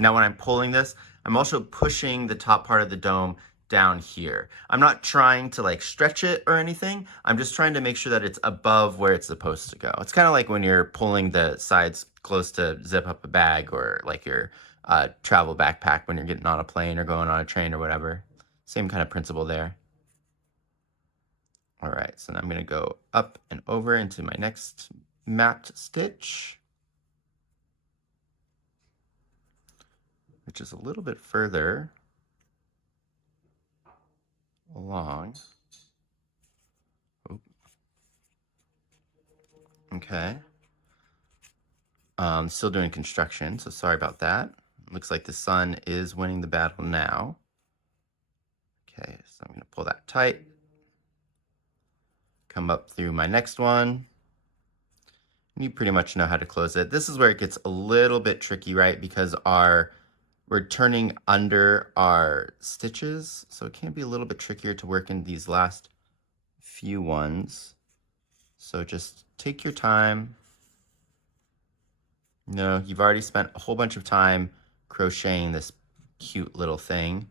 Now when I'm pulling this, I'm also pushing the top part of the dome down here. I'm not trying to like stretch it or anything. I'm just trying to make sure that it's above where it's supposed to go. It's kind of like when you're pulling the sides close to zip up a bag or like your travel backpack when you're getting on a plane or going on a train or whatever. Same kind of principle there. All right, so now I'm going to go up and over into my next mapped stitch, which is a little bit further along. Oop. Okay. Still doing construction, so sorry about that. Looks like the sun is winning the battle now. Okay, so I'm going to pull that tight. Come up through my next one. And you pretty much know how to close it. This is where it gets a little bit tricky, right? Because we're turning under our stitches, so it can be a little bit trickier to work in these last few ones. So just take your time. No, you've already spent a whole bunch of time crocheting this cute little thing.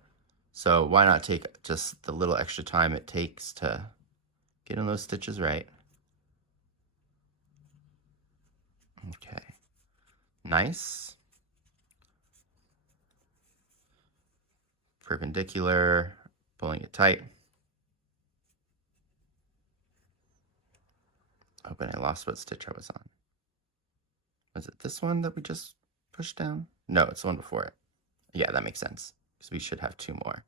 So why not take just the little extra time it takes to get in those stitches right. Okay, nice. Perpendicular, pulling it tight. Hoping I lost what stitch I was on. Was it this one that we just pushed down? No, it's the one before it. Yeah, that makes sense, because we should have two more.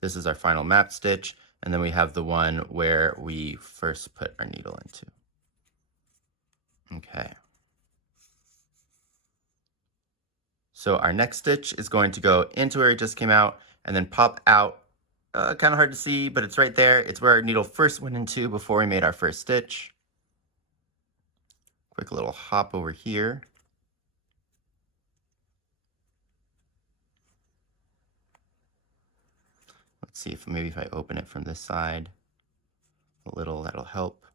This is our final map stitch, and then we have the one where we first put our needle into. Okay. So our next stitch is going to go into where it just came out and then pop out. Kind of hard to see, but it's right there. It's where our needle first went into before we made our first stitch. Quick little hop over here. Let's see if maybe if I open it from this side a little, that'll help.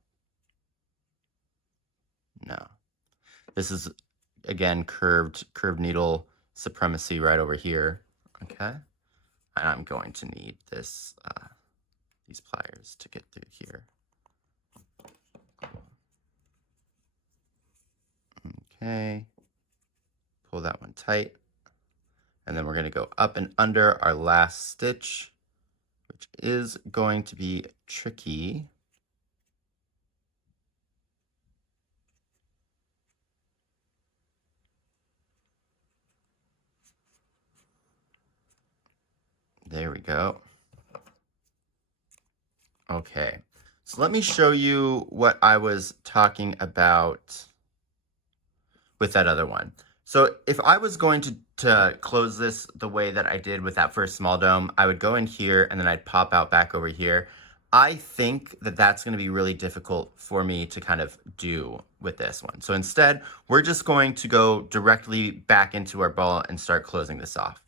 No. This is, again, curved needle supremacy right over here. Okay. And I'm going to need this, these pliers to get through here. Okay. Pull that one tight. And then we're going to go up and under our last stitch, which is going to be tricky. There we go. Okay, so let me show you what I was talking about with that other one. So if I was going to close this the way that I did with that first small dome, I would go in here and then I'd pop out back over here. I think that that's going to be really difficult for me to kind of do with this one. So instead, we're just going to go directly back into our ball and start closing this off.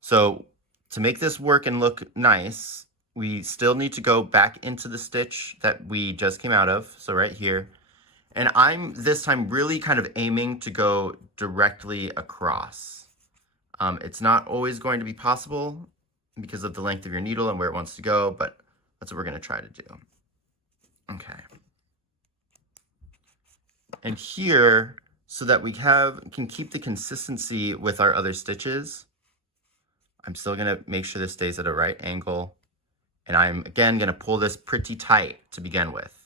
So to make this work and look nice, we still need to go back into the stitch that we just came out of. So right here. And I'm this time really kind of aiming to go directly across. It's not always going to be possible because of the length of your needle and where it wants to go, but that's what we're going to try to do. Okay. And here, so that we can keep the consistency with our other stitches, I'm still going to make sure this stays at a right angle. And I'm, again, going to pull this pretty tight to begin with.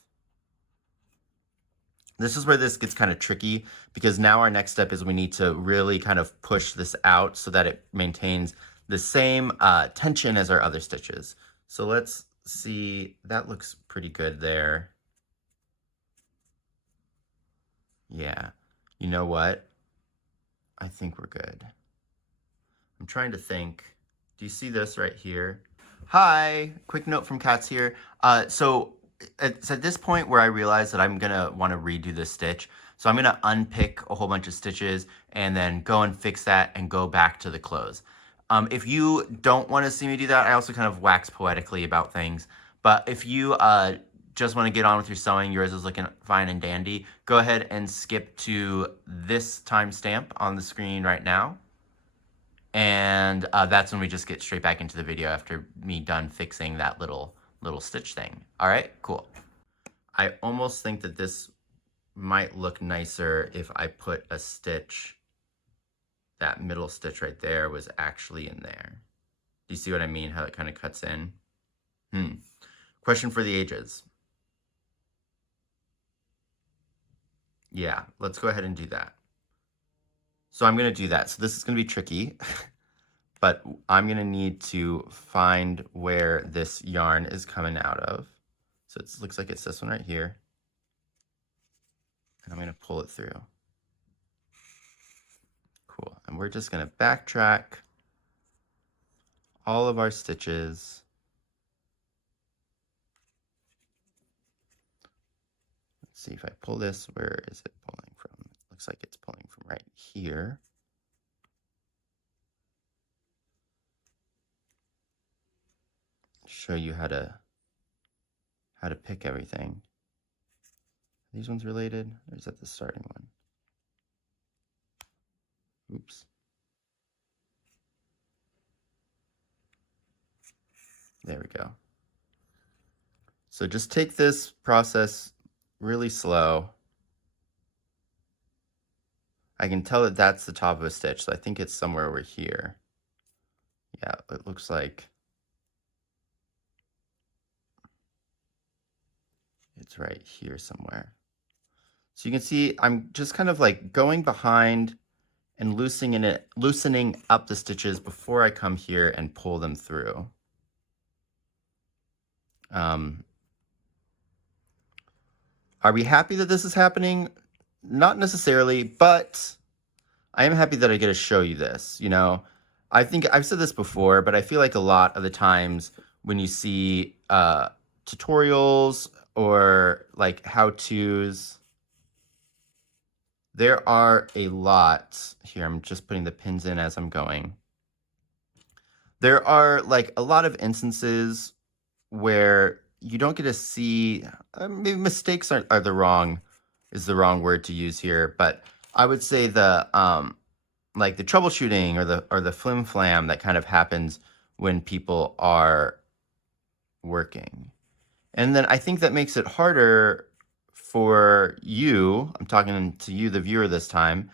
This is where this gets kind of tricky, because now our next step is we need to really kind of push this out so that it maintains the same tension as our other stitches. So let's see, that looks pretty good there. Yeah, you know what? I think we're good. I'm trying to think. Do you see this right here? Hi, quick note from Katz here. So it's at this point where I realize that I'm gonna want to redo this stitch. So I'm gonna unpick a whole bunch of stitches and then go and fix that and go back to the close. If you don't want to see me do that, I also kind of wax poetically about things. But if you just want to get on with your sewing, yours is looking fine and dandy, go ahead and skip to this timestamp on the screen right now. And that's when we just get straight back into the video after me done fixing that little stitch thing. All right, cool. I almost think that this might look nicer if I put a stitch, that middle stitch right there was actually in there. Do you see what I mean? How it kind of cuts in? Question for the ages. Yeah, let's go ahead and do that. So I'm going to do that. So this is going to be tricky, but I'm going to need to find where this yarn is coming out of. So it looks like it's this one right here. And I'm going to pull it through. Cool. And we're just going to backtrack all of our stitches. Let's see if I pull this, where is it pulling from? It looks like it's pulling from right here. Show you how to how to pick everything. Are these ones related? Or is that the starting one? Oops. There we go. So just take this process really slow. I can tell that that's the top of a stitch, so I think it's somewhere over here. Yeah, it looks like it's right here somewhere. So you can see I'm just kind of like going behind and loosening up the stitches before I come here and pull them through. Are we happy that this is happening? Not necessarily, but I am happy that I get to show you this. You know, I think I've said this before, but I feel like a lot of the times when you see tutorials or like how-tos, there are a lot here. I'm just putting the pins in as I'm going. There are like a lot of instances where you don't get to see, maybe mistakes are the wrong word to use here, but I would say the like the troubleshooting or the flim flam that kind of happens when people are working. And then I think that makes it harder for you, I'm talking to you, the viewer this time,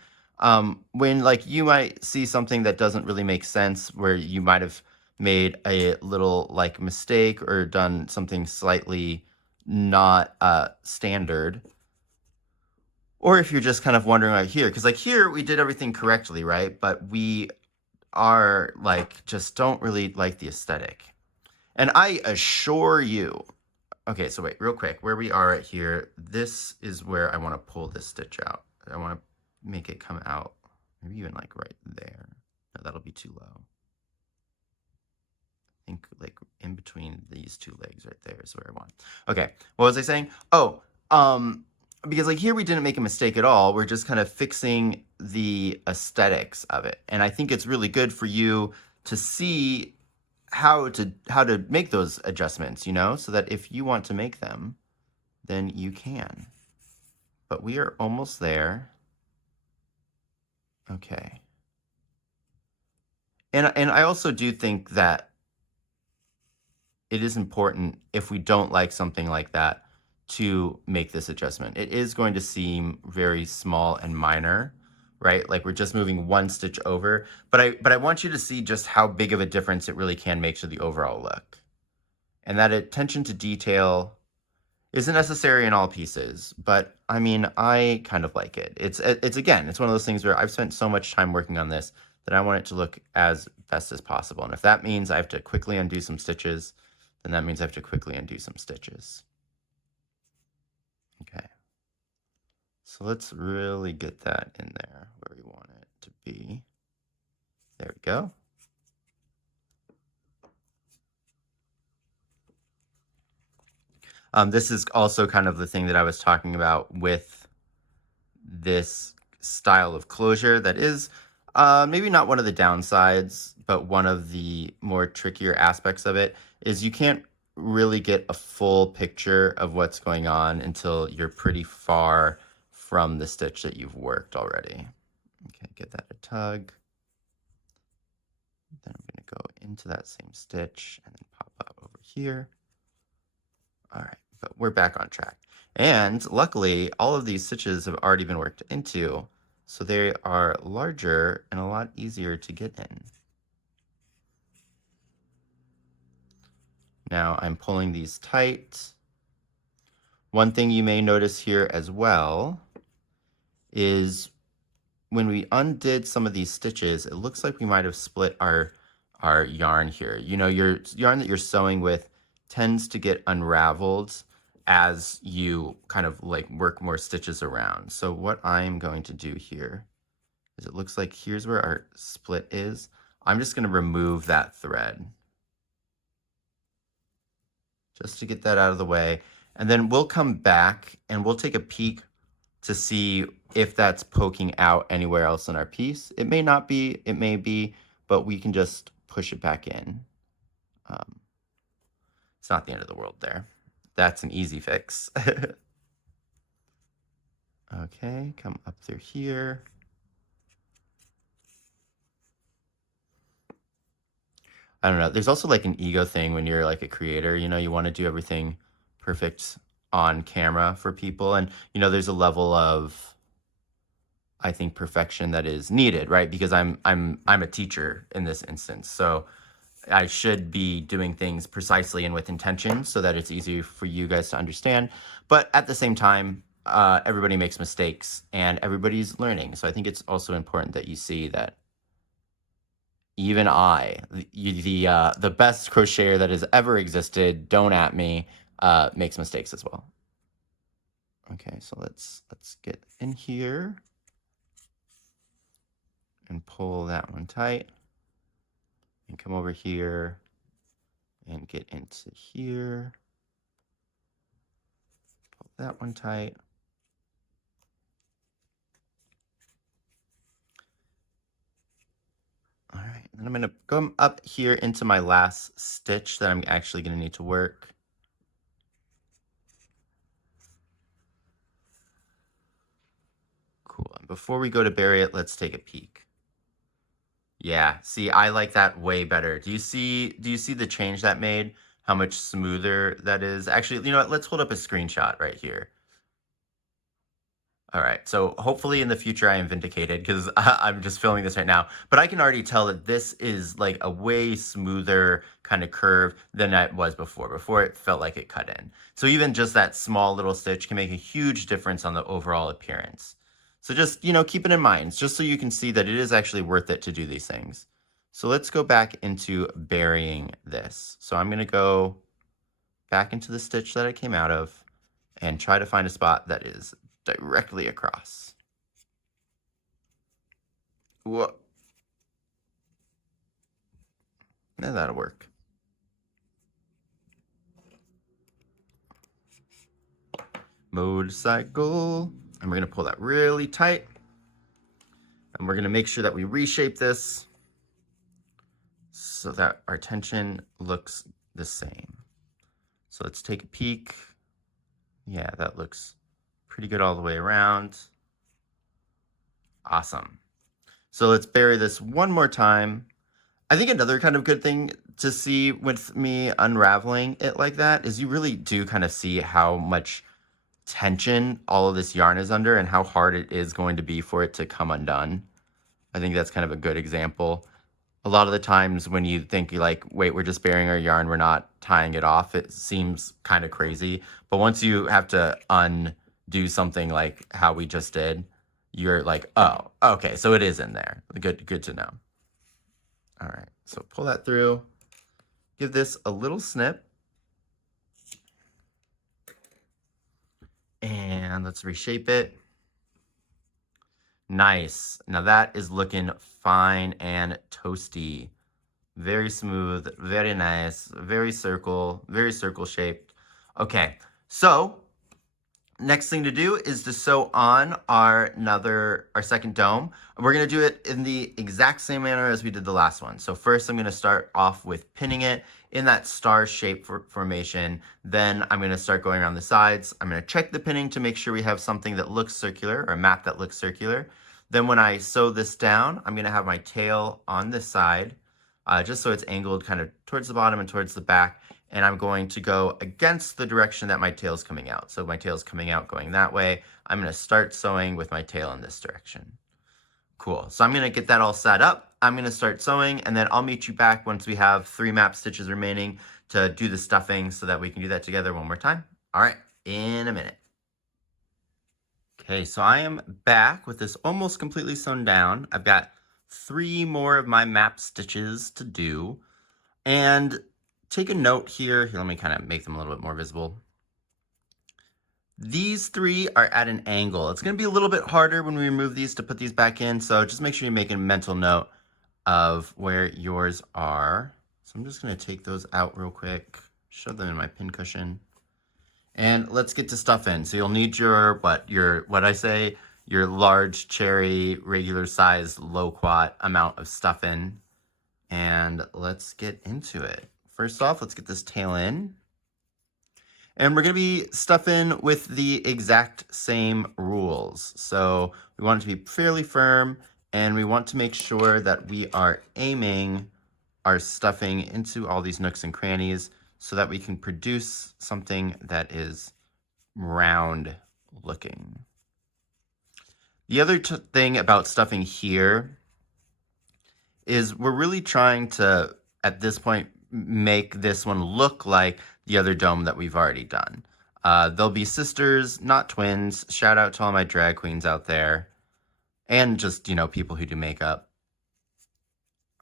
when like you might see something that doesn't really make sense, where you might have made a little like mistake or done something slightly not standard. Or if you're just kind of wondering right here, because like here we did everything correctly, right? But we are like, just don't really like the aesthetic. And I assure you, okay, so wait, real quick, where we are right here, this is where I want to pull this stitch out. I want to make it come out, maybe even like right there. No, that'll be too low. I think like in between these two legs right there is where I want. Okay, what was I saying? Oh, because like here we didn't make a mistake at all. We're just kind of fixing the aesthetics of it. And I think it's really good for you to see how to make those adjustments, you know, so that if you want to make them, then you can. But we are almost there. Okay. And I also do think that it is important, if we don't like something like that, to make this adjustment. It is going to seem very small and minor, right? Like we're just moving one stitch over, but I want you to see just how big of a difference it really can make to the overall look. And that attention to detail isn't necessary in all pieces, but I mean, I kind of like it. It's again, it's one of those things where I've spent so much time working on this that I want it to look as best as possible. And if that means I have to quickly undo some stitches, then that means I have to quickly undo some stitches. Okay. So let's really get that in there where we want it to be. There we go. This is also kind of the thing that I was talking about with this style of closure that is maybe not one of the downsides, but one of the more trickier aspects of it is you can't really get a full picture of what's going on until you're pretty far from the stitch that you've worked already. Okay, get that a tug. Then I'm going to go into that same stitch and then pop up over here. All right, but we're back on track. And luckily, all of these stitches have already been worked into, so they are larger and a lot easier to get in. Now I'm pulling these tight. One thing you may notice here as well is when we undid some of these stitches, it looks like we might have split our yarn here. You know, your yarn that you're sewing with tends to get unraveled as you kind of like work more stitches around. So what I'm going to do here is, it looks like here's where our split is. I'm just going to remove that thread just to get that out of the way. And then we'll come back and we'll take a peek to see if that's poking out anywhere else in our piece. It may not be, it may be, but we can just push it back in. It's not the end of the world there. That's an easy fix. Okay, come up through here. I don't know. There's also like an ego thing when you're like a creator, you know, you want to do everything perfect on camera for people. And, you know, there's a level of, I think, perfection that is needed, right? Because I'm a teacher in this instance. So I should be doing things precisely and with intention so that it's easy for you guys to understand. But at the same time, everybody makes mistakes and everybody's learning. So I think it's also important that you see that even I, the best crocheter that has ever existed, don't at me, makes mistakes as well. Okay, so let's get in here and pull that one tight, and come over here and get into here. Pull that one tight. All right, and I'm gonna go up here into my last stitch that I'm actually gonna need to work. Cool, and before we go to bury it, let's take a peek. Yeah, see, I like that way better. Do you see the change that made? How much smoother that is? Actually, you know what? Let's hold up a screenshot right here. All right, so hopefully in the future I am vindicated because I'm just filming this right now. But I can already tell that this is like a way smoother kind of curve than it was before. Before it felt like it cut in. So even just that small little stitch can make a huge difference on the overall appearance. So just, you know, keep it in mind, just so you can see that it is actually worth it to do these things. So let's go back into burying this. So I'm gonna go back into the stitch that I came out of and try to find a spot that is directly across. Whoa. Yeah, that'll work. Motorcycle. And we're going to pull that really tight. And we're going to make sure that we reshape this so that our tension looks the same. So let's take a peek. Yeah, that looks pretty good all the way around. Awesome. So let's bury this one more time. I think another kind of good thing to see with me unraveling it like that is you really do kind of see how much tension all of this yarn is under and how hard it is going to be for it to come undone. I think that's kind of a good example. A lot of the times when you think you're like, wait, we're just burying our yarn, we're not tying it off, it seems kind of crazy. But once you have to undo something like how we just did, you're like, oh, okay, so it is in there. Good to know. All right, so pull that through, give this a little snip, and let's reshape it. Nice. Now that is looking fine and toasty. Very smooth, very nice, very circle shaped. Okay, so next thing to do is to sew on our second dome. We're gonna do it in the exact same manner as we did the last one. So first I'm gonna start off with pinning it in that star shape formation. Then I'm gonna start going around the sides. I'm gonna check the pinning to make sure we have something that looks circular, or a map that looks circular. Then when I sew this down, I'm gonna have my tail on this side, just so it's angled kind of towards the bottom and towards the back. And I'm going to go against the direction that my tail's coming out. So my tail's coming out going that way. I'm gonna start sewing with my tail in this direction. Cool, so I'm gonna get that all set up. I'm gonna start sewing and then I'll meet you back once we have 3 map stitches remaining to do the stuffing so that we can do that together one more time. All right, in a minute. Okay, so I am back with this almost completely sewn down. I've got 3 more of my map stitches to do. And take a note here. Let me kind of make them a little bit more visible. These 3 are at an angle. It's going to be a little bit harder when we remove these to put these back in. So just make sure you make a mental note of where yours are. So I'm just going to take those out real quick, shove them in my pin cushion. And let's get to stuffing. So you'll need your large cherry, regular size, loquat amount of stuffing. And let's get into it. First off, let's get this tail in. And we're going to be stuffing with the exact same rules. So we want it to be fairly firm, and we want to make sure that we are aiming our stuffing into all these nooks and crannies so that we can produce something that is round looking. The other thing about stuffing here is we're really trying to, at this point, make this one look like the other dome that we've already done. They'll be sisters, not twins. Shout out to all my drag queens out there. And just, you know, people who do makeup.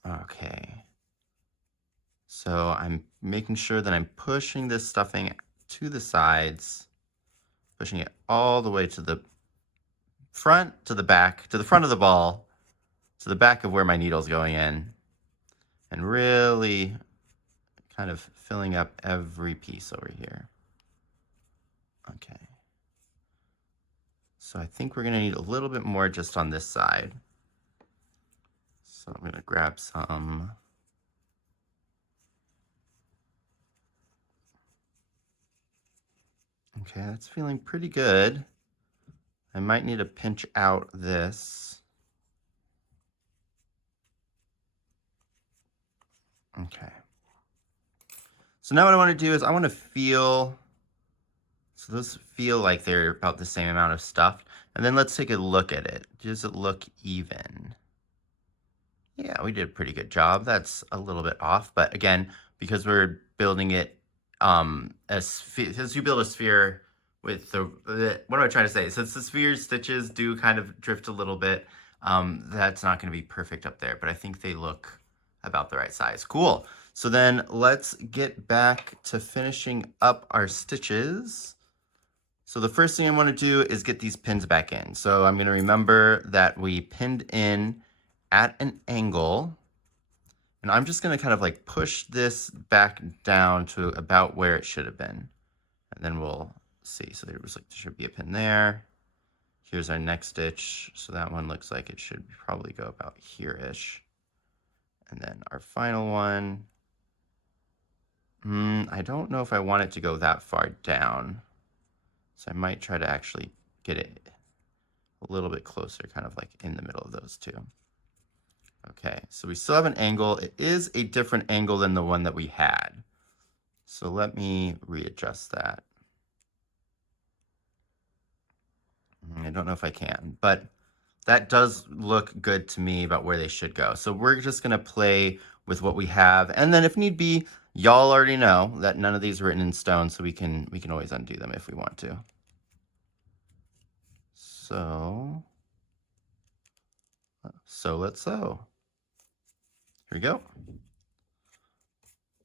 Okay. So I'm making sure that I'm pushing this stuffing to the sides, pushing it all the way to the front, to the back, to the front of the ball, to the back of where my needle's going in, and really kind of filling up every piece over here. Okay. So I think we're going to need a little bit more just on this side. So I'm going to grab some. Okay, that's feeling pretty good. I might need to pinch out this. Okay. So now what I want to do is I want to feel, so those feel like they're about the same amount of stuff. And then let's take a look at it. Does it look even? Yeah, we did a pretty good job. That's a little bit off, but again, because we're building it as you build a sphere with what am I trying to say? Since the sphere stitches do kind of drift a little bit, that's not going to be perfect up there, but I think they look about the right size. Cool. So then let's get back to finishing up our stitches. So the first thing I want to do is get these pins back in. So I'm going to remember that we pinned in at an angle, and I'm just going to kind of like push this back down to about where it should have been, and then we'll see. So there should be a pin there. Here's our next stitch, so that one looks like it should probably go about here-ish. And then our final one, I don't know if I want it to go that far down, so I might try to actually get it a little bit closer, kind of like in the middle of those two. Okay, so we still have an angle. It is a different angle than the one that we had. So let me readjust that. I don't know if I can, but that does look good to me about where they should go. So we're just gonna play with what we have. And then if need be, y'all already know that none of these are written in stone, so we can always undo them if we want to. So let's sew. Here we go.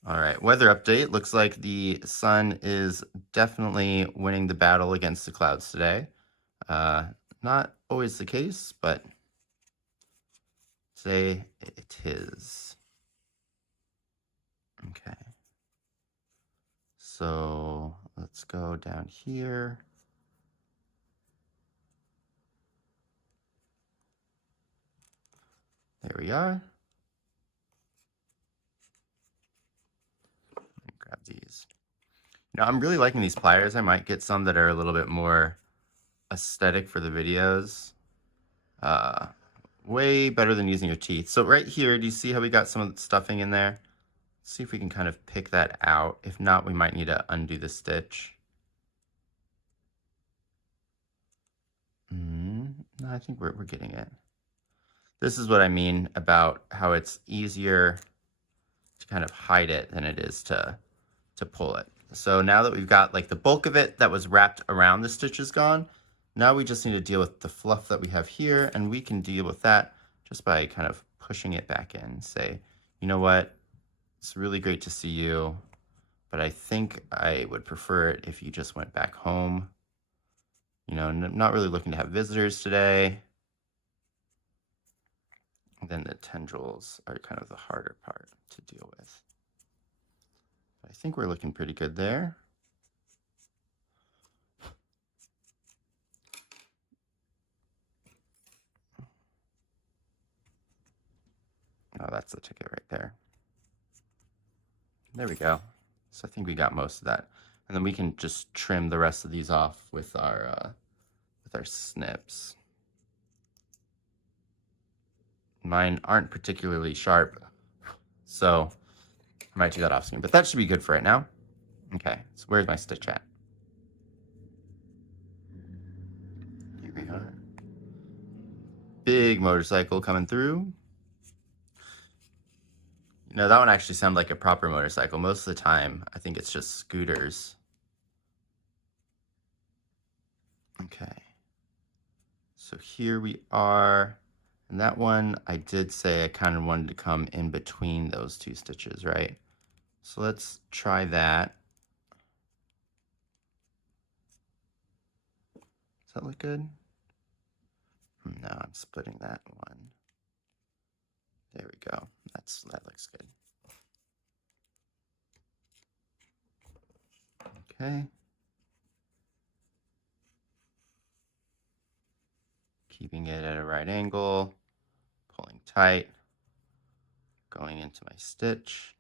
All right, weather update. Looks like the sun is definitely winning the battle against the clouds today. Not always the case, but today it is. Okay. So let's go down here. There we are. Grab these. Now I'm really liking these pliers. I might get some that are a little bit more aesthetic for the videos. Way better than using your teeth. So right here, do you see how we got some of the stuffing in there? Let's see if we can kind of pick that out. If not, we might need to undo the stitch. No, I think we're getting it. This is what I mean about how it's easier to kind of hide it than it is to pull it. So now that we've got like the bulk of it that was wrapped around the stitch is gone, now we just need to deal with the fluff that we have here, and we can deal with that just by kind of pushing it back in. Say, you know what, it's really great to see you, but I think I would prefer it if you just went back home. You know, not really looking to have visitors today. And then the tendrils are kind of the harder part to deal with. I think we're looking pretty good there. Oh, that's the ticket right there. There we go. So I think we got most of that. And then we can just trim the rest of these off with our snips. Mine aren't particularly sharp, so I might do that off screen, but that should be good for right now. Okay, so where's my stitch at? Here we are. Big motorcycle coming through. You know, that one actually sounded like a proper motorcycle. Most of the time, I think it's just scooters. Okay. So here we are. And that one, I did say I kind of wanted to come in between those two stitches, right? So let's try that. Does that look good? No, I'm splitting that one. There we go. That looks good. Okay. Keeping it at a right angle, pulling tight, going into my stitch.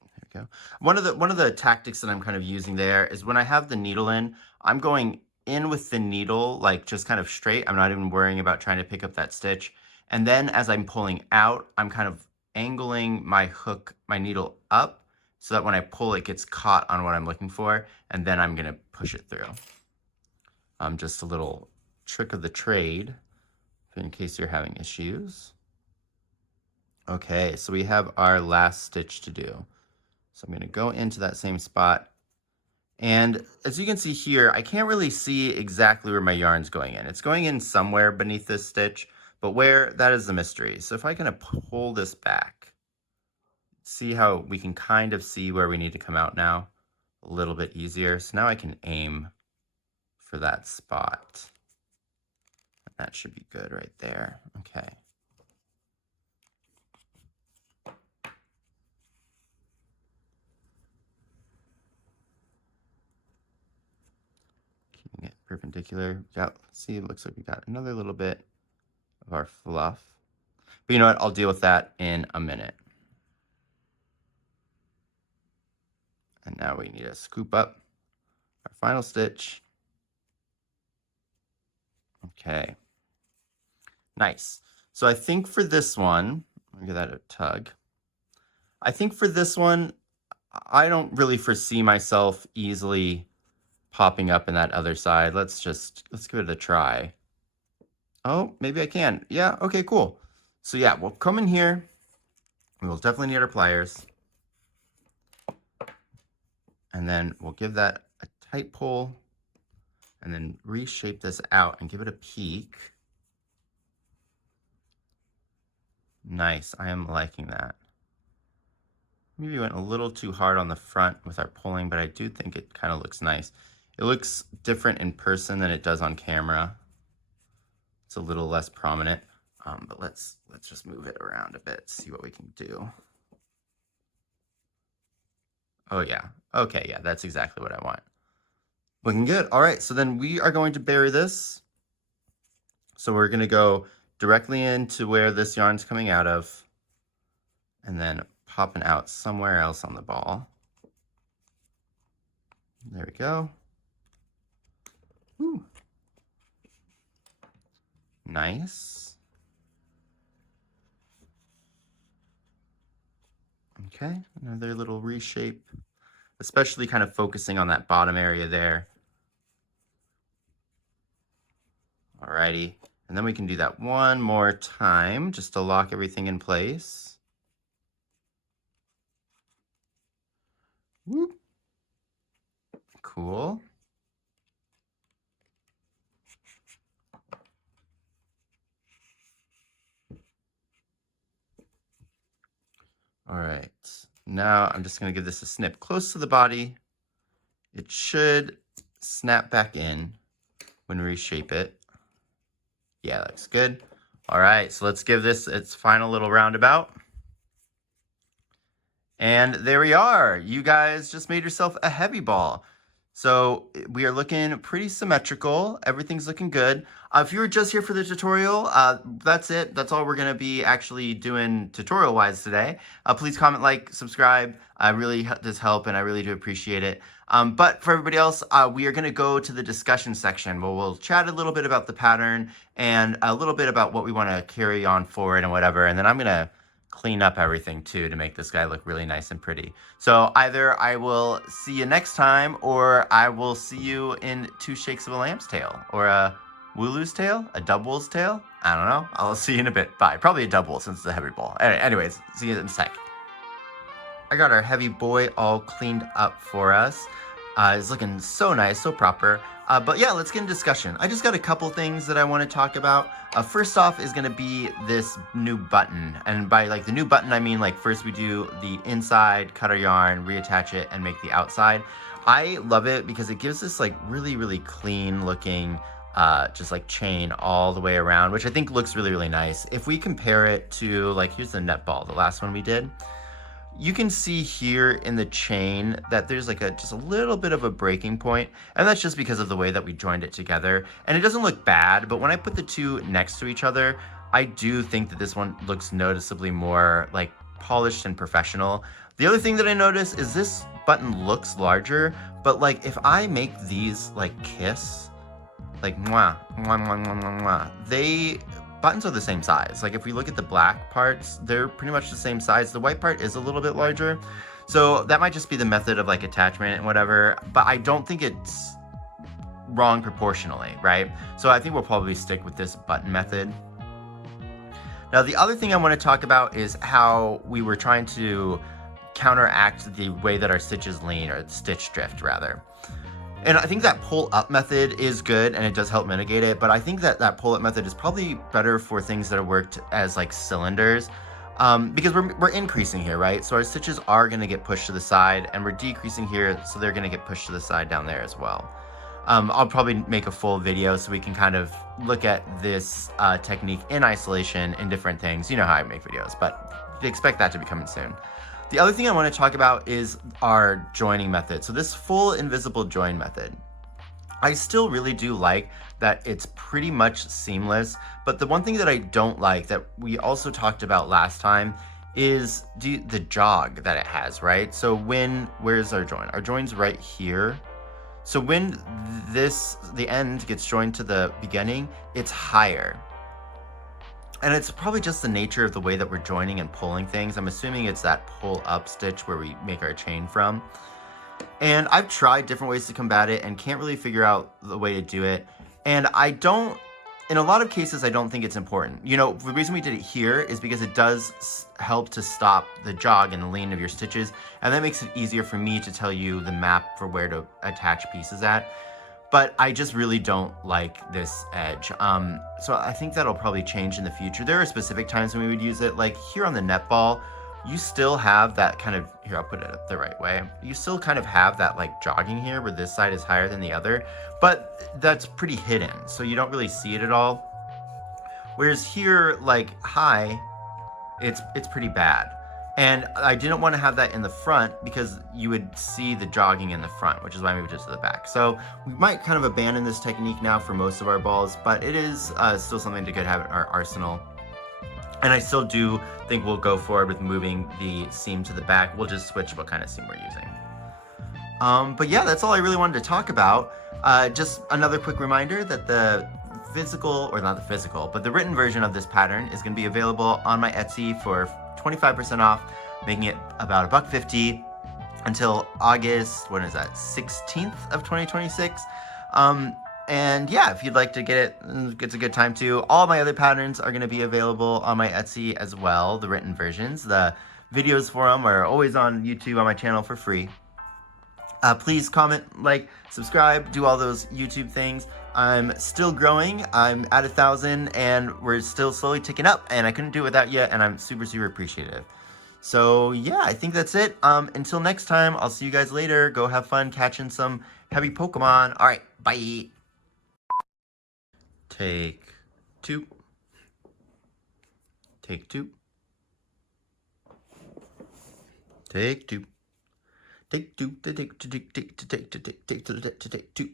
There we go. One of the tactics that I'm kind of using there is when I have the needle in, I'm going in with the needle, like just kind of straight. I'm not even worrying about trying to pick up that stitch. And then as I'm pulling out, I'm kind of angling my hook, my needle up, so that when I pull, it gets caught on what I'm looking for, and then I'm gonna push it through. Just a little trick of the trade, in case you're having issues. Okay, so we have our last stitch to do. So I'm gonna go into that same spot. And as you can see here, I can't really see exactly where my yarn's going in. It's going in somewhere beneath this stitch, but where, that is the mystery. So if I kind of pull this back, see how we can kind of see where we need to come out now a little bit easier. So now I can aim for that spot. And that should be good right there. Okay. Keeping it perpendicular. Yeah, see, it looks like we got another little bit of our fluff. But you know what? I'll deal with that in a minute. And now we need to scoop up our final stitch. Okay. Nice. So I think for this one, let me give that a tug. I think for this one, I don't really foresee myself easily popping up in that other side. Let's give it a try. Oh, maybe I can. Yeah, okay, cool. So yeah, we'll come in here. We'll definitely need our pliers. And then we'll give that a tight pull and then reshape this out and give it a peek. Nice, I am liking that. Maybe went a little too hard on the front with our pulling, but I do think it kind of looks nice. It looks different in person than it does on camera. It's a little less prominent, but let's just move it around a bit, see what we can do. Oh yeah, okay, yeah, that's exactly what I want. Looking good. All right, so then we are going to bury this. So we're gonna go directly into where this yarn's coming out of, and then popping out somewhere else on the ball. There we go. Woo. Nice. Okay, another little reshape, especially kind of focusing on that bottom area there. Alrighty, and then we can do that one more time just to lock everything in place. Whoop. Cool. All right, now I'm just gonna give this a snip close to the body. It should snap back in when we reshape it. Yeah, that looks good. All right, so let's give this its final little roundabout. And there we are. You guys just made yourself a heavy ball. So we are looking pretty symmetrical. Everything's looking good. If you were just here for the tutorial, that's it. That's all we're going to be actually doing tutorial-wise today. Please comment, like, subscribe. Really does help, and I really do appreciate it. But for everybody else, we are going to go to the discussion section where we'll chat a little bit about the pattern and a little bit about what we want to carry on forward and whatever. And then I'm going to clean up everything too to make this guy look really nice and pretty. So either I will see you next time, or I will see you in 2 shakes of a lamb's tail, or a Wooloo's tail, a Dubwool's tail. I don't know. I'll see you in a bit. Bye. Probably a Dubwool since it's a heavy ball. Anyways, see you in a sec. I got our heavy boy all cleaned up for us. It's looking so nice, so proper. But yeah, let's get into discussion. I just got a couple things that I want to talk about. First off is going to be this new button. And by like the new button, I mean like first we do the inside, cut our yarn, reattach it, and make the outside. I love it because it gives this like really, really clean looking just like chain all the way around, which I think looks really, really nice. If we compare it to like, here's the net ball, the last one we did. You can see here in the chain that there's like just a little bit of a breaking point, and that's just because of the way that we joined it together. And it doesn't look bad, but when I put the two next to each other, I do think that this one looks noticeably more like polished and professional. The other thing that I notice is this button looks larger, but like if I make these like kiss, like mwah, mwah, mwah, mwah, mwah, mwah, buttons are the same size. Like if we look at the black parts, they're pretty much the same size. The white part is a little bit larger. So that might just be the method of like attachment and whatever, but I don't think it's wrong proportionally, right? So I think we'll probably stick with this button method. Now the other thing I want to talk about is how we were trying to counteract the way that our stitches lean, or stitch drift rather. And I think that pull up method is good and it does help mitigate it, but I think that that pull up method is probably better for things that are worked as like cylinders, because we're increasing here, right? So our stitches are going to get pushed to the side, and we're decreasing here, so they're going to get pushed to the side down there as well. I'll probably make a full video so we can kind of look at this technique in isolation in different things. You know how I make videos, but expect that to be coming soon. The other thing I want to talk about is our joining method. So this full invisible join method, I still really do like that it's pretty much seamless, but the one thing that I don't like that we also talked about last time is the jog that it has, right? So where's our join? Our join's right here. So when the end gets joined to the beginning, it's higher. And it's probably just the nature of the way that we're joining and pulling things. I'm assuming it's that pull up stitch where we make our chain from. And I've tried different ways to combat it and can't really figure out the way to do it. And in a lot of cases, I don't think it's important. You know, the reason we did it here is because it does help to stop the jog and the lean of your stitches. And that makes it easier for me to tell you the map for where to attach pieces at. But I just really don't like this edge. So I think that'll probably change in the future. There are specific times when we would use it, like here on the netball, you still have that kind of, here, I'll put it the right way. You still kind of have that like jogging here where this side is higher than the other, but that's pretty hidden. So you don't really see it at all. Whereas here, like high, it's pretty bad. And I didn't want to have that in the front because you would see the jogging in the front, which is why I moved it to the back. So we might kind of abandon this technique now for most of our balls, but it is still something to have in our arsenal. And I still do think we'll go forward with moving the seam to the back. We'll just switch what kind of seam we're using. But yeah, that's all I really wanted to talk about. Just another quick reminder that the physical, or not the physical, but the written version of this pattern is going to be available on my Etsy for 25% off, making it about $1.50 until August, what is that, 16th of 2026. And yeah, if you'd like to get it, it's a good time to. All my other patterns are going to be available on my Etsy as well, the written versions. The videos for them are always on YouTube on my channel for free. Please comment, like, subscribe, do all those YouTube things. I'm still growing. I'm at 1,000 and we're still slowly ticking up, and I couldn't do it without you, and I'm super, super appreciative. So yeah, I think that's it. Until next time, I'll see you guys later. Go have fun catching some heavy Pokemon. All right, bye. Take 2. Take 2. Take 2. Take two, take two, take two, take two, take two, take two.